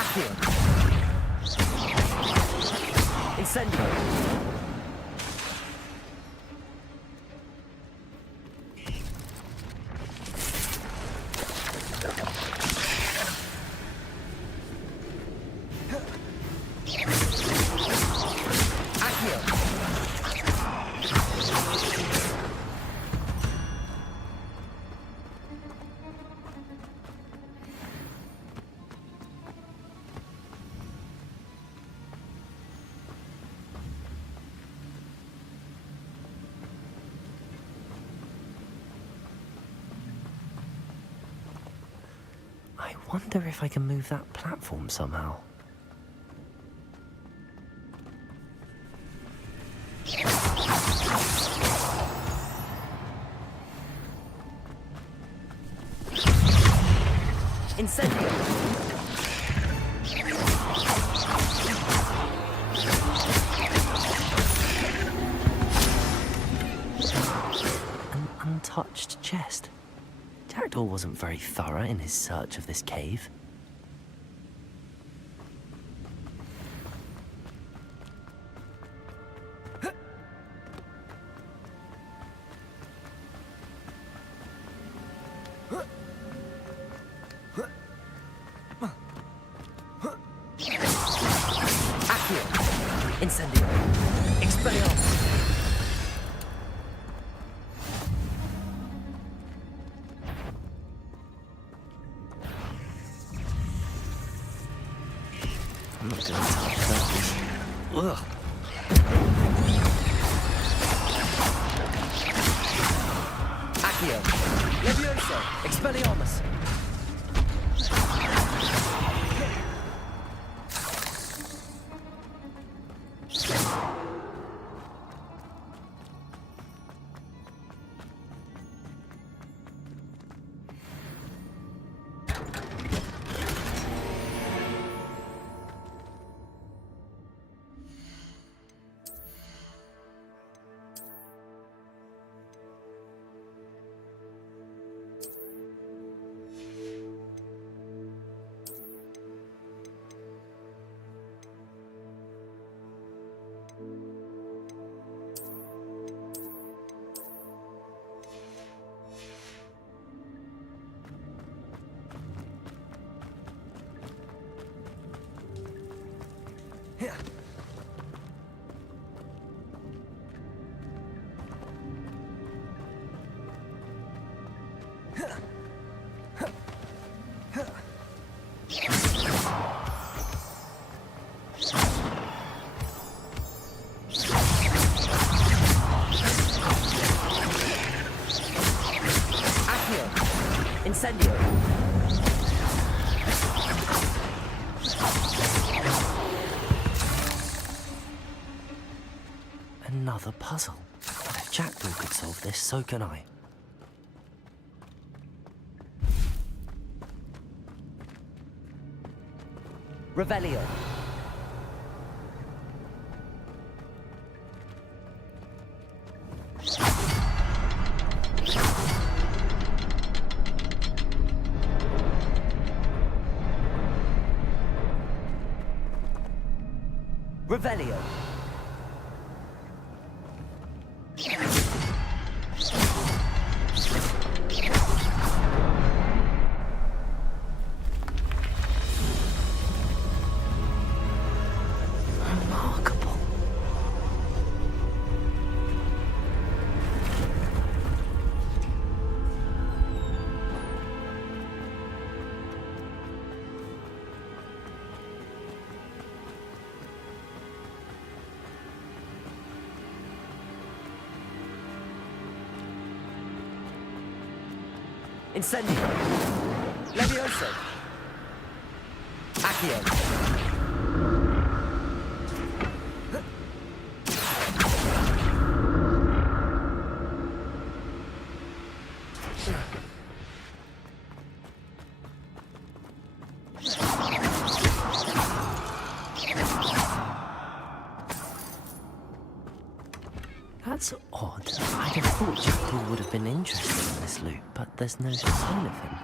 Accio. Incendio. I wonder if I can move that platform somehow. Incendio! An untouched chest. Jackdaw wasn't very thorough in his search of this cave. Accio! Incendio! Expelliarmus! I'm not gonna touch that. Ugh. Accio! Levioso! Expelliarmus! Incendio! Another puzzle. If Jackdaw could solve this, so can I. Revelio. Revelio. Remarkable. Incendio. Levioso. Accio. That's odd. I'd have thought Jackdaw would have been interested in this loot, but there's no sign of him.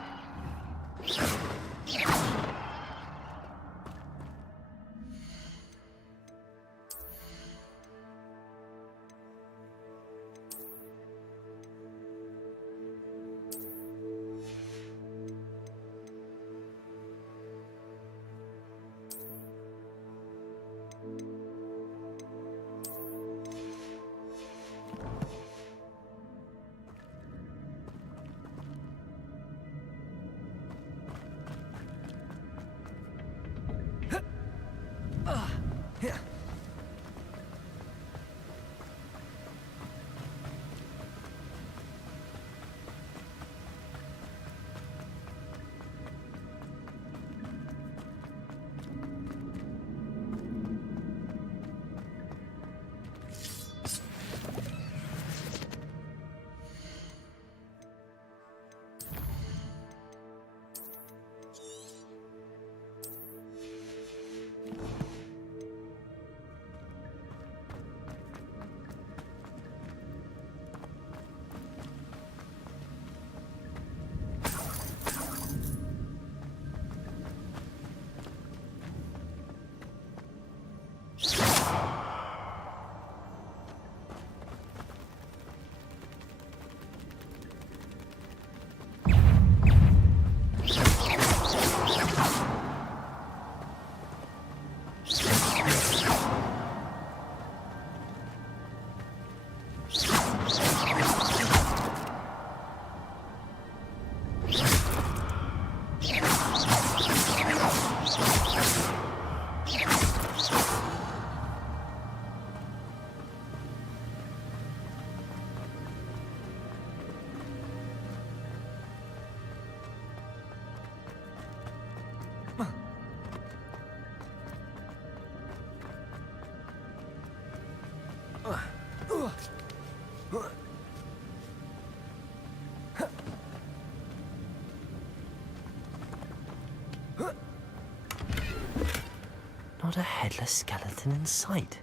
Not a headless skeleton in sight.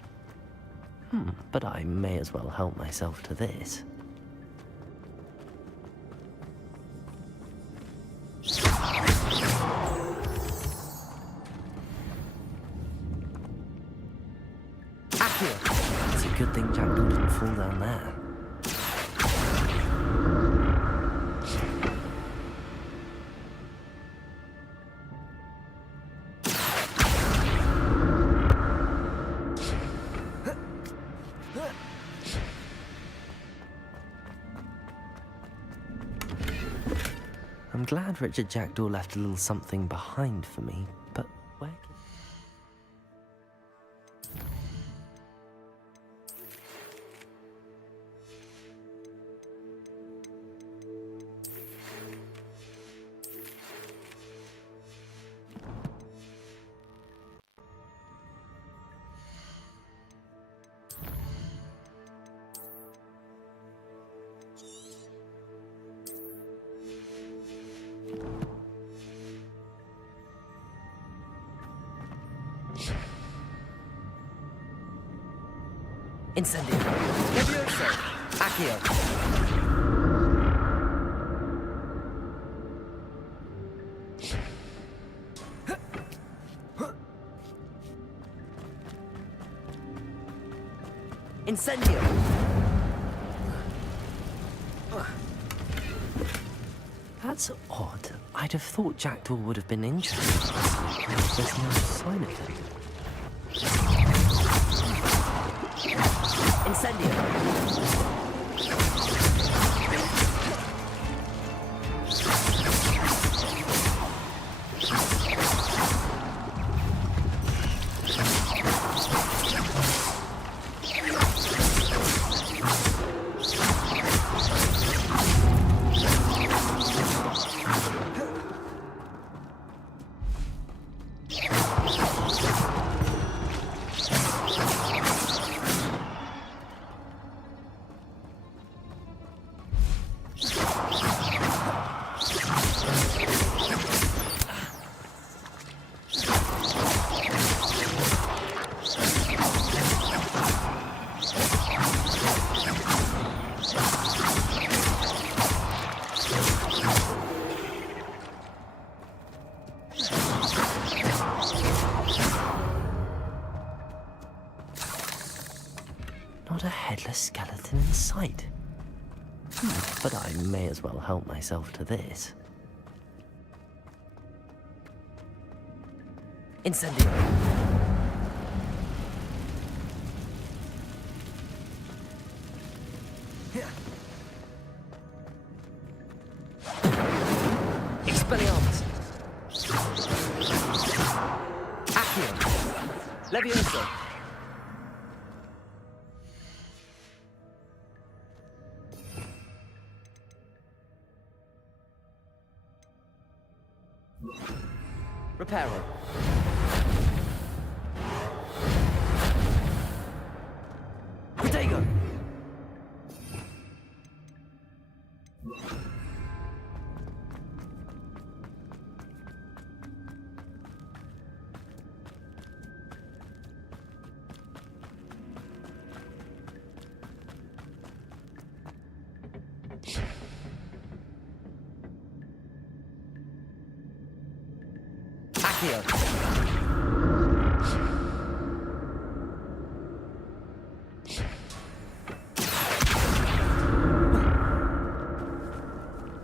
But I may as well help myself to this. Accio! It's a good thing Jackdaw didn't fall down there. I'm glad Richard Jackdaw left a little something behind for me, but where can... Incendio. Levioso. Accio. Incendio. That's odd. I'd have thought Jackdaw would have been interested. There's no sign of him. Incendio. Not a headless skeleton in sight. But I may as well help myself to this. Incendio. Expelliarmus. Accio. Levioso. Reparo. Protego. Accio.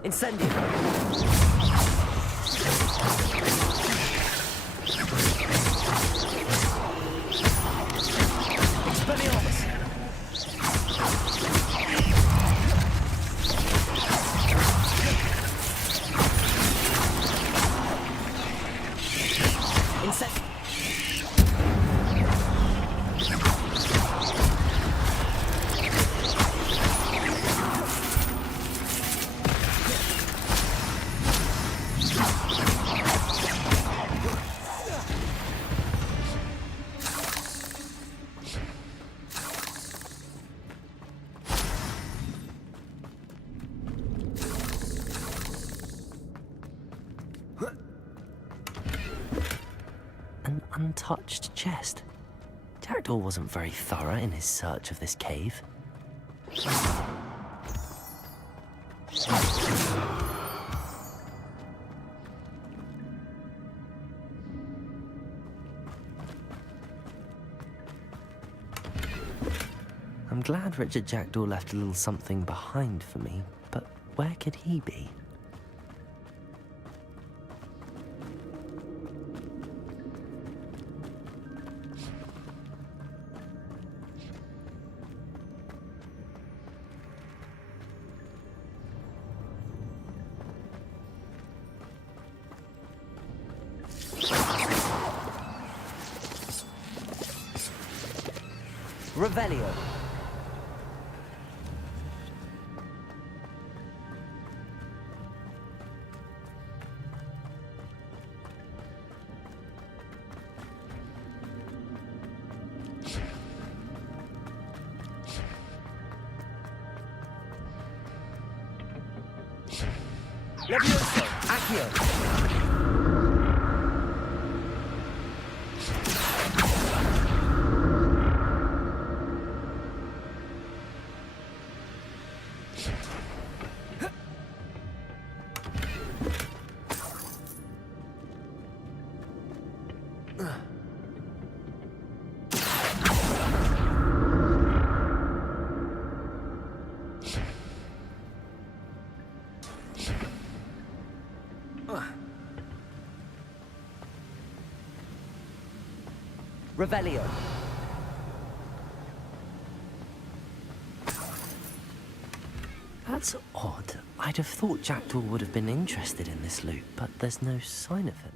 Incendio. Expelliarmus. An untouched chest. Jackdaw wasn't very thorough in his search of this cave. I'm glad Richard Jackdaw left a little something behind for me, but where could he be? Revelio. Levioso. Accio. Revelio. That's odd. I'd have thought Jackdaw would have been interested in this loot, but there's no sign of him.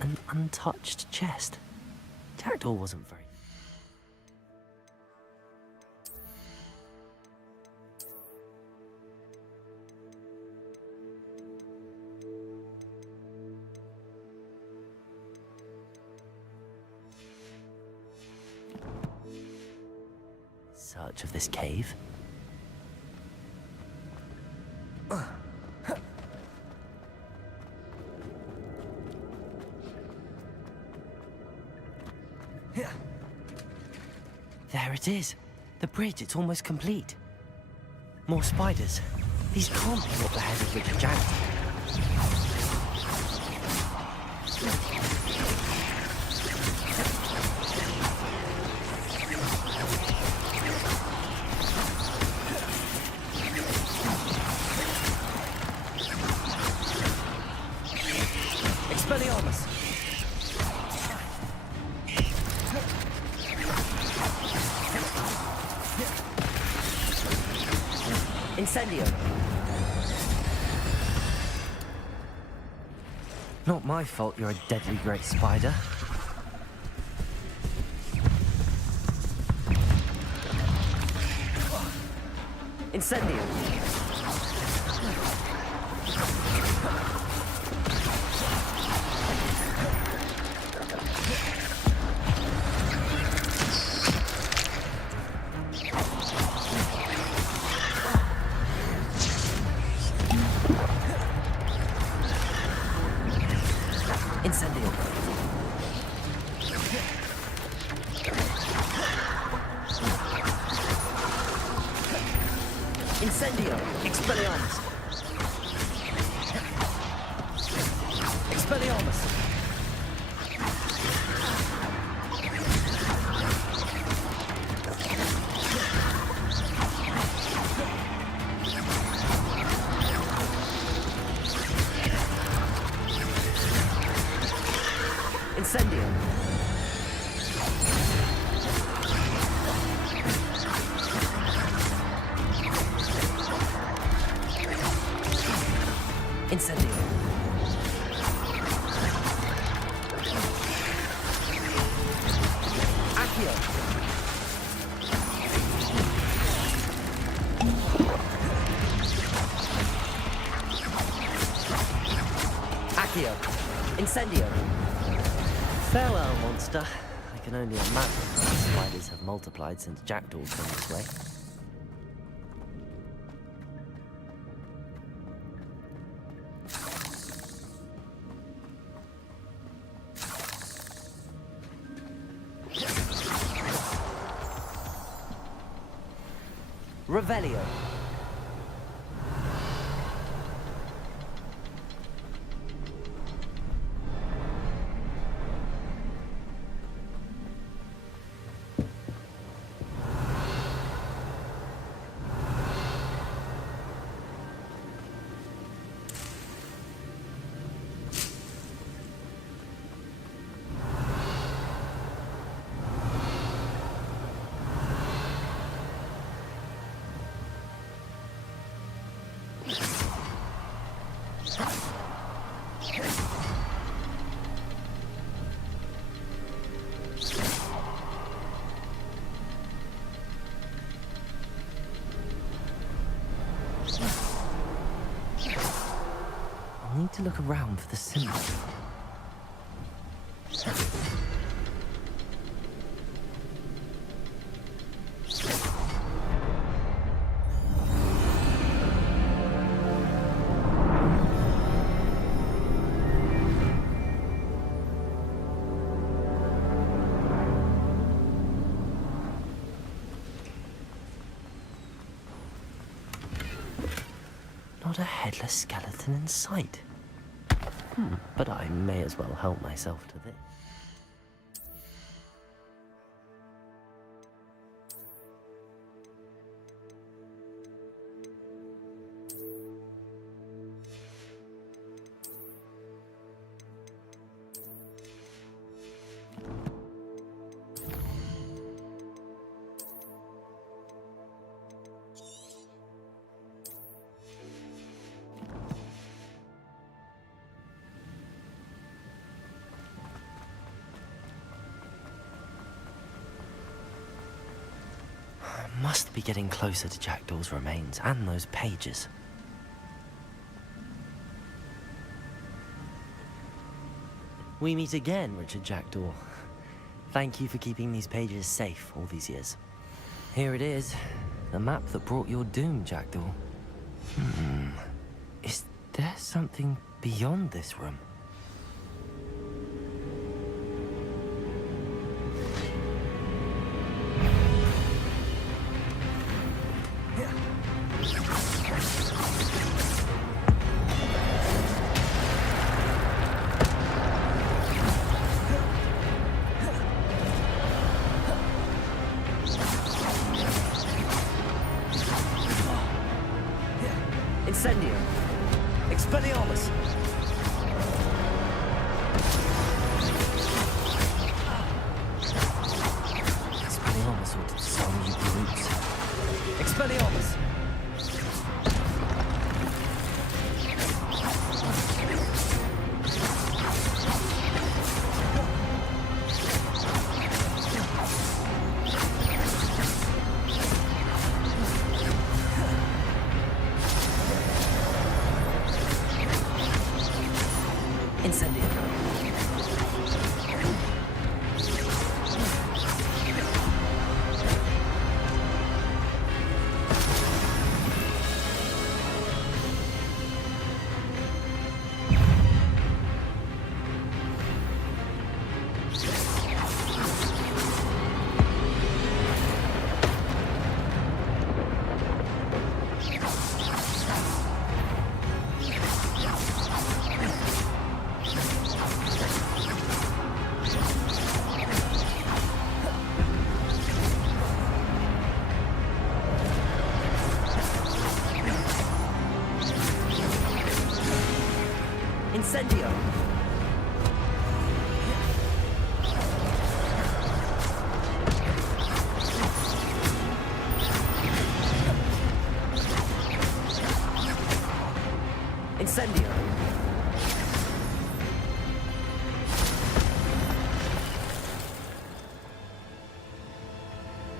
An untouched chest. Jackdaw wasn't very... Search of this cave. There it is. The bridge, it's almost complete. More spiders. These can't be what the head of Richard Jackdaw. Expelliarmus! Incendio! Not my fault you're a deadly great spider. Incendio! Incendio! Incendio! Expelliarmus! Expelliarmus! Incendio! Incendio! Accio! Accio! Incendio! Farewell, monster. I can only imagine how spiders have multiplied since jackdaws came this way. Revelio. I need to look around for the symbol. Not a headless skeleton in sight. But I may as well help myself to this. Must be getting closer to Jackdaw's remains and those pages. We meet again, Richard Jackdaw. Thank you for keeping these pages safe all these years. Here it is, the map that brought your doom, Jackdaw. Is there something beyond this room? Incendio! Expelliarmus! Expelliarmus ought to disarm you brutes. Expelliarmus!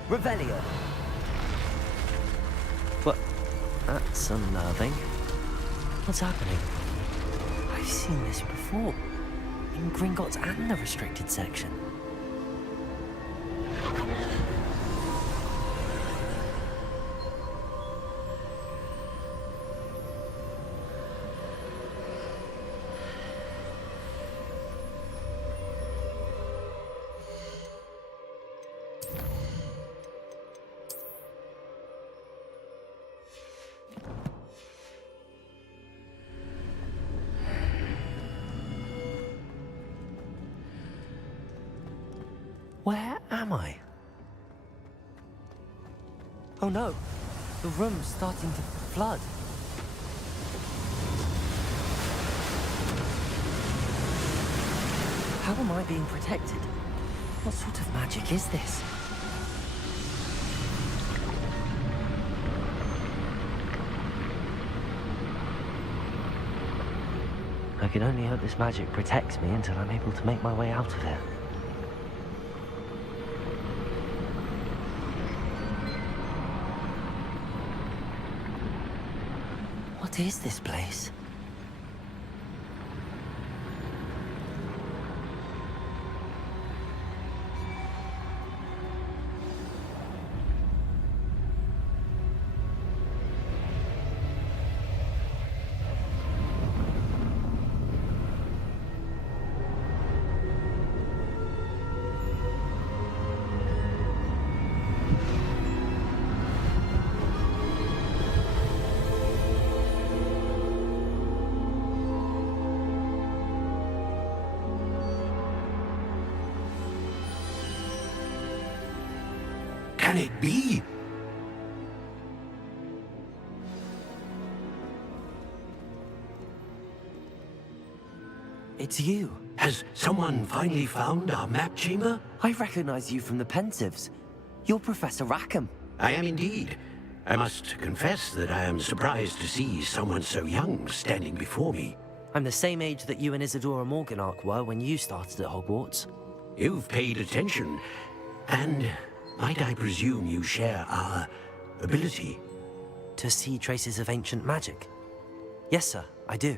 Revelio. What? That's unnerving. What's happening? I've seen this before. In Gringotts and the restricted section. Where am I? Oh no, the room's starting to flood. How am I being protected? What sort of magic is this? I can only hope this magic protects me until I'm able to make my way out of here. What is this place? Can it be? It's you. Has someone finally found our map chamber? I recognize you from the Pensieves. You're Professor Rackham. I am indeed. I must confess that I am surprised to see someone so young standing before me. I'm the same age that you and Isadora Morganach were when you started at Hogwarts. You've paid attention, and might I presume you share our ability? To see traces of ancient magic? Yes, sir, I do.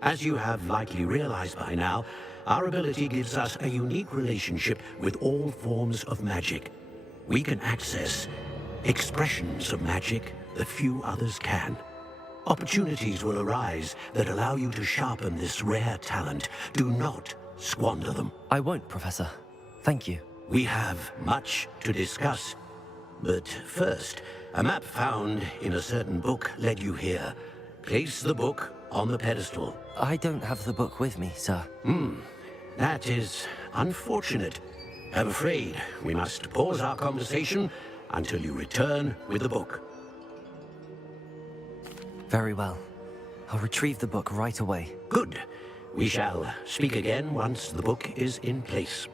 As you have likely realized by now, our ability gives us a unique relationship with all forms of magic. We can access expressions of magic that few others can. Opportunities will arise that allow you to sharpen this rare talent. Do not squander them. I won't, Professor. Thank you. We have much to discuss. But first, a map found in a certain book led you here. Place the book on the pedestal. I don't have the book with me, sir. That is unfortunate. I'm afraid we must pause our conversation until you return with the book. Very well. I'll retrieve the book right away. Good. We shall speak again once the book is in place.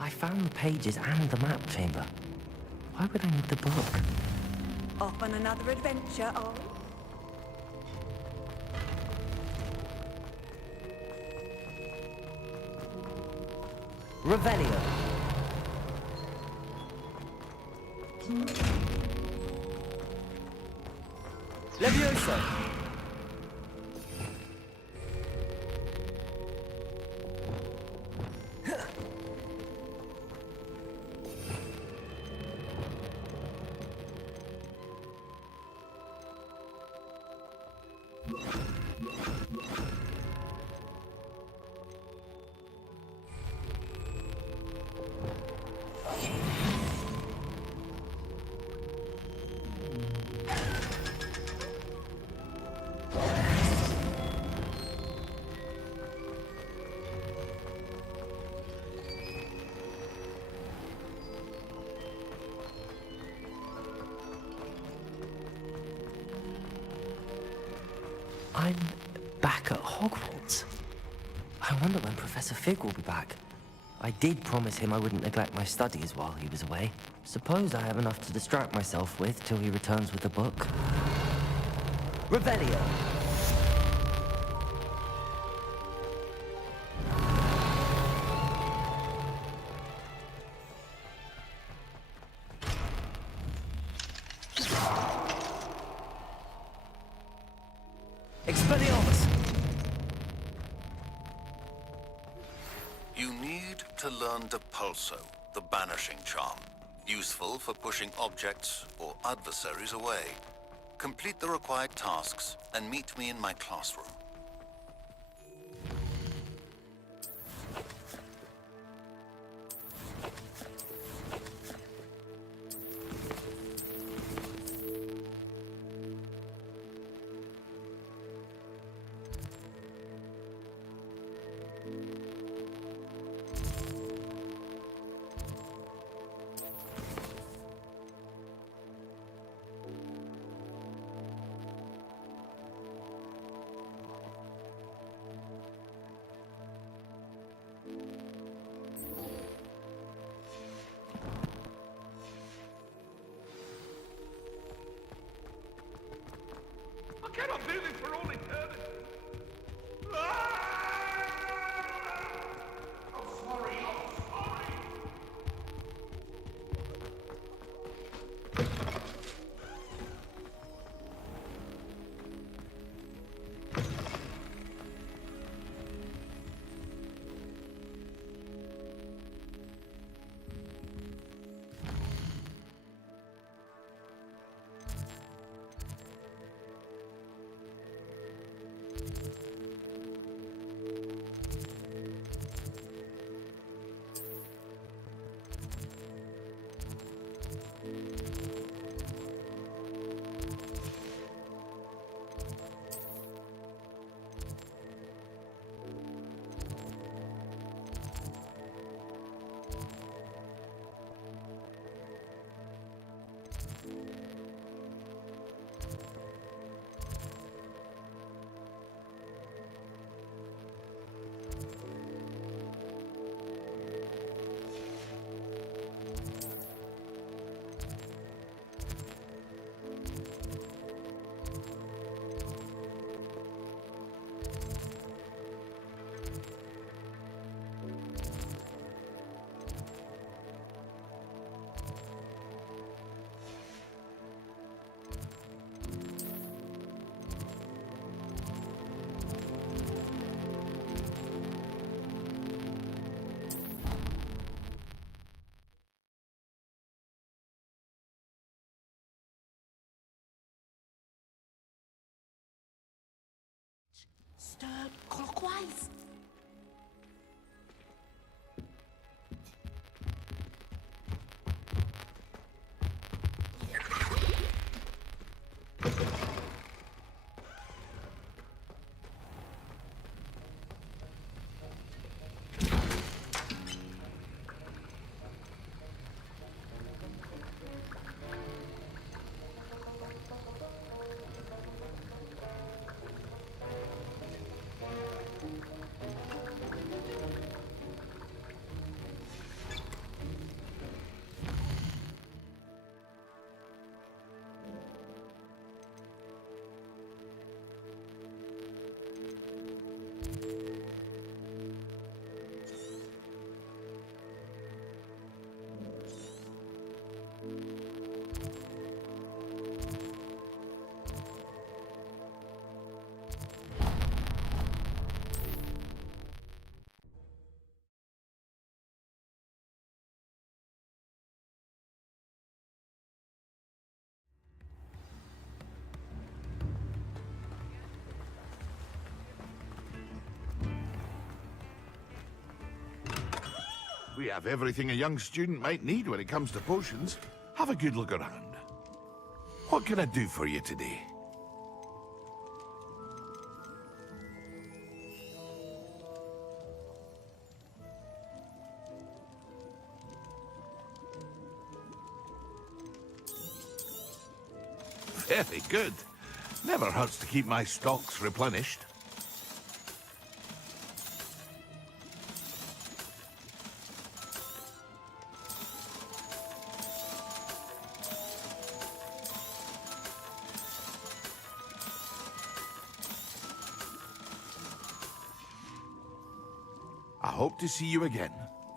I found the pages and the map chamber. Why would I need the book? Off on another adventure, are we? Revelio. Levioso. I'm back at Hogwarts. I wonder when Professor Fig will be back. I did promise him I wouldn't neglect my studies while he was away. Suppose I have enough to distract myself with till he returns with the book. Revelio. Expelliarmus! You need to learn Depulso, the Banishing Charm. Useful for pushing objects or adversaries away. Complete the required tasks and meet me in my classroom. I cannot do this for all eternity. I'm sorry, I'm sorry. Stir clockwise. We have everything a young student might need when it comes to potions. Have a good look around. What can I do for you today? Very good. Never hurts to keep my stocks replenished. I hope to see you again.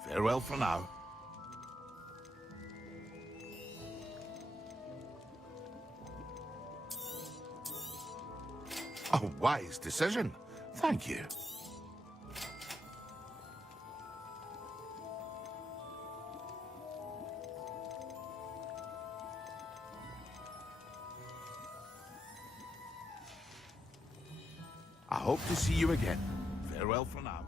Farewell for now. A wise decision. Thank you. I hope to see you again. Farewell for now.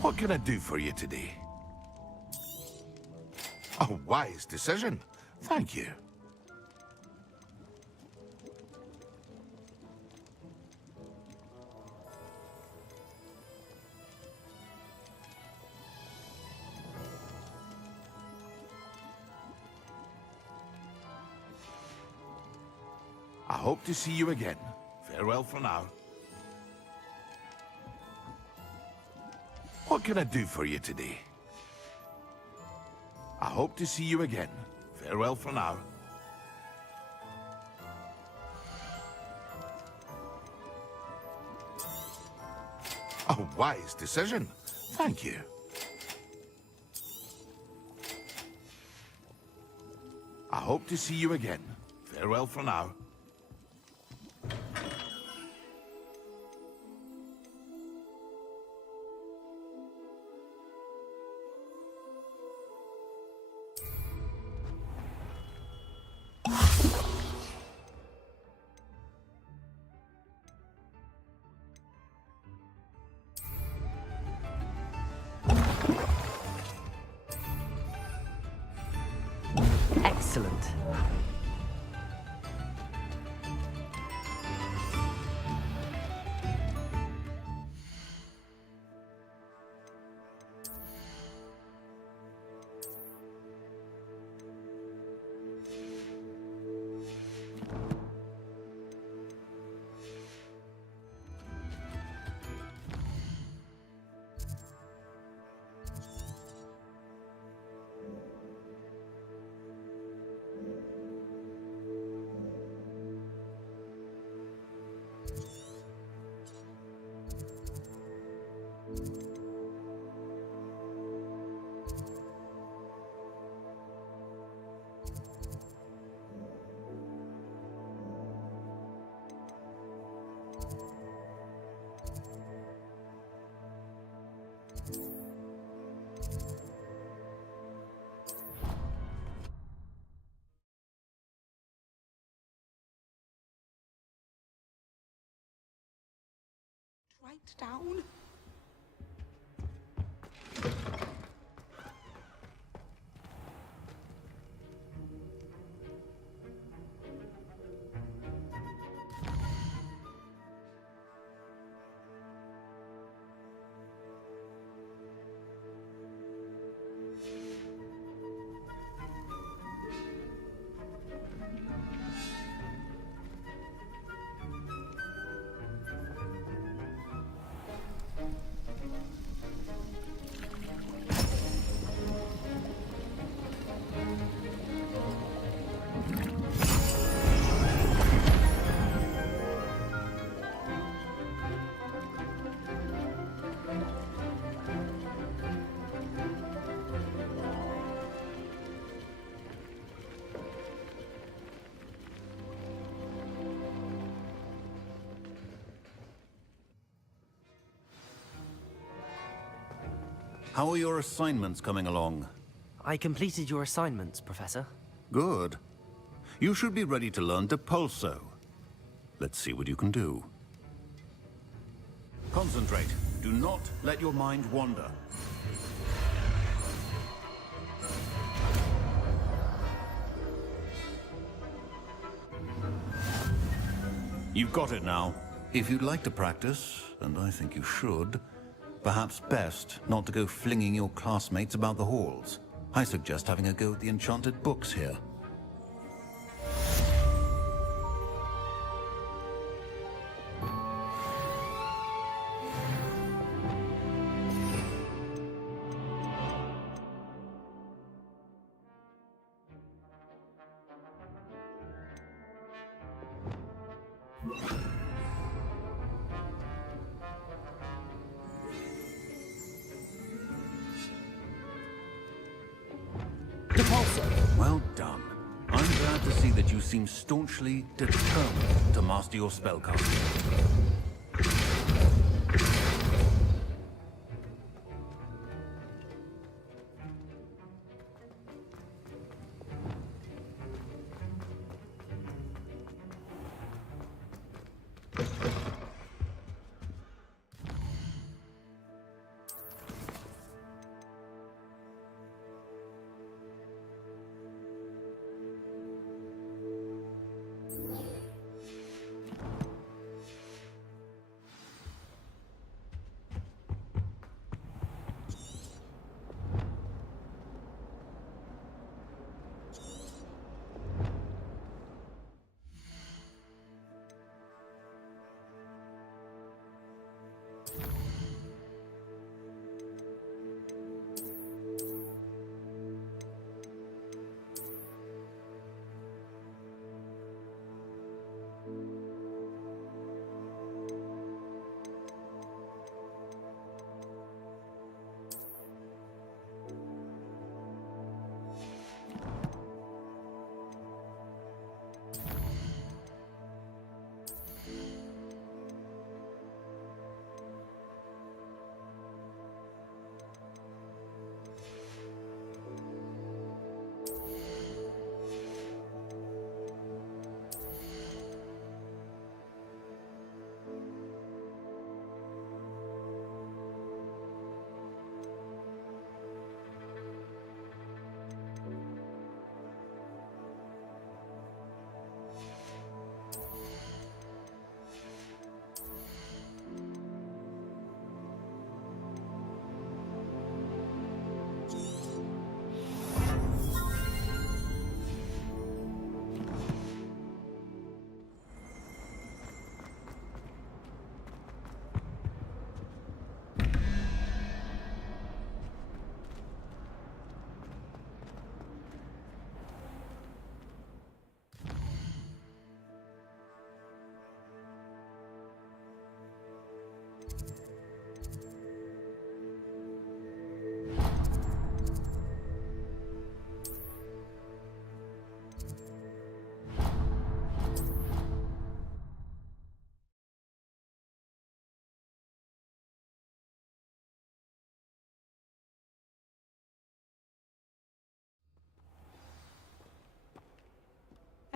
What can I do for you today? A wise decision. Thank you. I hope to see you again. Farewell for now. What can I do for you today? I hope to see you again. Farewell for now. A wise decision. Thank you. I hope to see you again. Farewell for now. Excellent. Right down. How are your assignments coming along? I completed your assignments, Professor. Good. You should be ready to learn Depulso. Let's see what you can do. Concentrate. Do not let your mind wander. You've got it now. If you'd like to practice, and I think you should, perhaps best not to go flinging your classmates about the halls. I suggest having a go at the enchanted books here. Well done. I'm glad to see that you seem staunchly determined to master your spellcasting.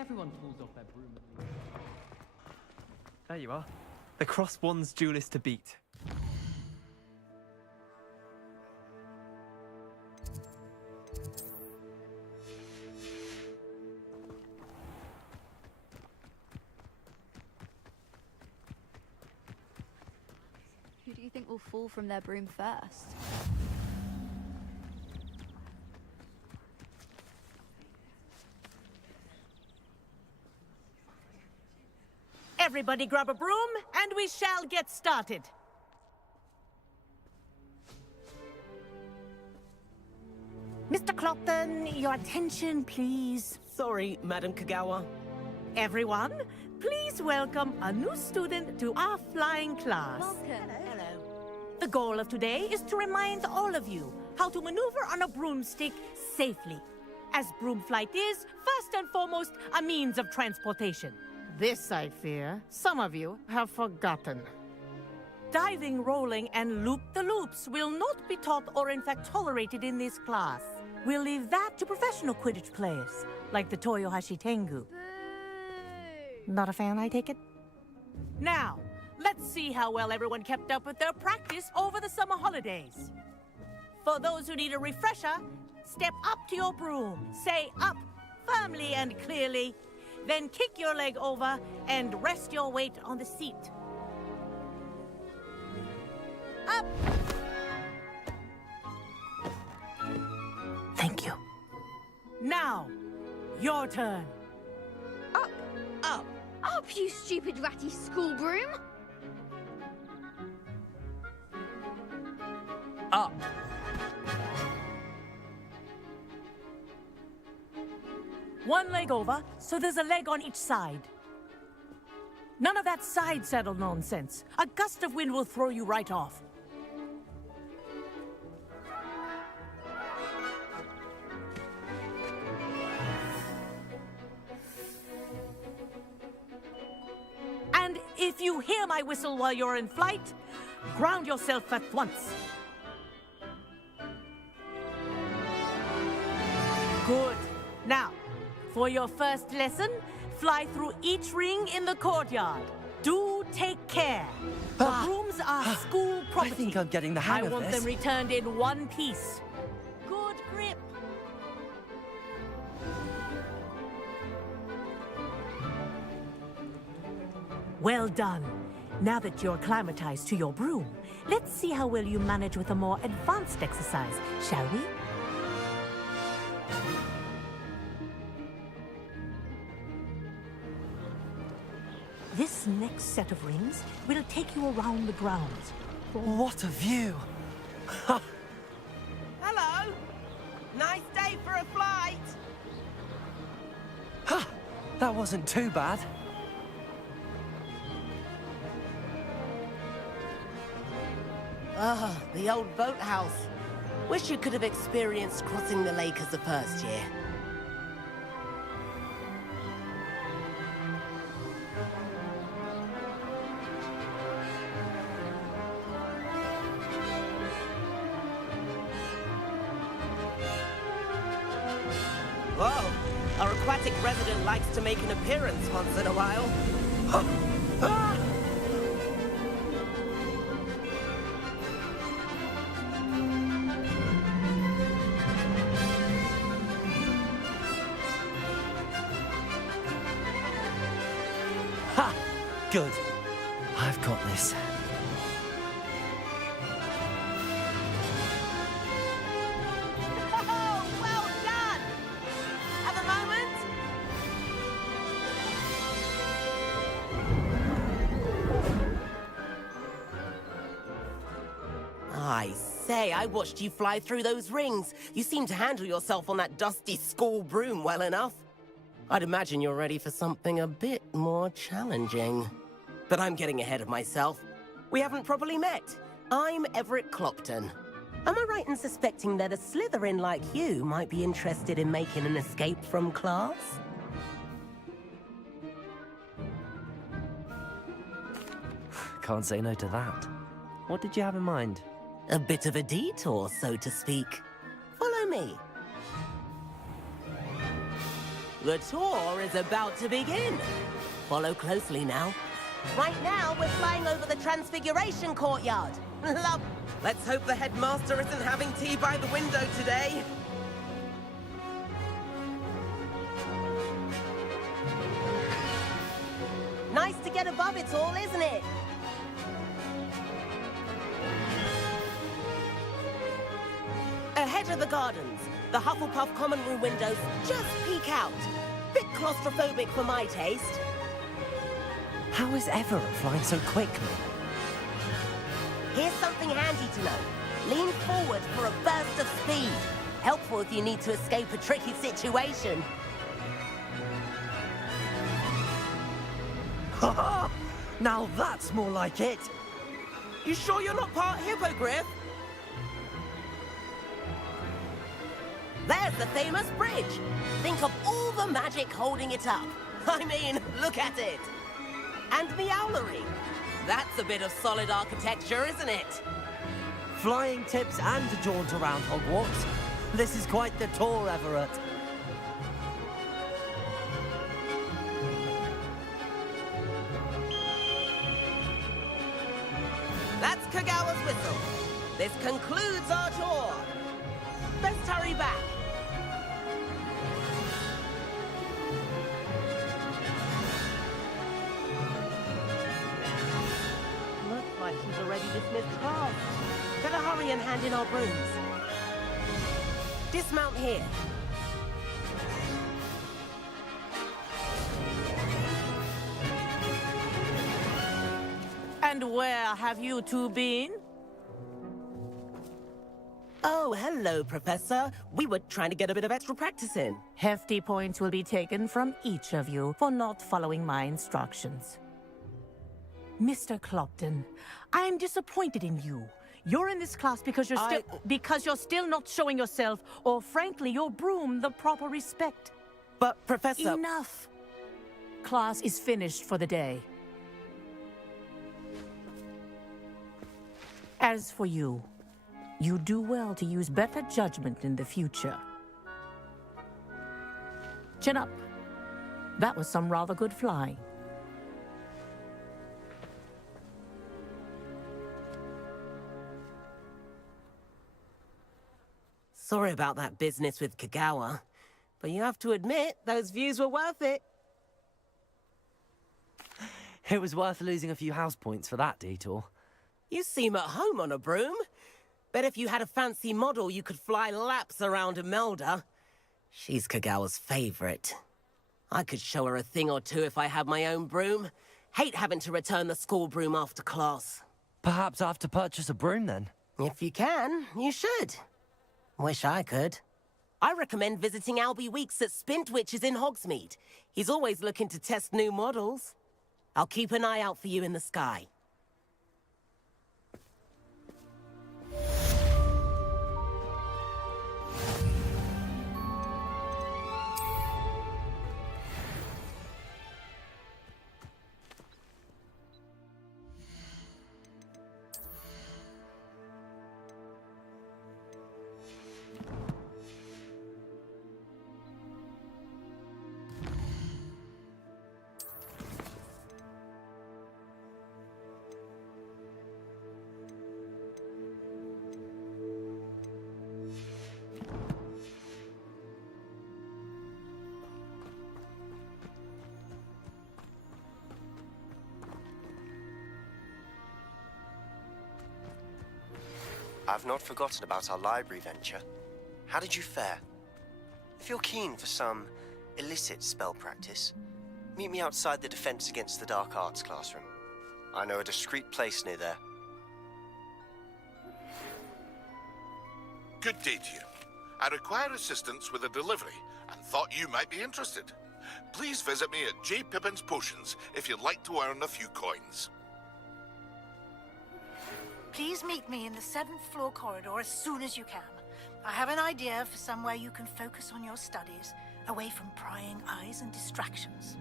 Everyone falls off their broom at least. There you are. The Cross Wands duelist to beat. Who do you think will fall from their broom first? Everybody grab a broom, and we shall get started. Mr. Clopton, your attention, please. Sorry, Madam Kagawa. Everyone, please welcome a new student to our flying class. Welcome. Hello. The goal of today is to remind all of you how to maneuver on a broomstick safely, as broom flight is, first and foremost, a means of transportation. This, I fear, some of you have forgotten. Diving, rolling, and loop-the-loops will not be taught or in fact tolerated in this class. We'll leave that to professional Quidditch players, like the Toyohashi Tengu. Not a fan, I take it? Now, let's see how well everyone kept up with their practice over the summer holidays. For those who need a refresher, step up to your broom, say up firmly and clearly, then kick your leg over and rest your weight on the seat. Up! Thank you. Now, your turn. Up, up, up, you stupid ratty school broom! Up. One leg over, so there's a leg on each side. None of that side saddle nonsense. A gust of wind will throw you right off. And if you hear my whistle while you're in flight, ground yourself at once. Good. Now, for your first lesson, fly through each ring in the courtyard. Do take care. The brooms are school property. I think I'm getting the hang of I want this. them returned in one piece. Good grip. Well done. Now that you're acclimatized to your broom, let's see how well you manage with a more advanced exercise, shall we? This next set of rings will take you around the grounds. What a view! Hello! Nice day for a flight! Ha! That wasn't too bad. Ah, the old boathouse. Wish you could have experienced crossing the lake as the first year. Whoa! Our aquatic resident likes to make an appearance once in a while. Ha! Good. I've got this. Oh, well done! Have a moment? I say, I watched you fly through those rings. You seem to handle yourself on that dusty school broom well enough. I'd imagine you're ready for something a bit more challenging. But I'm getting ahead of myself. We haven't properly met. I'm Everett Clopton. Am I right in suspecting that a Slytherin like you might be interested in making an escape from class? Can't say no to that. What did you have in mind? A bit of a detour, so to speak. Follow me. The tour is about to begin. Follow closely now. Right now, we're flying over the Transfiguration Courtyard. Love. Let's hope the headmaster isn't having tea by the window today. Nice to get above it all, isn't it? Ahead of the gardens, the Hufflepuff common room windows just peek out. Bit claustrophobic for my taste. How is Everett flying so quickly? Here's something handy to know. Lean forward for a burst of speed. Helpful if you need to escape a tricky situation. Now that's more like it. You sure you're not part Hippogriff? There's the famous bridge. Think of all the magic holding it up. I mean, look at it. And Meowlery. That's a bit of solid architecture, isn't it? Flying tips and a jaunt around Hogwarts. This is quite the tour, Everett. That's Kagawa's whistle. This concludes our tour. Best hurry back. Looks like she's already dismissed class. Better hurry and hand in our brooms. Dismount here. And where have you two been? Oh, hello, Professor. We were trying to get a bit of extra practice in. Hefty points will be taken from each of you for not following my instructions. Mr. Clopton, I am disappointed in you. You're in this class because you're still not showing yourself, or frankly, your broom, the proper respect. But, Professor... Enough! Class is finished for the day. As for you, you do well to use better judgment in the future. Chin up. That was some rather good flying. Sorry about that business with Kagawa, but you have to admit, those views were worth it. It was worth losing a few house points for that detour. You seem at home on a broom. Bet if you had a fancy model, you could fly laps around Imelda. She's Kagawa's favorite. I could show her a thing or two if I had my own broom. Hate having to return the school broom after class. Perhaps I have to purchase a broom then. If you can, you should. Wish I could. I recommend visiting Albie Weeks at Spintwitches in Hogsmeade. He's always looking to test new models. I'll keep an eye out for you in the sky. I've not forgotten about our library venture. How did you fare? If you're keen for some illicit spell practice, meet me outside the Defense Against the Dark Arts classroom. I know a discreet place near there. Good day to you. I require assistance with a delivery and thought you might be interested. Please visit me at J. Pippin's Potions if you'd like to earn a few coins. Please meet me in the 7th floor corridor as soon as you can. I have an idea for somewhere you can focus on your studies, away from prying eyes and distractions.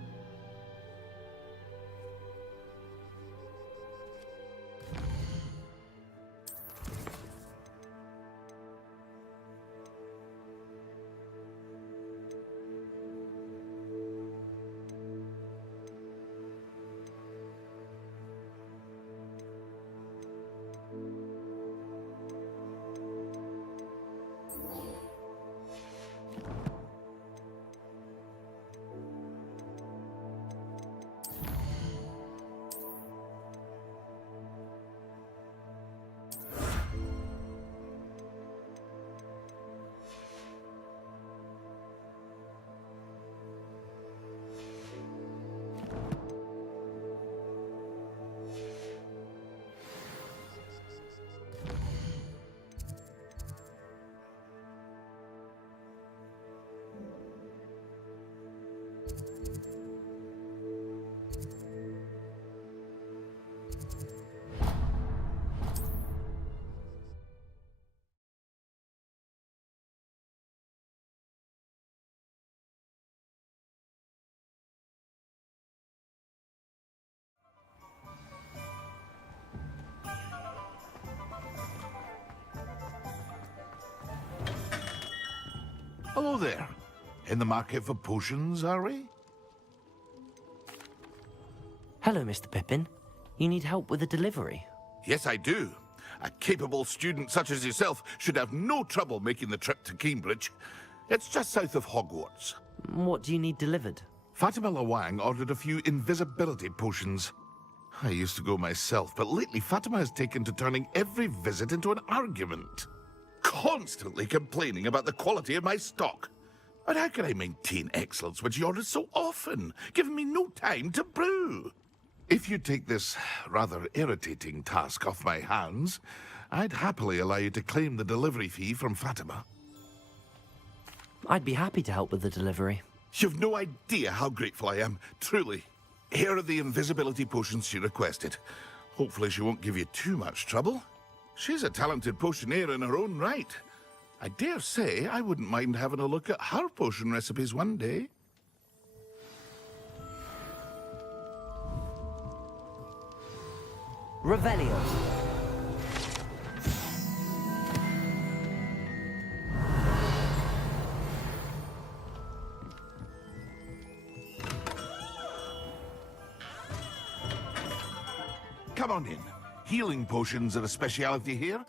Hello there. In the market for potions, are we? Hello, Mr. Pippin. You need help with a delivery? Yes, I do. A capable student such as yourself should have no trouble making the trip to Cambridge. It's just south of Hogwarts. What do you need delivered? Fatima Lawang ordered a few invisibility potions. I used to go myself, but lately Fatima has taken to turning every visit into an argument. Constantly complaining about the quality of my stock. But how can I maintain excellence when she orders so often, giving me no time to brew? If you take this rather irritating task off my hands, I'd happily allow you to claim the delivery fee from Fatima. I'd be happy to help with the delivery. You've no idea how grateful I am, truly. Here are the invisibility potions she requested. Hopefully she won't give you too much trouble. She's a talented potioneer in her own right. I dare say I wouldn't mind having a look at her potion recipes one day. Revelio. Come on in. Healing potions are a speciality here.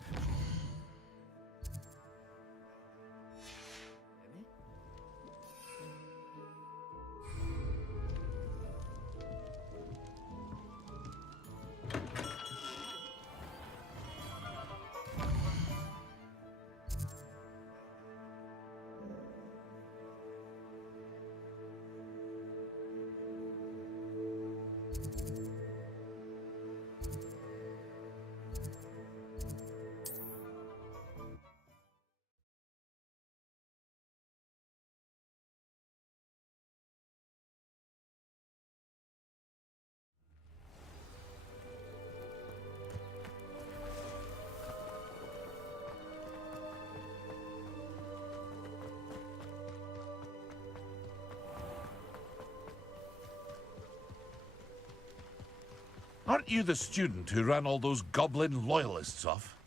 Aren't you the student who ran all those goblin loyalists off?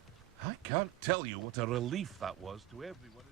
I can't tell you what a relief that was to everyone.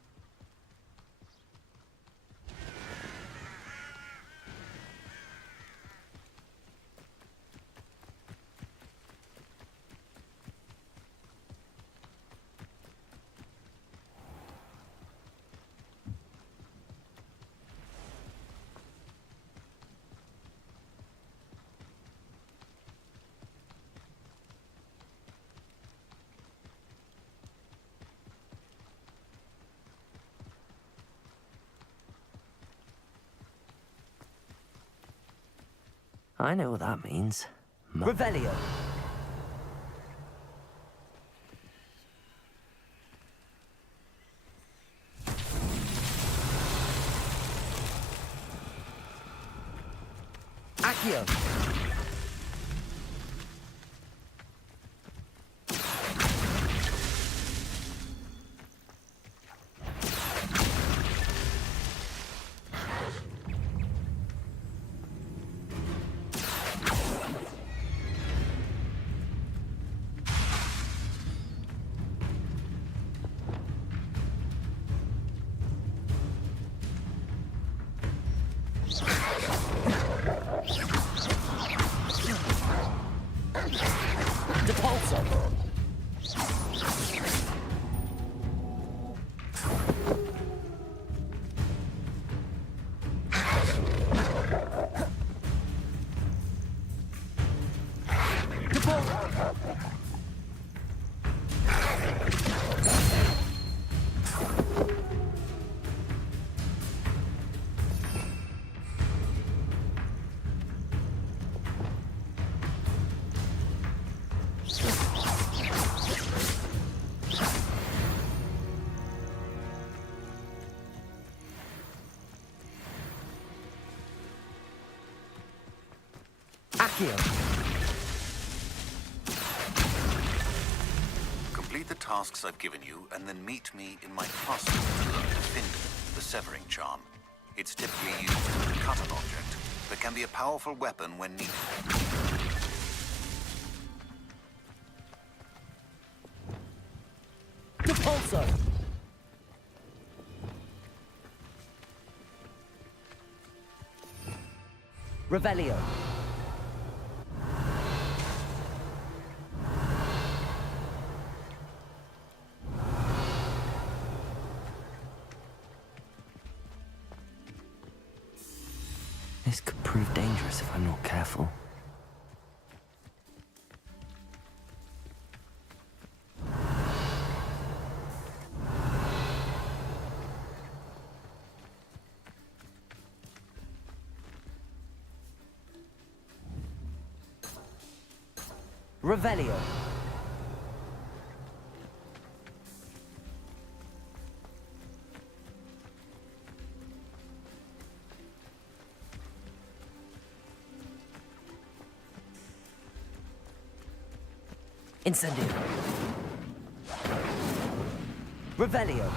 I know what that means. Revelio. Accio. Complete the tasks I've given you, and then meet me in my classroom to learn Finder, the Severing Charm. It's typically used to cut an object, but can be a powerful weapon when needed. Depulso! Revelio. This could prove dangerous if I'm not careful. Revelio. Incendio. Revelio.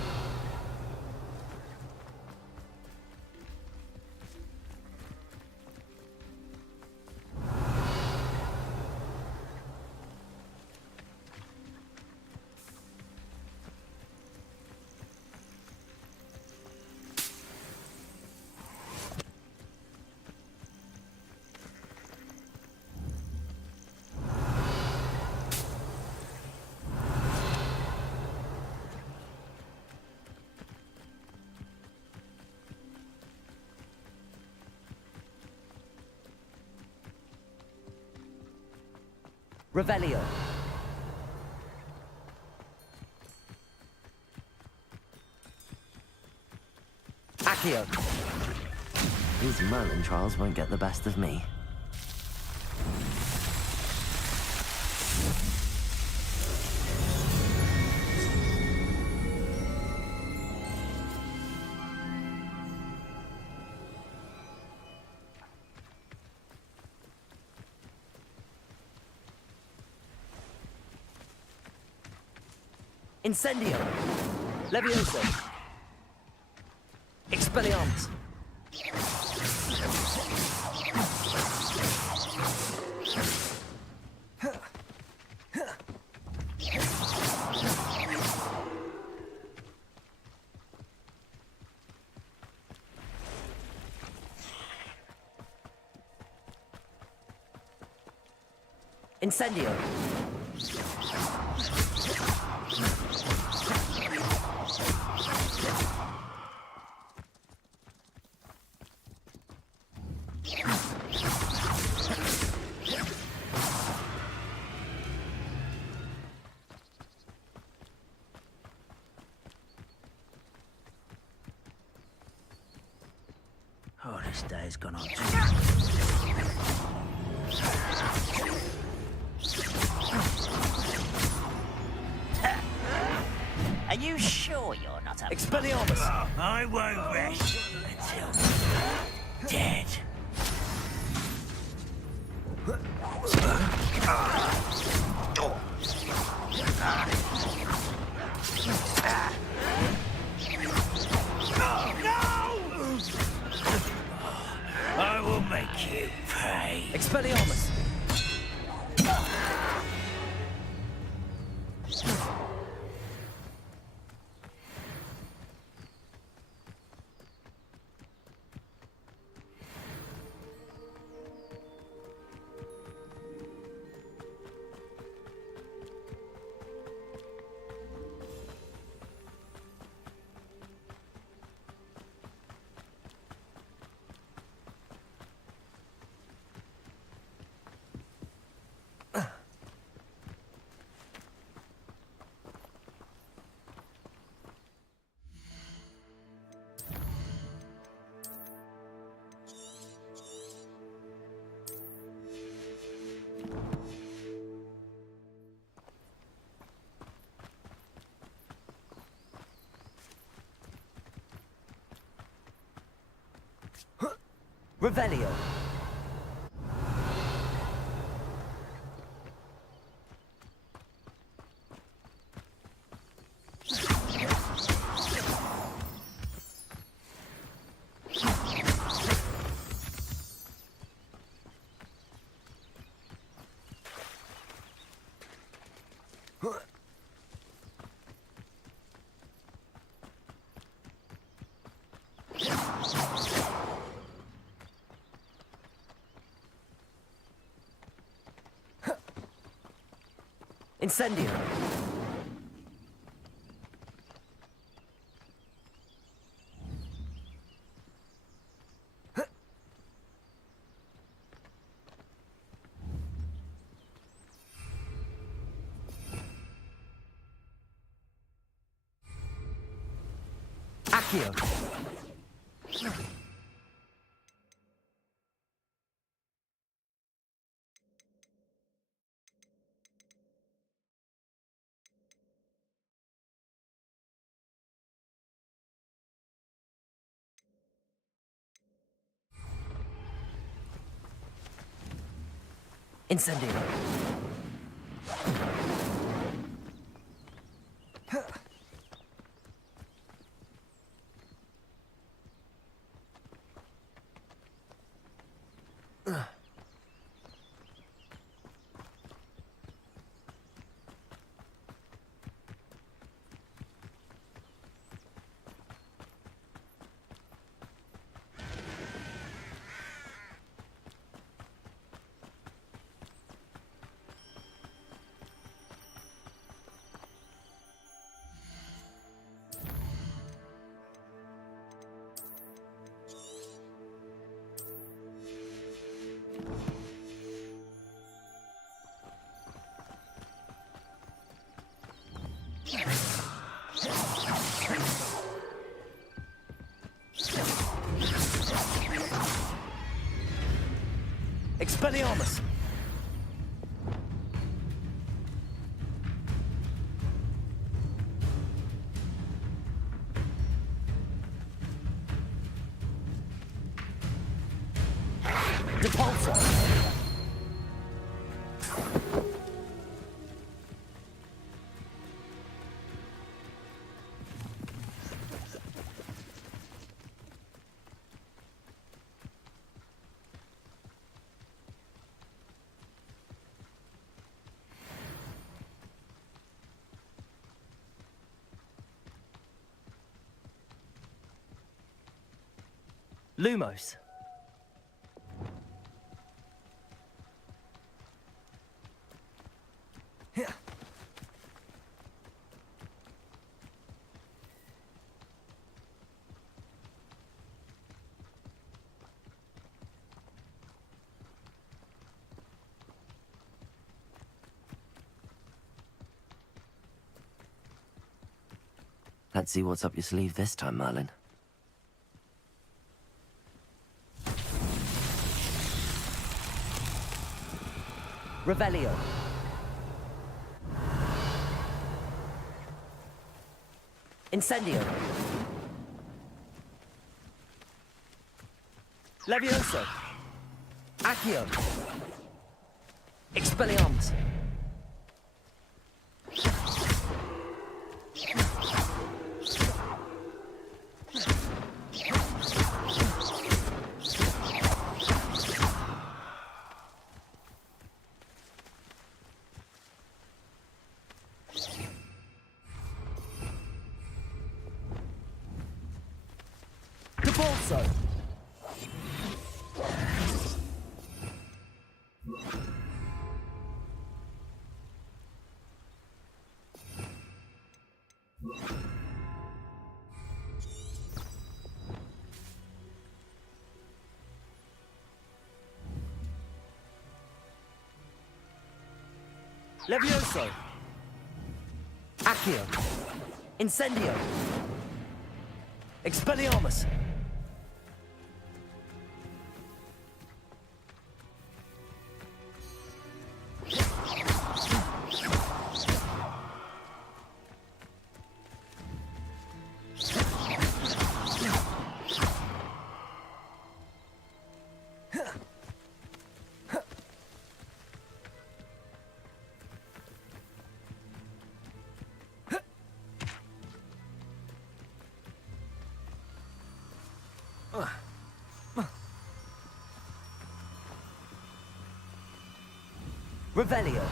Revelio. Accio. These Merlin trials won't get the best of me. Incendio! Levioso! Expelliarmus! Incendio! Oh, this day's gone on too. Are you sure you're not a... Expelliarmus! I won't rest until you're dead. I will make you pay. Expelliarmus! Revelio. Incendio. Accio. Incendio. Expelliarmus! Depulso! Lumos. Here. Let's see what's up your sleeve this time, Merlin. Revelio. Incendio. Levioso. Accio. Expelliarmus. Depulso. Levioso. Accio. Incendio. Expelliarmus. Revelio.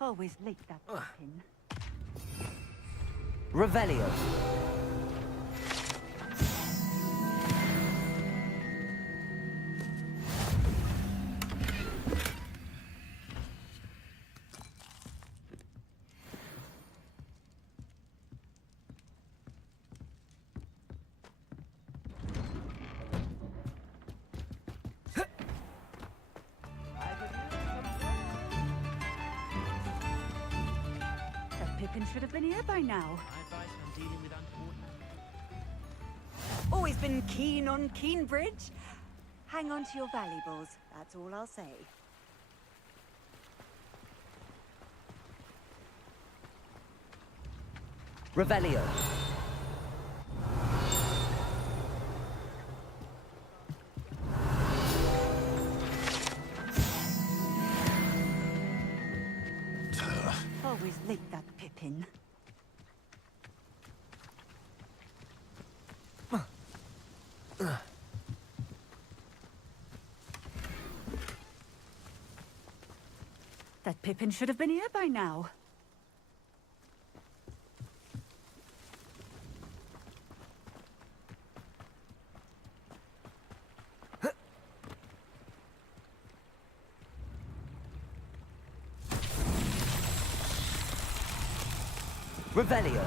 Always late, that pin. Revelio. Pippin should have been here by now. Always been keen on Keenbridge. Hang on to your valuables, that's all I'll say. Revelio. Always late, that Pippin. That Pippin should have been here by now. Revelio.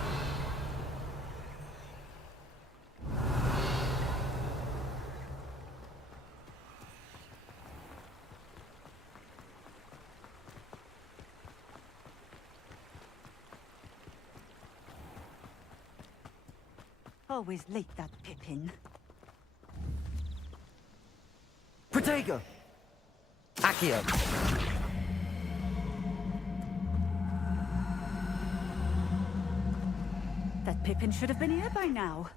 Always late, that Pippin. Protego. Accio. That Pippin should have been here by now.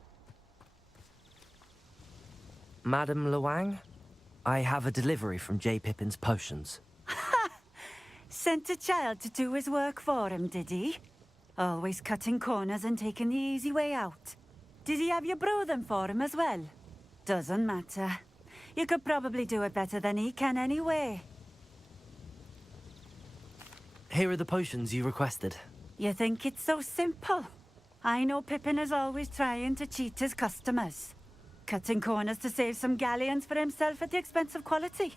Madame Luang, I have a delivery from J. Pippin's potions. Sent a child to do his work for him, did he? Always cutting corners and taking the easy way out. Did he have you brew them for him as well? Doesn't matter. You could probably do it better than he can anyway. Here are the potions you requested. You think it's so simple? I know Pippin is always trying to cheat his customers. Cutting corners to save some galleons for himself at the expense of quality.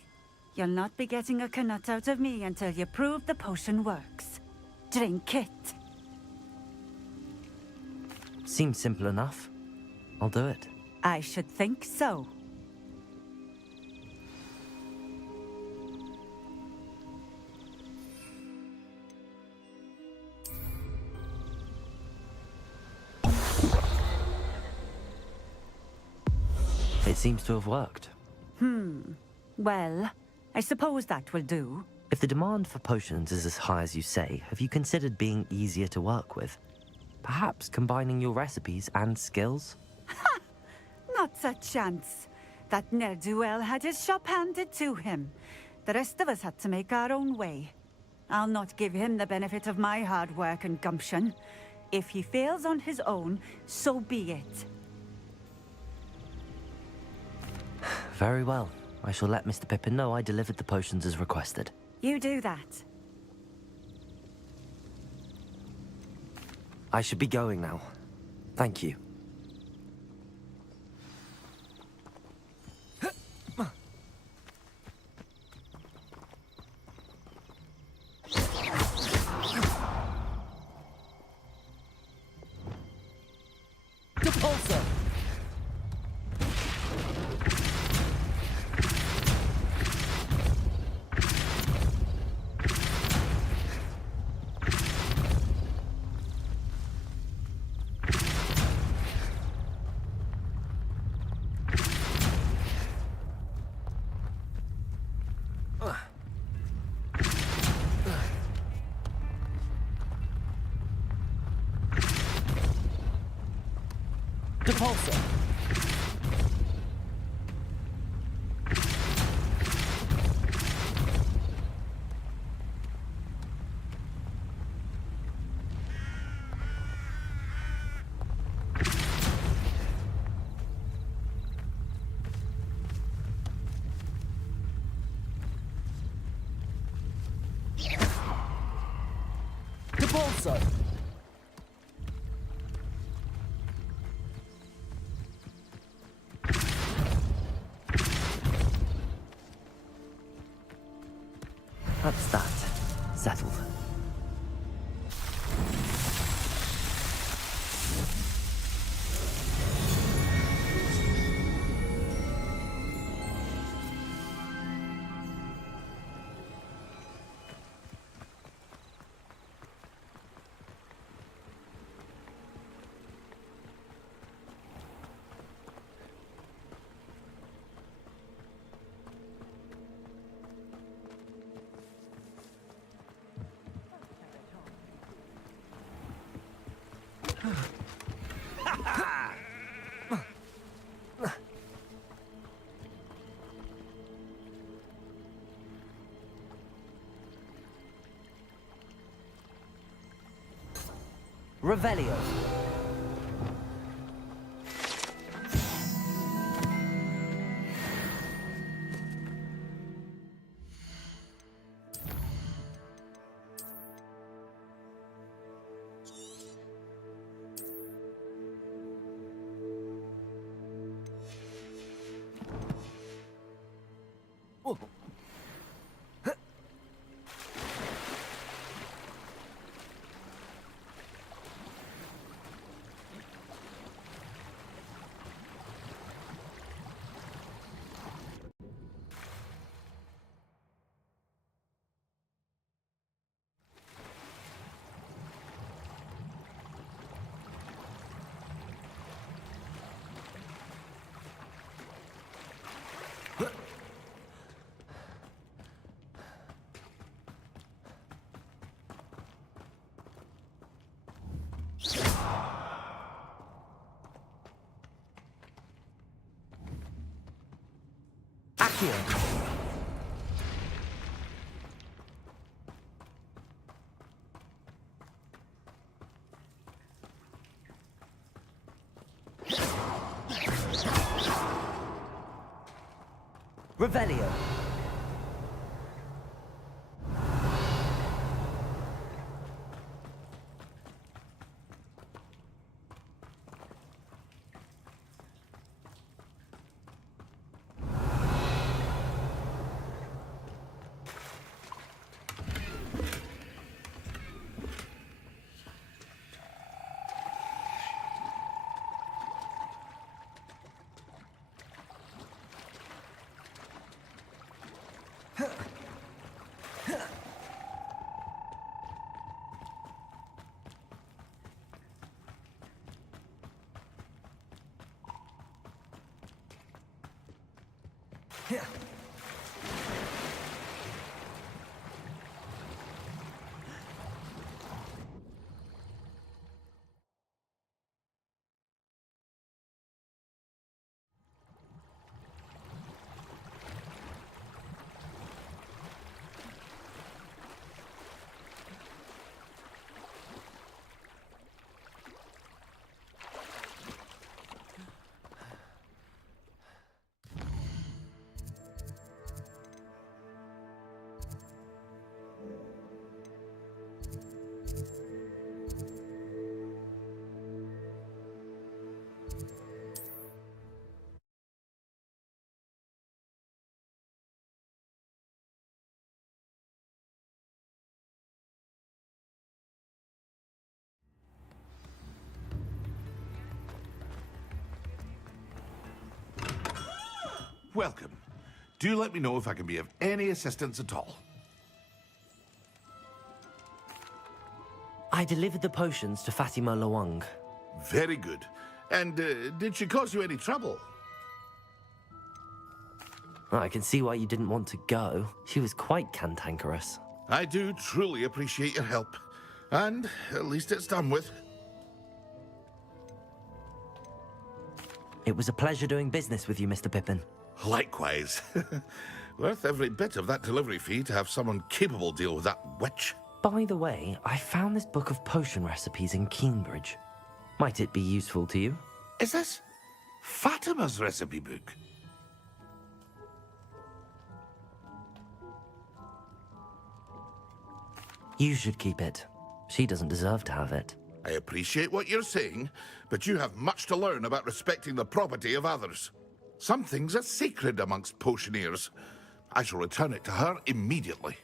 You'll not be getting a canut out of me until you prove the potion works. Drink it. Seems simple enough. I'll do it. I should think so. It seems to have worked. Well, I suppose that will do. If the demand for potions is as high as you say, have you considered being easier to work with? Perhaps combining your recipes and skills? Not a chance. That ne'er-do-well had his shop handed to him. The rest of us had to make our own way. I'll not give him the benefit of my hard work and gumption. If he fails on his own, so be it. Very well. I shall let Mr. Pippin know I delivered the potions as requested. You do that. I should be going now. Thank you. Depulsor! Depulsor! Depulsor! That's that. Settled. Revelio. Accio! Revelio. Welcome. Do let me know if I can be of any assistance at all. I delivered the potions to Fatima Lawang. Very good. And did she cause you any trouble? Well, I can see why you didn't want to go. She was quite cantankerous. I do truly appreciate your help. And at least it's done with. It was a pleasure doing business with you, Mr. Pippin. Likewise. Worth every bit of that delivery fee to have someone capable deal with that witch. By the way, I found this book of potion recipes in Keenbridge. Might it be useful to you? Is this Fatima's recipe book? You should keep it. She doesn't deserve to have it. I appreciate what you're saying, but you have much to learn about respecting the property of others. Some things are sacred amongst potioneers. I shall return it to her immediately.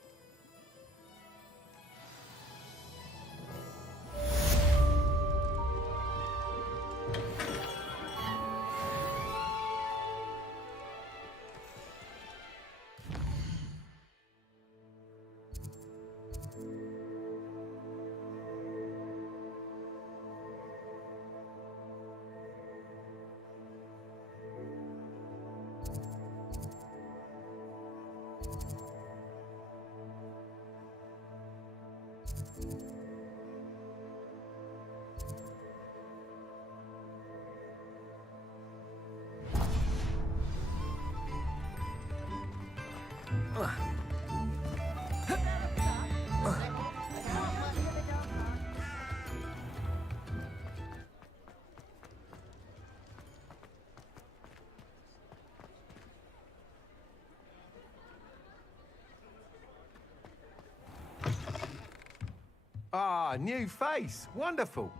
Ah, new face. Wonderful.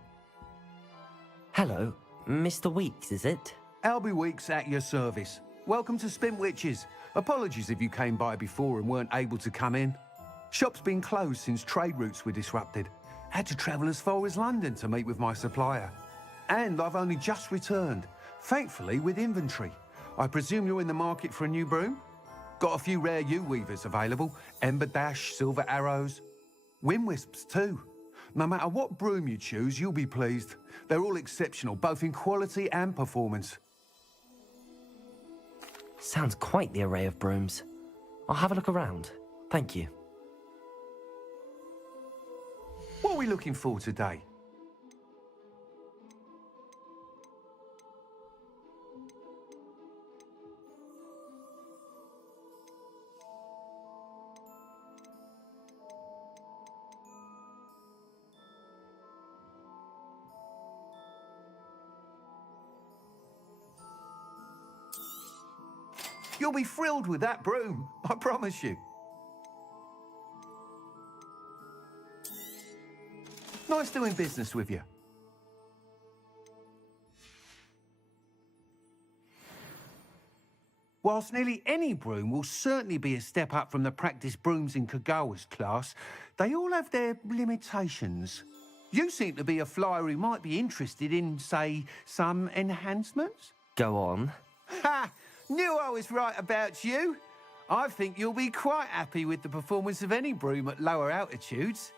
Hello, Mr. Weeks, is it? Albie Weeks at your service. Welcome to Spintwitches. Apologies if you came by before and weren't able to come in. Shop's been closed since trade routes were disrupted. Had to travel as far as London to meet with my supplier. And I've only just returned, thankfully with inventory. I presume you're in the market for a new broom? Got a few rare yew-weavers available. Ember Dash, Silver Arrows. Wind-wisps too. No matter what broom you choose, you'll be pleased. They're all exceptional, both in quality and performance. Sounds quite the array of brooms. I'll have a look around. Thank you. What are we looking for today? You'll be thrilled with that broom, I promise you. Nice doing business with you. Whilst nearly any broom will certainly be a step up from the practice brooms in Kagawa's class, they all have their limitations. You seem to be a flyer who might be interested in, say, some enhancements? Go on. Ha! Knew I was right about you. I think you'll be quite happy with the performance of any broom at lower altitudes.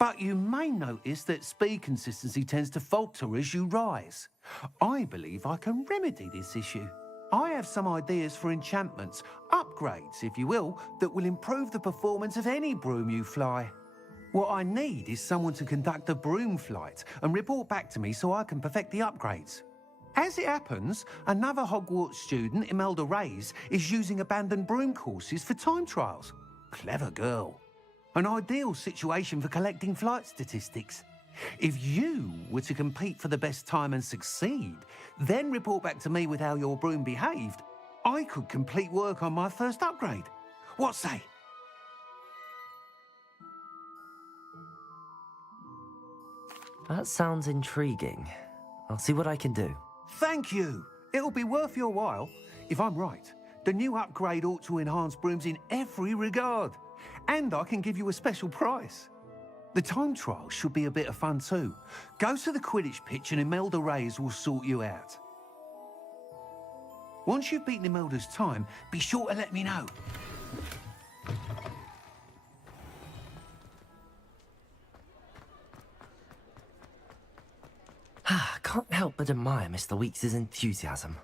But you may notice that speed consistency tends to falter as you rise. I believe I can remedy this issue. I have some ideas for enchantments, upgrades, if you will, that will improve the performance of any broom you fly. What I need is someone to conduct a broom flight and report back to me so I can perfect the upgrades. As it happens, another Hogwarts student, Imelda Reyes, is using abandoned broom courses for time trials. Clever girl. An ideal situation for collecting flight statistics. If you were to compete for the best time and succeed, then report back to me with how your broom behaved, I could complete work on my first upgrade. What say? That sounds intriguing. I'll see what I can do. Thank you. It'll be worth your while. If I'm right, the new upgrade ought to enhance brooms in every regard. And I can give you a special price. The time trial should be a bit of fun too. Go to the Quidditch pitch and Imelda Reyes will sort you out. Once you've beaten Imelda's time, be sure to let me know. Can't help but admire Mr. Weeks' enthusiasm.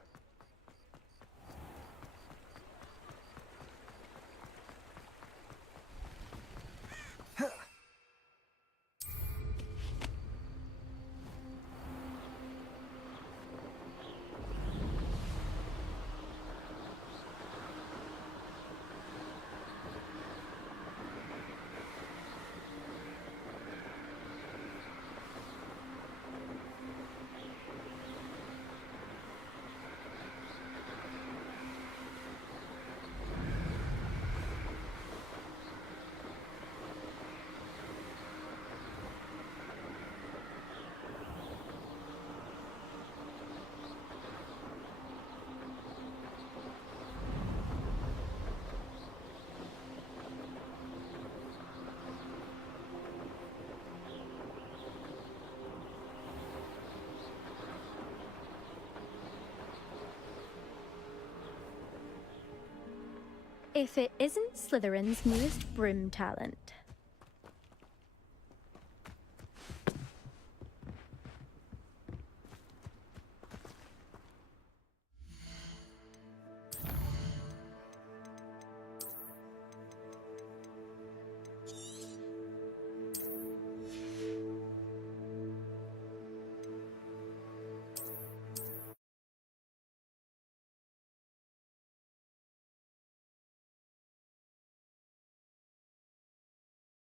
If it isn't Slytherin's newest broom talent.